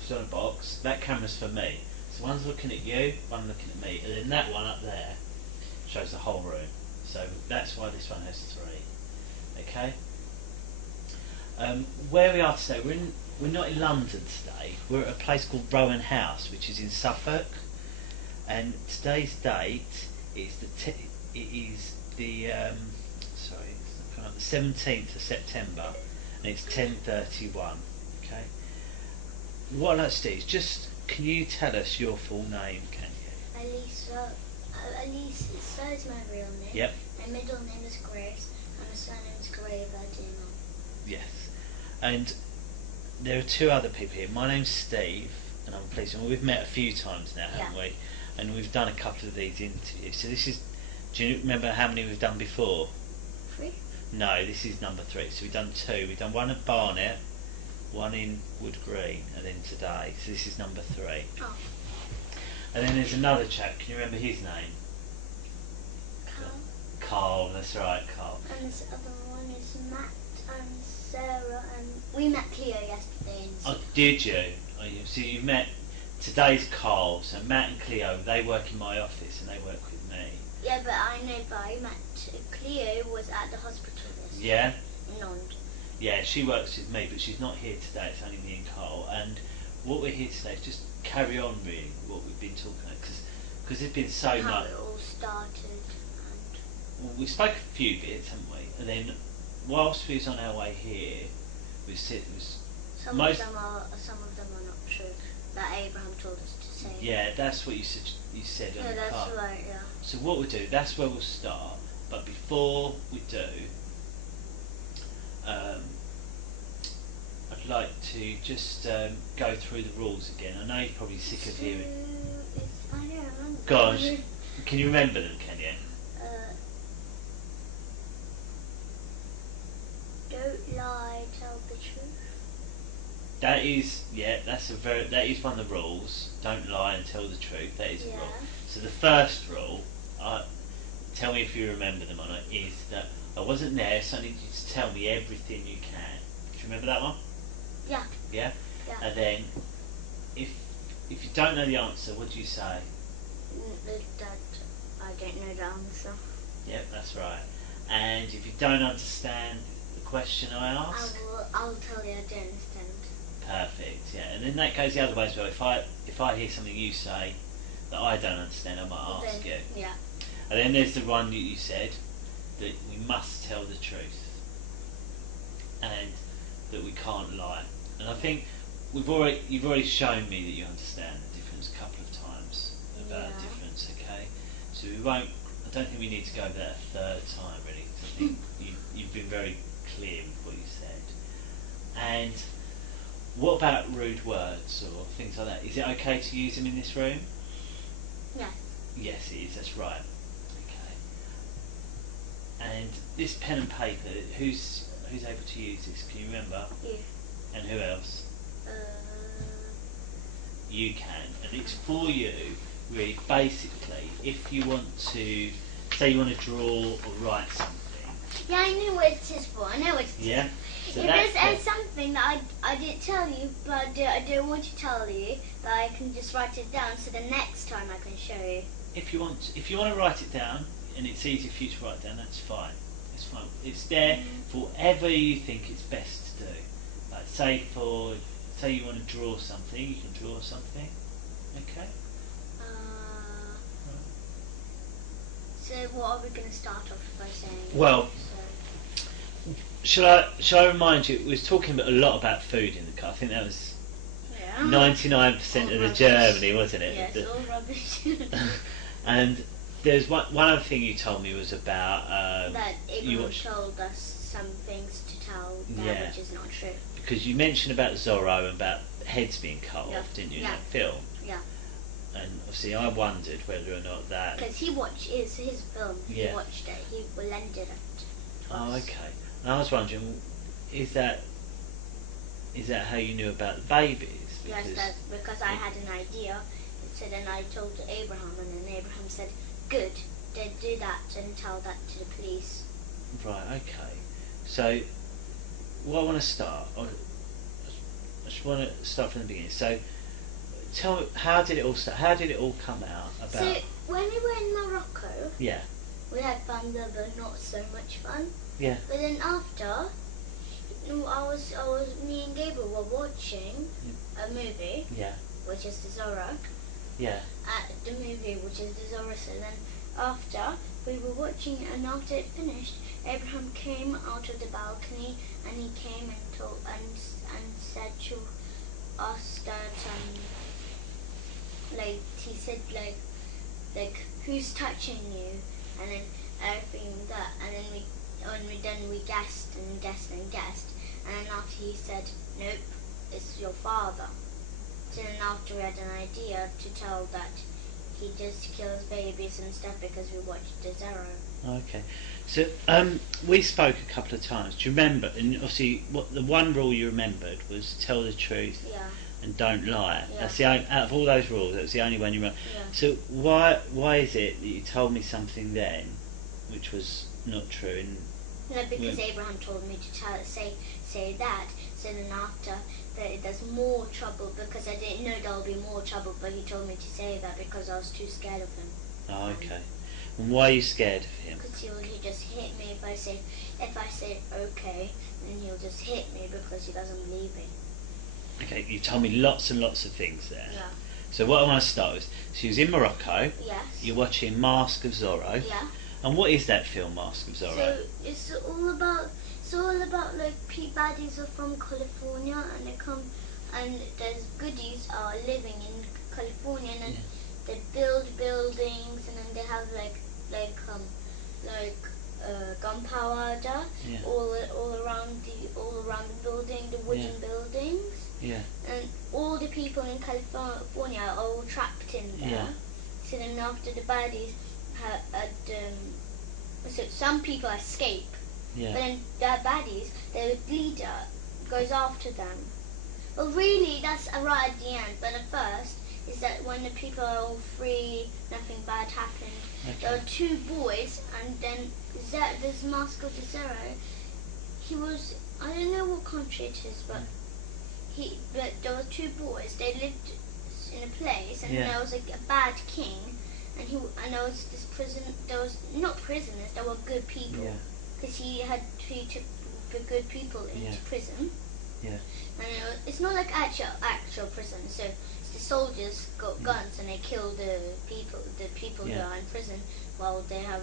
it's on a box, that camera's for me. So one's looking at you, one looking at me, and then that one up there shows the whole room. So that's why this one has 3, okay? Where we are today, we're not in London today. We're at a place called Rowan House, which is in Suffolk. And today's date is the 17th of September, and it's 10:31. Okay. what I'd like to do is just, can you tell us your full name, can you? Elisa. Elisa is my real name. Yep. My middle name is Grace, and my surname is Graverdino. Yes. And there are two other people here. My name's Steve, and I'm pleased. And we've met a few times now, haven't we? And we've done a couple of these interviews. So this is, do you remember how many we've done before? 3? No, this is number 3. So we've done 2. We've done one at Barnet, one in Wood Green, and then today. So this is number 3. Oh. And then there's another chap. Can you remember his name? Carl. Carl, that's right, Carl. And this other one is Matt and Sarah, and we met Cleo yesterday. Oh, did you? Oh, so you met, today's Carl, so Matt and Cleo, they work in my office and they work with me. Yeah, but I met Cleo was at the hospital yesterday. Yeah? In London. Yeah, she works with me, but she's not here today, it's only me and Carl. And what we're here today is just carry on really what we've been talking about, because there's been so How much. it all started. And Well, we spoke a few bits, haven't we? And then whilst we was on our way here, some of them are not true. That Abraham told us to say. Yeah, that's what you said on Yeah, the that's car. right. Yeah. So what we'll do, that's where we'll start. But before we do, I'd like to just go through the rules again. I know you're probably sick of hearing. I don't remember. Gosh, can you remember them? Can you? Don't lie, tell the truth. That is, that is one of the rules. Don't lie and tell the truth. That is a rule. So the first rule, tell me if you remember them or not, is that I wasn't there, so I need you to tell me everything you can. Do you remember that one? Yeah. Yeah? Yeah. And then, if you don't know the answer, what do you say? That I don't know the answer. Yep, that's right. And if you don't understand the question I ask? I'll tell you I don't understand. Perfect, yeah. And then that goes the other way as well. If I hear something you say that I don't understand, I might ask you. Yeah. And then there's the one that you said, that we must tell the truth. And that we can't lie. And I think you've already shown me that you understand the difference a couple of times about the difference, okay? So I don't think we need to go over that a third time really, because I think you've been very clear with what you said. And what about rude words or things like that? Is it okay to use them in this room? Yeah. Yes, it is, that's right. Okay. And this pen and paper, who's able to use this? Can you remember? You. And who else? You can. And it's for you, really, basically, if you want to, say you want to draw or write something. Yeah, I know what it is for. I know what it is. Yeah? So if there's something that I didn't tell you, but I don't want to tell you, that I can just write it down so the next time I can show you. If you want to write it down, and it's easy for you to write down, that's fine. It's fine. It's there for whatever you think it's best to do. Like say you want to draw something, you can draw something. Okay? So what are we going to start off by saying? Well, shall I remind you, we was talking a lot about food in the car. I think that was 99% of the journey, wasn't it? Yes, all rubbish. And there's one other thing you told me was about that Abraham told us some things to tell that which is not true. Because you mentioned about Zorro and about heads being cut off, didn't you, in that film? Yeah. And obviously I wondered whether or not that... Because he watched his film, he watched it, he lended it. Oh, okay. And I was wondering, is that how you knew about the babies? Yes, because I had an idea. It said, and I told Abraham, and then Abraham said, good, then do that and tell that to the police. Right, okay. So, what I want to start, I just want to start from the beginning. So, tell me, how did it all start? How did it all come out? So, when we were in Morocco, we had fun there, but not so much fun. Yeah. But then after, me and Gabriel were watching a movie. Yeah. Which is the Zorro. Yeah. The movie, which is the Zorro. So then, after we were watching, and after it finished, Abraham came out of the balcony, and he came and said to asked that like he said like who's touching you, and then everything that, and then we guessed and guessed and guessed, and then after he said nope, it's your father. So then after we had an idea to tell that he just kills babies and stuff because we watched the Zero. Okay, so we spoke a couple of times. Do you remember? And obviously, what the one rule you remembered was tell the truth and don't lie. Yeah. That's the only, out of all those rules, that was the only one you remember. Yeah. So why is it that you told me something then, which was not true? And no, because Abraham told me to say that. So then after that, there's more trouble because I didn't know there would be more trouble, but he told me to say that because I was too scared of him. Oh, okay. And why are you scared of him? Because he just hit me if I say okay, then he'll just hit me because he doesn't believe me. Okay, you told me lots and lots of things there. Yeah. So what I want to start with, she was in Morocco. Yes. You're watching Mask of Zorro. Yeah. And what is that film, Mask of Zorro? So it's all about like baddies are from California and they come and there's goodies are living in California and then they build buildings and then they have like gunpowder all around the building, the wooden buildings. Yeah. And all the people in California are all trapped in there. Yeah. So then after the baddies so some people escape. Yeah. But then the baddies, the leader goes after them. Well, really, that's right at the end. But at first, is that when the people are all free, nothing bad happened. Okay. There were two boys, and then this Mask of the Zero, he was, I don't know what country it is, but there were two boys. They lived in a place, and there was like a bad king, and there was this prison. There was not prisoners. There were good people. Yeah. Because he took the good people into prison. Yeah. And it's not like actual prison. So the soldiers got guns and they kill the people who are in prison while they have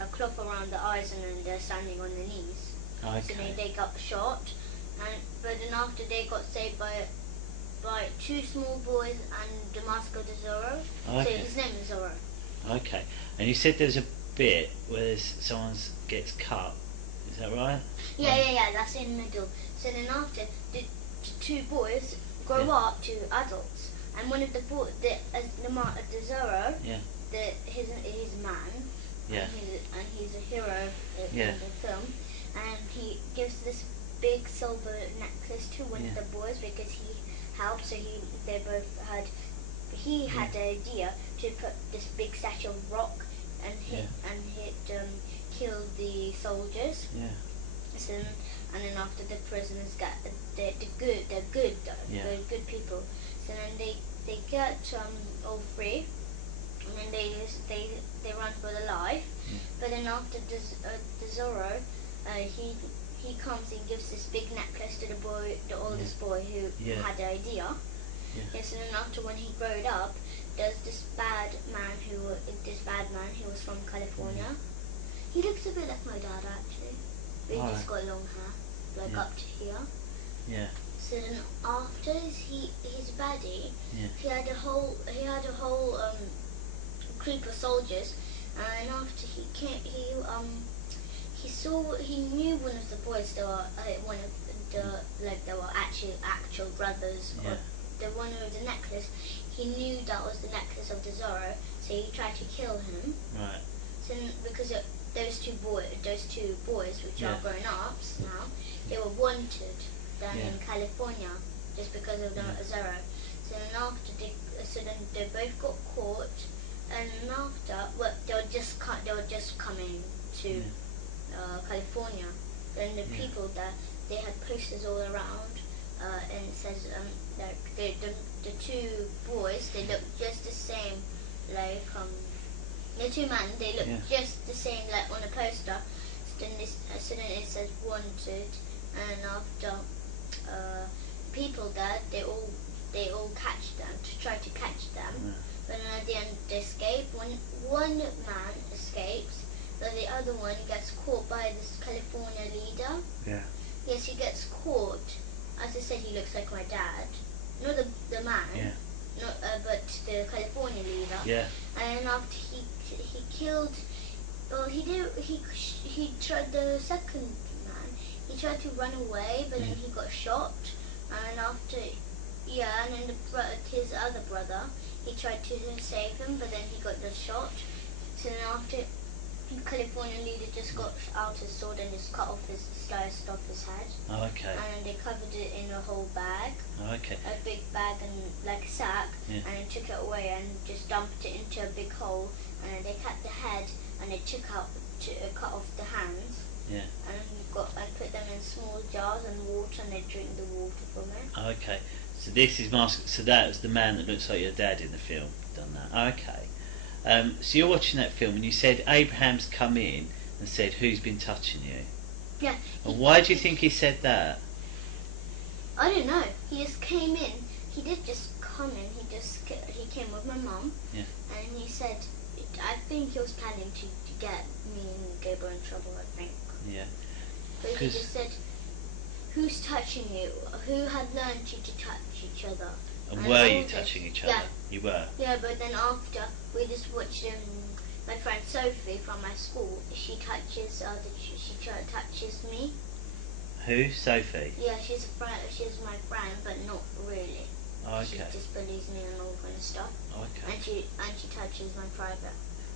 a cloth around the eyes and then they're standing on their knees. Okay. So they got shot, but then after they got saved by two small boys and the Mask of the Zorro. Okay. So his name is Zorro. Okay. And you said there's a bit where someone gets cut. Is that right? Yeah, that's in the middle. So then after, the two boys grow up to adults, and one of the Zorro, his man, and he's a hero in the film, and he gives this big silver necklace to one of the boys because he helped. So he had the idea to put this big statue of rock and kill the soldiers. Yeah. So, and then after the prisoners got they're good people. So then they get all free, and then they run for their life. But then after the Zorro, he comes and gives this big necklace to the oldest boy who had the idea. Yes, and then after when he growed up, there's this bad man who was from California. He looks a bit like my dad actually, but he just got long hair, like up to here. Yeah. So then after his baddie, he had a whole group of soldiers, and after he came, he knew one of the boys. They were they were actual brothers. Yeah. Or the one with the necklace, he knew that was the necklace of the Zorro, so he tried to kill him. Right. So because those two boys, which are grown-ups now, they were wanted down in California just because of the Zorro. So then after they both got caught, and after they were just coming to California. Then the people there, they had posters all around. And it says that the two boys, they look just the same, like the two men, they look just the same, like on a poster. So then it says wanted, and after people there, they all catch them to try to catch them. But then at the end they escape. One man escapes, but the other one gets caught by this California leader. Yeah. Yes, he gets caught. As I said, he looks like my dad. not the man. Yeah. Not, but the California leader. Yeah. And then after he killed, well, he tried, the second man, he tried to run away, but then he got shot. And after, and then his other brother, he tried to save him, but then he got just shot. So then after, the California leader just got out his sword and just sliced off his head. Oh, okay. And they covered it in a whole bag. Oh, okay. A big bag and like a sack, Yeah. and they took it away and just dumped it into a big hole. And then they cut the head and they cut off the hands. Yeah. And put them in small jars and water, and they drink the water from it. Oh, okay. So this is So that was the man that looks like your dad in the film. Done that. Oh, okay. So you're watching that film, and you said Abraham's come in and said, "Who's been touching you?" Yeah. And why do you think he said that? I don't know. He just came in. He did just come in. He came with my mum. Yeah. And he said, I think he was planning to get me and Gabriel in trouble. I think. Yeah. But he just said, "Who's touching you? Who had learned you to touch each other?" And were you touching each other? Yeah. You were. Yeah, but then after we just watched my friend Sophie from my school. She touches touches me. Who? Sophie. Yeah, she's a friend. She's my friend, but not really. Oh, She okay. just bullies me and all kind of stuff. Okay. And she touches my private.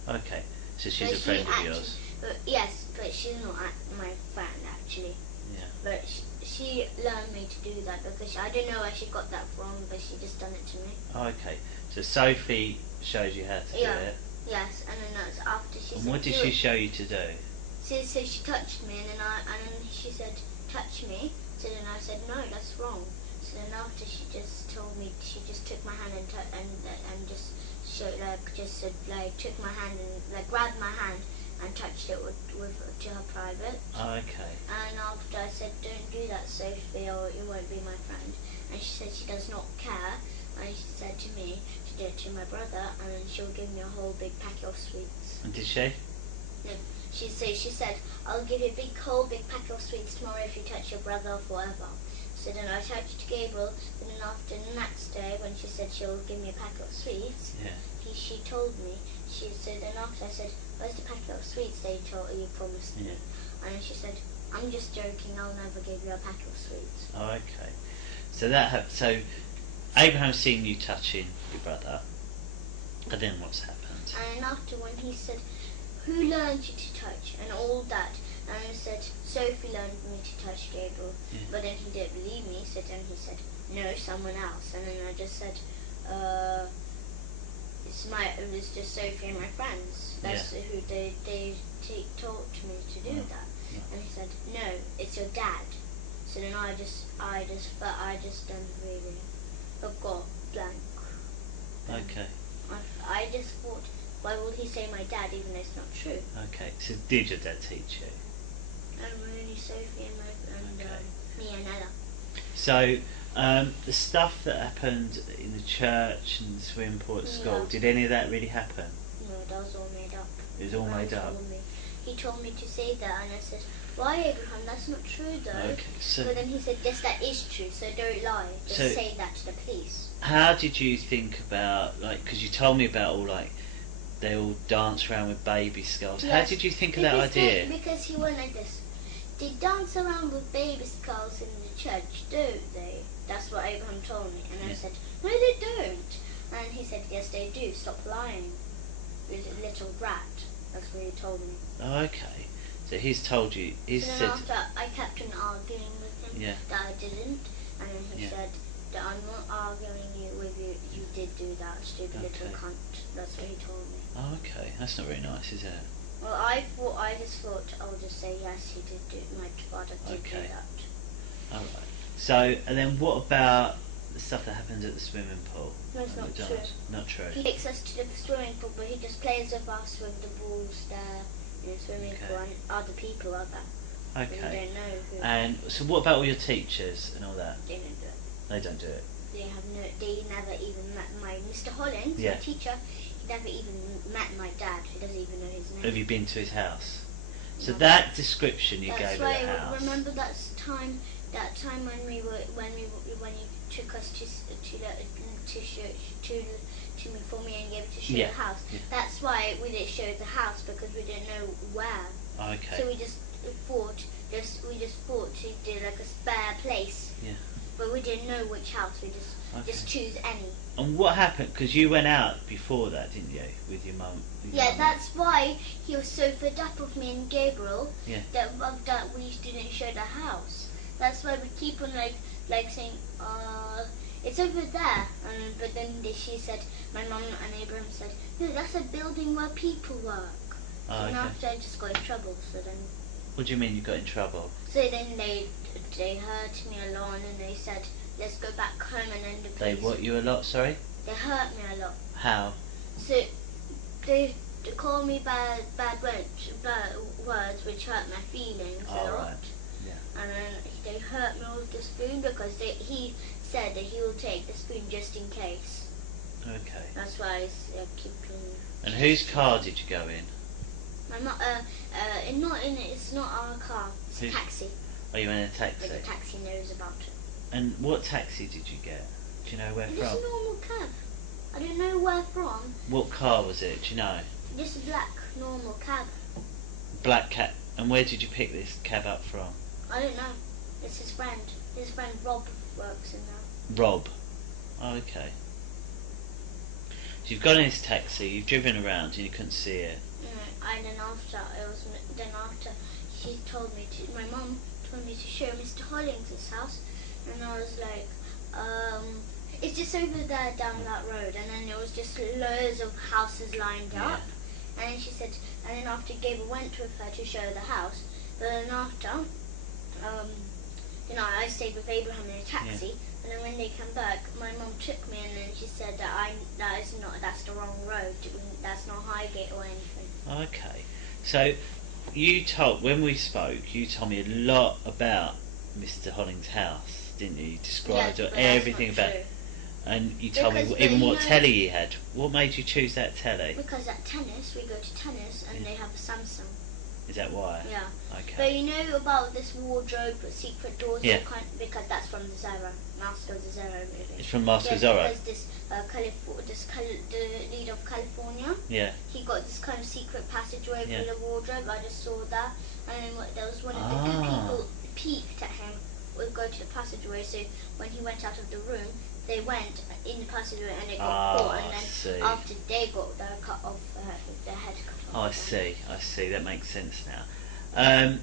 Okay. So she's But a friend of yours. But yes, but she's not my friend actually. Yeah. But she learned me to do that because I don't know where she got that from, but she just done it to me. Oh, okay. So Sophie showed you how to do it. Yes, and then that's after she And said. what did she show you to do? So she touched me, and then she said, "Touch me." So then I said, "No, that's wrong." So then after she just told me, she just took my hand and just showed just said took my hand and grabbed my hand and touched it with to her private. Oh, okay. And after I said, "Don't do that, Sophie, or you won't be my friend." And she said she does not care. And she said to me to do it to my brother, and then she'll give me a whole big packet of sweets. And did she? No, she said, "I'll give you a big packet of sweets tomorrow if you touch your brother forever." So then I touched Gabriel, and then after the next day when she said she'll give me a packet of sweets, she told me, she said, and after I said, "Where's the packet of sweets that you promised me?" And then she said, "I'm just joking, I'll never give you a packet of sweets." Oh, okay. So so Abraham's seen you touching your brother, and then what's happened? And after when he said, "Who learned you to touch?" and all that, and I said, "Sophie learned me to touch Gabriel." But then he didn't believe me, so then he said, "No, someone else." And then I just said, it was just Sophie and my friends. That's who they taught me to do that. And he said, "No, it's your dad." So then I just done really forgot blank. Okay. I just thought, why would he say my dad even though it's not true? Okay. So did your dad teach you? And really Sophie and me and Ella. So the stuff that happened in the church and the swimming pool at school, did any of that really happen? No, that was all made up. It was all made up? He told me to say that, and I said, "Why, Abraham? That's not true, though." Okay, so but then he said, "Yes, that is true, so don't lie. Just say that to the police." How did you think about, because you told me about they all dance around with baby skulls. Yes, how did you think of that idea? Because he went like this. They dance around with baby skulls in the church, don't they? That's what Abraham told me. And I said, "No, they don't." And he said, "Yes, they do. Stop lying. You're a little brat." That's what he told me. Oh, okay. So he's told you. He so said. Then after I kept on arguing with him that I didn't, and then he said that I'm not arguing with you. You did do that, stupid little cunt. That's what he told me. Oh, okay. That's not very nice, is it? Well, I just thought I'll just say yes. He did do. My father did do that. All right. So, and then what about the stuff that happens at the swimming pool? No, it's not true. Not true. He takes us to the swimming pool, but he just plays with us with the balls there in the swimming pool, and other people are there. Okay. We don't know who. And so, what about all your teachers and all that? They don't do it. They don't do it. They never even met my Mr. Hollins, my teacher. He never even met my dad. He doesn't even know his name. Have you been to his house? So that description you gave of the house. Remember that time That time when you took us for me and gave it to show the house. Yeah. That's why we didn't show the house, because we didn't know where. Okay. So we just thought to do like a spare place. Yeah. But we didn't know which house. We just choose any. And what happened? Because you went out before that, didn't you, with your mum? Yeah, that's why he was so fed up with me and Gabriel. Yeah. That we didn't show the house. That's why we keep on like saying, it's over there. But then she said, my mum and Abraham said, no, that's a building where people work. And after I just got in trouble. So then. What do you mean you got in trouble? So then they hurt me a lot, and they said, let's go back home, and then the police. They what you a lot? Sorry. They hurt me a lot. How? So they called me bad words, which hurt my feelings a lot. Right. Yeah. And then they hurt me with the spoon, because he said that he will take the spoon just in case. Okay. That's why I keep. And whose car did you go in? My mum. It's not our car. It's a taxi. Are you in a taxi? Like the taxi knows about it. And what taxi did you get? Do you know where Just from? a normal cab. I don't know where from. What car was it? Do you know? Just a black normal cab. Black cab. And where did you pick this cab up from? I don't know. It's his friend. His friend Rob works in there. Rob. Oh, okay. So you've got in this taxi, you've driven around and you couldn't see it. And then after she told me to, my mum told me to show Mr. Hollings' house, and I was like, it's just over there down that road, and then there was just loads of houses lined up, and then she said, and then after Gabriel went with her to show the house, but then after, I stayed with Abraham in a taxi, and then when they came back, my mum took me, and then she said that that's the wrong road, that's not Highgate or anything. Okay. So when we spoke, you told me a lot about Mr. Hollings' house, didn't you? You described everything about it. And you told me even what telly he had. What made you choose that telly? Because at tennis, we go to tennis, and they have a Samsung. Is that why? Yeah. Okay. But you know about this wardrobe with secret doors? Yeah. Because that's from the Zorro, Master of the Zorro movie. It's from Master of Zorro? Because the leader of California, he got this kind of secret passageway through the wardrobe. I just saw that. And then there was one of the good people peeked at him, would go to the passageway, so when he went out of the room, they went in the passageway and it got caught, and then after they got their head cut off. Oh, I see. That makes sense now.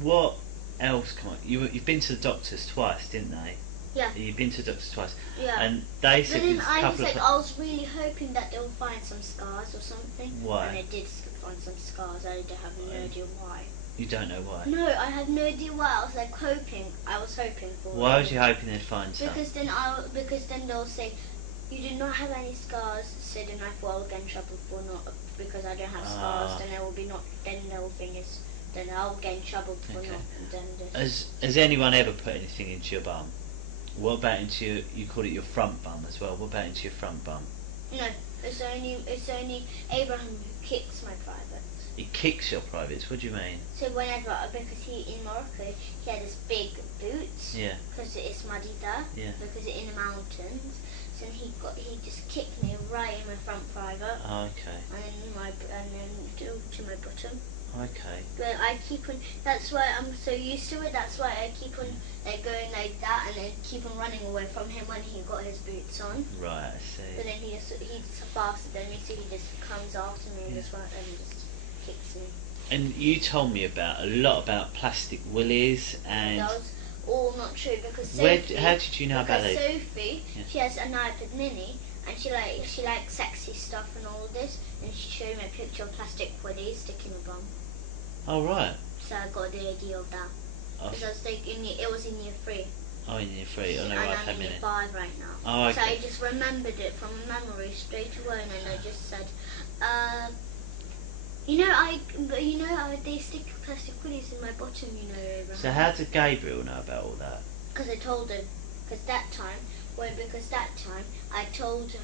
What else? Come on, you've been to the doctors twice, didn't they? Yeah. You've been to the doctors twice. Yeah. And they said but then I was really hoping that they'll find some scars or something. Why? And they did find some scars. I have no idea why. You don't know why? No, I have no idea why. I was hoping for. Why was you hoping they'd find some? Because then they'll say, you do not have any scars, so then I thought I'll get in trouble for not, because I don't have scars, then I will be not, then the whole thing is, then I'll get in trouble for not, and then Has anyone ever put anything into your bum? What about into you called it your front bum as well, what about into your front bum? No, it's only Abraham who kicks my privates. He kicks your privates, what do you mean? So whenever, because in Morocco, he had this big boots, because it's muddy there, because it's in the mountains, so he just kicked me right in my front private. Oh, okay. And then to my bottom. Okay. But I keep on. That's why I'm so used to it. That's why I keep on going like that, and then keep on running away from him when he got his boots on. Right, I see. But then he's faster than me, so he just comes after me and just kicks me. And you told me a lot about plastic willies and. That was all not true, because Sophie. How did you know about that? those? Sophie, she has an iPad Mini, and she likes sexy stuff and all this, and she showed me a picture of plastic willies sticking in her bum. Oh, right. So I got the idea of that. Because I was thinking it was in year 3. Oh, in year 3. And I'm in year 5 right now. Oh, okay. So I just remembered it from memory straight away, and then I just said, they stick plastic willies in my bottom, Abraham. So how did Gabriel know about all that? Because I told him. Because that time I told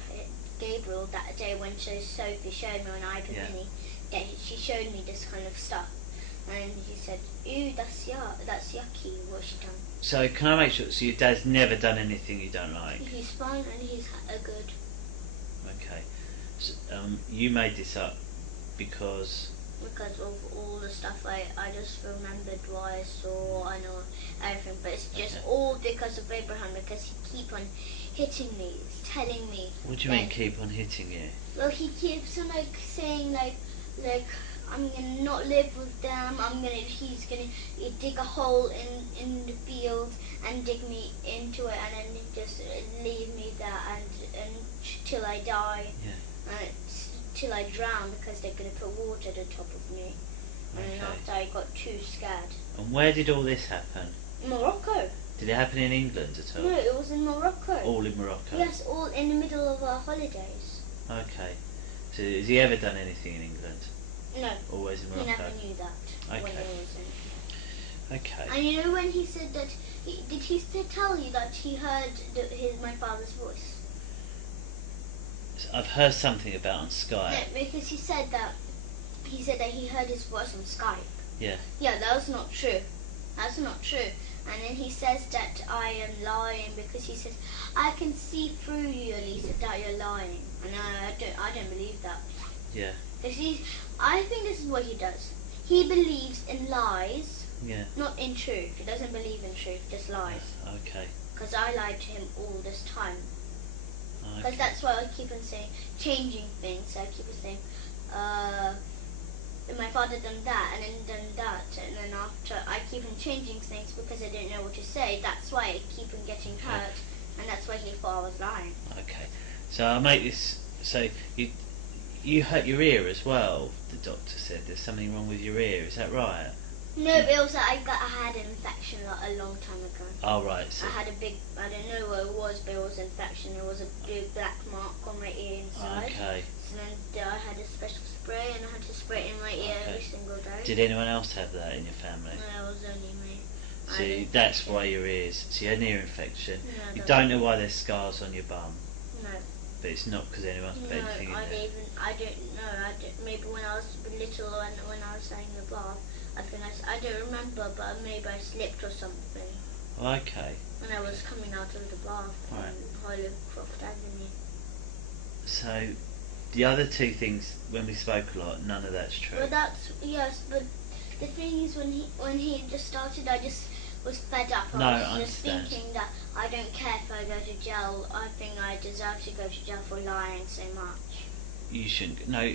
Gabriel that day when Sophie showed me on iPad Mini that she showed me this kind of stuff. And he said, "Ew, that's yucky. What she done?" So can I make sure? So your dad's never done anything you don't like? He's fine and he's good. Okay. So, you made this up because of all the stuff I just remembered what I saw. I know everything, but it's just all because of Abraham, because he keep on hitting me, telling me. What do you mean keep on hitting you? Well, he keeps on saying I'm gonna not live with them. He's gonna dig a hole in the field and dig me into it, and then just leave me there and till I die. Yeah. Till I drown, because they're gonna put water at the top of me. And then after I got too scared. And where did all this happen? Morocco. Did it happen in England at all? No, it was in Morocco. All in Morocco? Yes, all in the middle of our holidays. Okay. So has he ever done anything in England? No. Always in Morocco? He never knew that when he was in. Okay. And you know when he said that, did he tell you that he heard my father's voice? So I've heard something about on Skype. No, because he said that he heard his voice on Skype. Yeah. Yeah, that's not true. That's not true. And then he says that I am lying, because he says, I can see through you, Elisa, that you're lying. And I don't believe that. Yeah. I think this is what he does. He believes in lies, Yeah. not in truth. He doesn't believe in truth, just lies. Okay. Because I lied to him all this time. Because Okay. that's why I keep on saying, changing things. I keep on saying, my father done that and then done that, and then after I keep on changing things because I didn't know what to say. That's why I keep on getting hurt, and that's why he thought I was lying. Okay. So I'll make this. So you hurt your ear as well. The doctor said there's something wrong with your ear. Is that right? No, but also I had an infection a long time ago. Oh right. So I had a big, I don't know what it was, but it was an infection. There was a big black mark on my ear inside. okay. So then I had a special spray, and I had to spray it in my ear every single day. Did anyone else have that in your family? No, it was only me. See, that's why your ears. So you had an ear infection. No, You don't know why there's scars on your bum, No. but it's not because anyone's put anything in I there. don't know. Maybe when I was little, when I was in the bath, I don't remember, but maybe I slipped or something. Okay. When I was coming out of the bath Right. on Holycroft Avenue. So the other two things, when we spoke a lot, none of that's true. But but the thing is, when he just started, I just was fed up. I was just thinking that I don't care if I go to jail. I think I deserve to go to jail for lying so much. You shouldn't. No.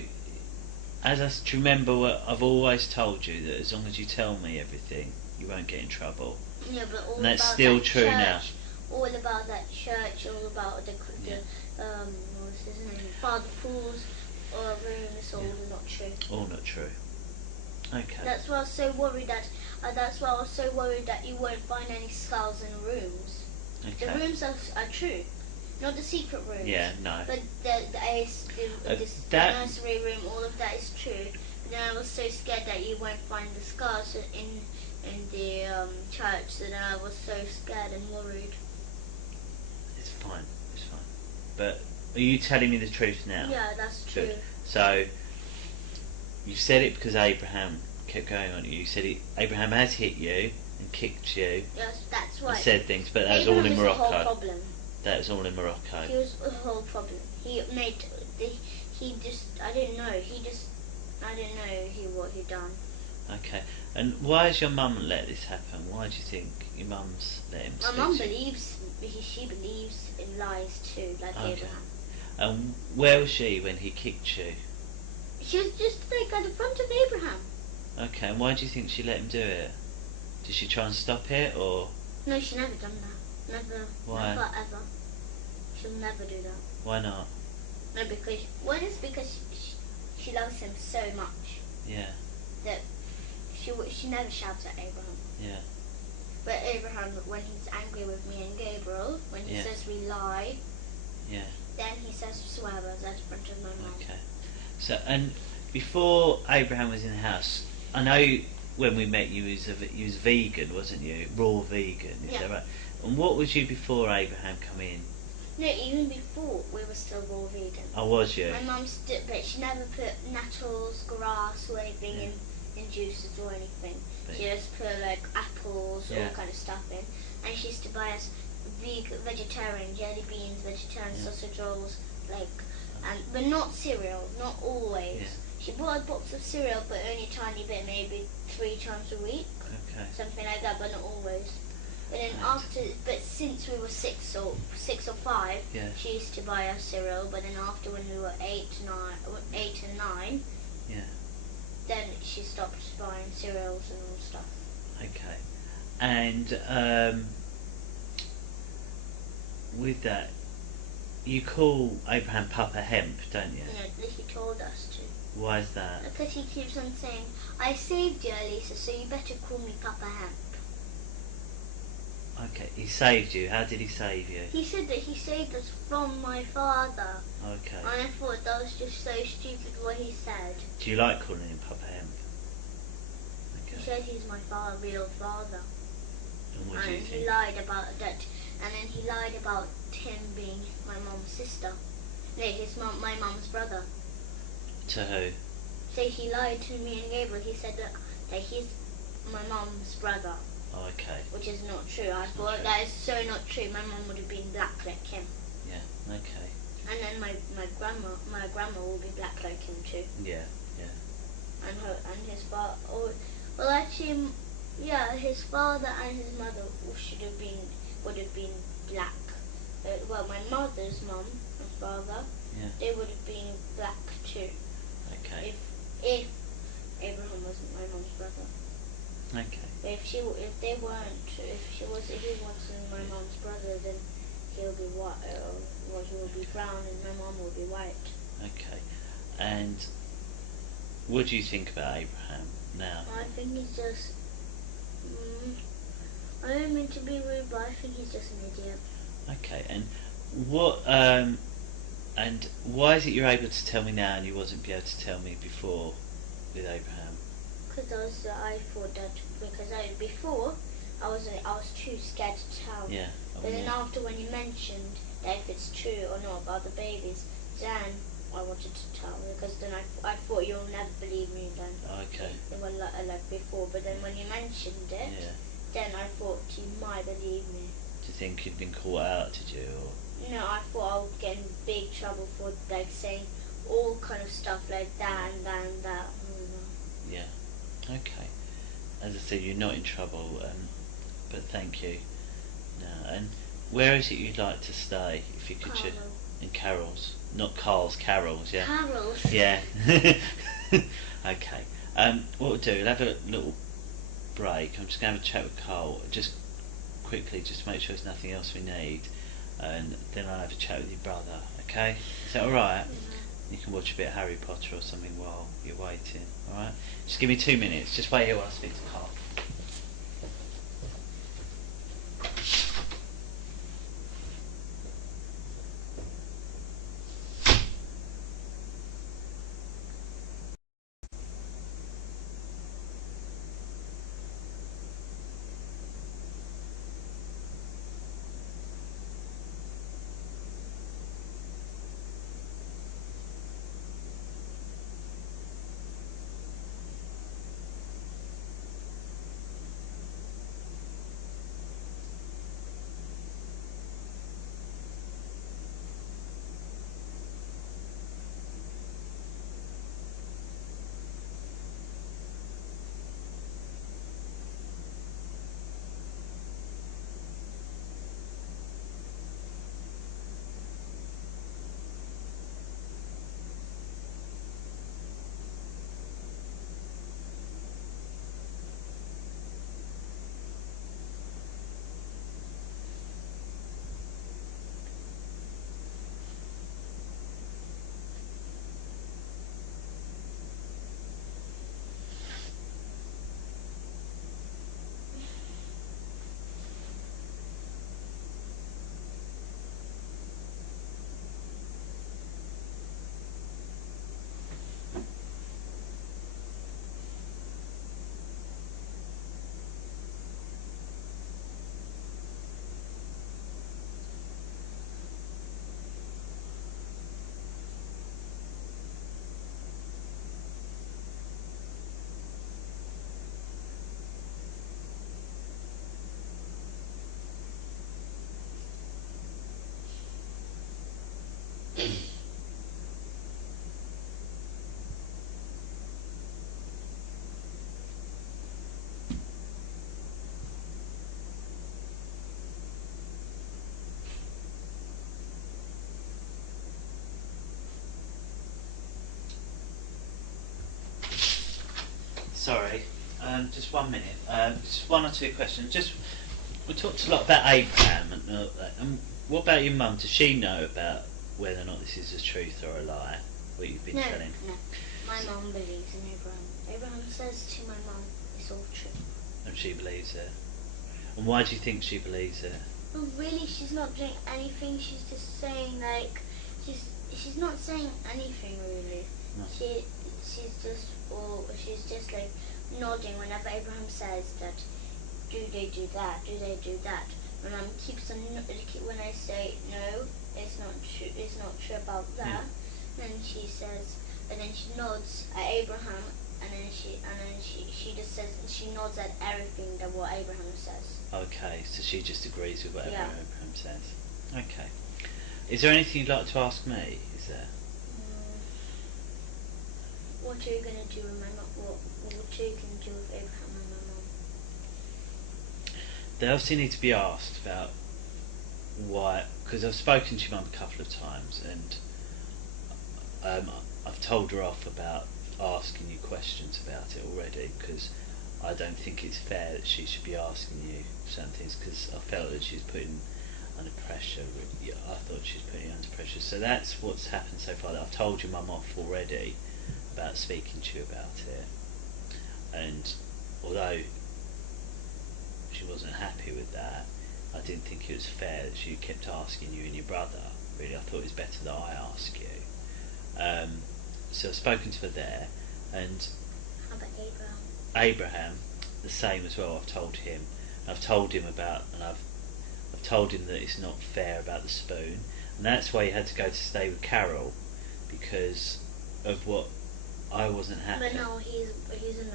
As I remember, what I've always told you, that as long as you tell me everything, you won't get in trouble. Yeah, but all And that's about still that true church, now. All about that church, all about the what's his name, Father Paul's room. It's all not true. All not true. Okay. That's why I was so worried that. That's why I was so worried that you won't find any skulls in rooms. Okay. The rooms are true, not the secret rooms. Yeah. No. But the nursery room, all of that is true. But then I was so scared that you won't find the scars in the church. So then I was so scared and worried. It's fine. It's fine. But are you telling me the truth now? Yeah, that's true. Good. So you said it because Abraham kept going on you. You said Abraham has hit you and kicked you. Yes, that's right. And said things, but that was all in Abraham is Morocco. the whole problem. That was all in Morocco. He was the whole problem. He just, I don't know. I don't know what he done. Okay. And why has your mum let this happen? Why do you think your mum's let him My speak mum to you? believes, she believes in lies too, like Okay. Abraham. And where was she when he kicked you? She was just like at the front of Abraham. Okay, and why do you think she let him do it? Did she try and stop it, or No, she never done that. Never. Why? Never ever. She'll never do that. why not? No, because one is because she loves him so much Yeah, that she never shouts at Abraham. yeah. But Abraham, when he's angry with me and Gabriel, when he Yeah. says we lie, Yeah. then he says swear words at the front of my mouth. Okay. So, and before Abraham was in the house, I know when we met you was vegan, wasn't you? Raw vegan, is Yeah. that right? And what was you before Abraham come in? No, even before we were still raw vegan. Oh, was you? My mum but she never put nettles, grass, or anything in juices or anything. But She just put like apples, Yeah. all kind of stuff in, and she used to buy us vegetarian jelly beans, vegetarian Yeah. sausage rolls, like, but not cereal, not always. Yeah. She bought a box of cereal, but only a tiny bit, maybe 3 times a week, okay. something like that, but not always. But then Right. but since we were 6 or 5, Yeah. she used to buy us cereal. But then after when we were 8 and 9, Yeah. then she stopped buying cereals and all stuff. Okay. And with that, you call Abraham Papa Hemp, don't you? Yeah, he told us to. Why is that? Because he keeps on saying, "I saved you, Elisa, so you better call me Papa Hemp." Okay, he saved you. How did he save you? He said that he saved us from my father. Okay. And I thought that was just so stupid what he said. Do you like calling him Papa Hemp? He Okay. said he's my real father. And what do you And he think? lied about that. And then he lied about him being my mum's sister. No, my mum's brother. To who? So he lied to me and Gabriel. He said that he's my mum's brother, Oh, okay. which is not true. I It's not thought true. that is so not true. My mum would have been black like him. Yeah. Okay. And then my grandma will be black like him too. Yeah. Yeah. And his father. Oh, well, actually, yeah, his father and his mother would have been black. Well, my mother's mum and father, Yeah. they would have been black too. Okay. If Abraham wasn't my mum's brother. Okay. But if he wasn't my mum's brother, then he'll be white. Well, he will be brown, and my mum will be white. Okay. And what do you think about Abraham now? I think he's just. I don't mean to be rude, but I think he's just an idiot. Okay. And what? And why is it you're able to tell me now and you wasn't able to tell me before with Abraham? Because I thought that before I was too scared to tell. Yeah. But then after when you mentioned that if it's true or not about the babies, then I wanted to tell, because then I thought you'll never believe me then. Okay. Well, like before, but then when you mentioned it, Yeah. then I thought you might believe me. Do you think you'd been caught out? Did you? Or? No, I thought I would get in big trouble for like saying all kind of stuff like that and that and that. Yeah. Okay. As I said, you're not in trouble, but thank you. No. And where is it you'd like to stay, if you could? Carol. In Carol's, not Carl's. Carol's. Yeah. Carol's. Yeah. Okay. What we'll do, we'll have a little break. I'm just going to have a chat with Carl, just quickly, just to make sure there's nothing else we need, and then I'll have a chat with your brother. Okay? Is that all right? You can watch a bit of Harry Potter or something while you're waiting. All right? Just give me 2 minutes. Just wait here while I speak to Carl. Sorry, just 1 minute. Just one or two questions. We talked a lot about Abraham, and what about your mum? Does she know about whether or not this is a truth or a lie? What you've been telling? No. My mum believes in Abraham. Abraham says to my mum, it's all true. And she believes it. And why do you think she believes it? Well, really, she's not doing anything. She's just saying she's not saying anything really. No. She's just like nodding whenever Abraham says that. Do they do that? Do they do that? My mum keeps on when I say no, it's not true. It's not true about that. Then she says, and then she nods at Abraham, and then she just says, she nods at everything that what Abraham says. Okay, so she just agrees with whatever Abraham says. Okay. Is there anything you'd like to ask me? Is there? What are you gonna do with my mum? What are you gonna do with Abraham and my mum? They obviously need to be asked about why, because I've spoken to your mum a couple of times, and I've told her off about asking you questions about it already, because I don't think it's fair that she should be asking you certain things, because I felt that she's putting under pressure. I thought she was putting you under pressure. So that's what's happened so far. That I've told your mum off already about speaking to you about it, and although she wasn't happy with that, I didn't think it was fair that she kept asking you and your brother. Really, I thought it was better that I ask you. So I've spoken to her there, and how about Abraham? Abraham, the same as well. I've told him. I've told him about, and I've told him that it's not fair about the spoon, and that's why he had to go to stay with Carol, because of what I wasn't happy. But no, he's in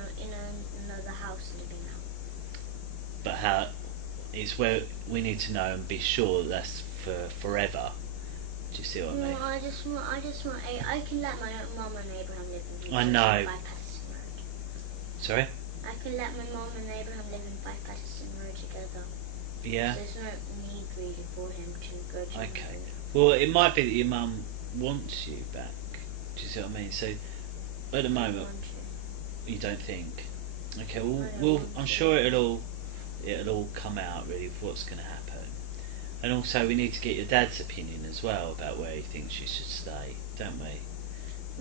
another house living now. But how? It's where we need to know and be sure that that's for forever. Do you see what I mean? No, I just want. I can let my mum and Abraham live in. I know. 5 Patterson Road. Sorry? I can let my mum and Abraham live in 5 Patterson Road together. Yeah. There's no need really for him to go to. Okay. Well, it might be that your mum wants you back. Do you see what I mean? So, at the moment, you don't think. Okay. Well, I'm sure it'll all come out really of what's going to happen. And also, we need to get your dad's opinion as well about where he thinks you should stay, don't we?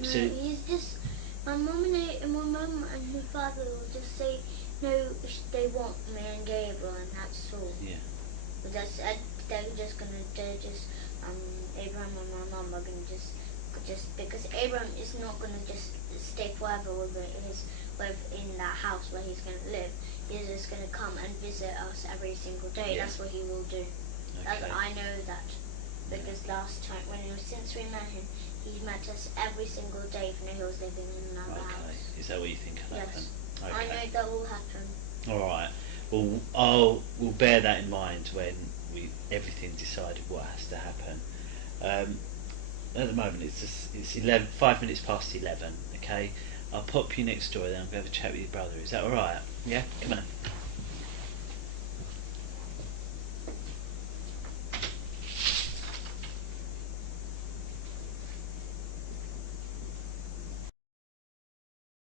No, So, he's just my mum and her father will just say no. They want me and Gabriel, and that's all. yeah. But they're just Abraham and my mum are gonna just because Abraham is not gonna just stay forever in that house where he's gonna live. He's just gonna come and visit us every single day. Yeah. That's what he will do. Okay. I know that because last time since we met him, he met us every single day even though he was living in another house. Is that what you think will happen? Yes. Okay. I know that will happen. All right. Well, we'll bear that in mind when everything decided what has to happen. At the moment, it's 5 minutes past 11. Okay, I'll pop you next door. Then I'm going to have a chat with your brother. Is that all right? Yeah. Come on.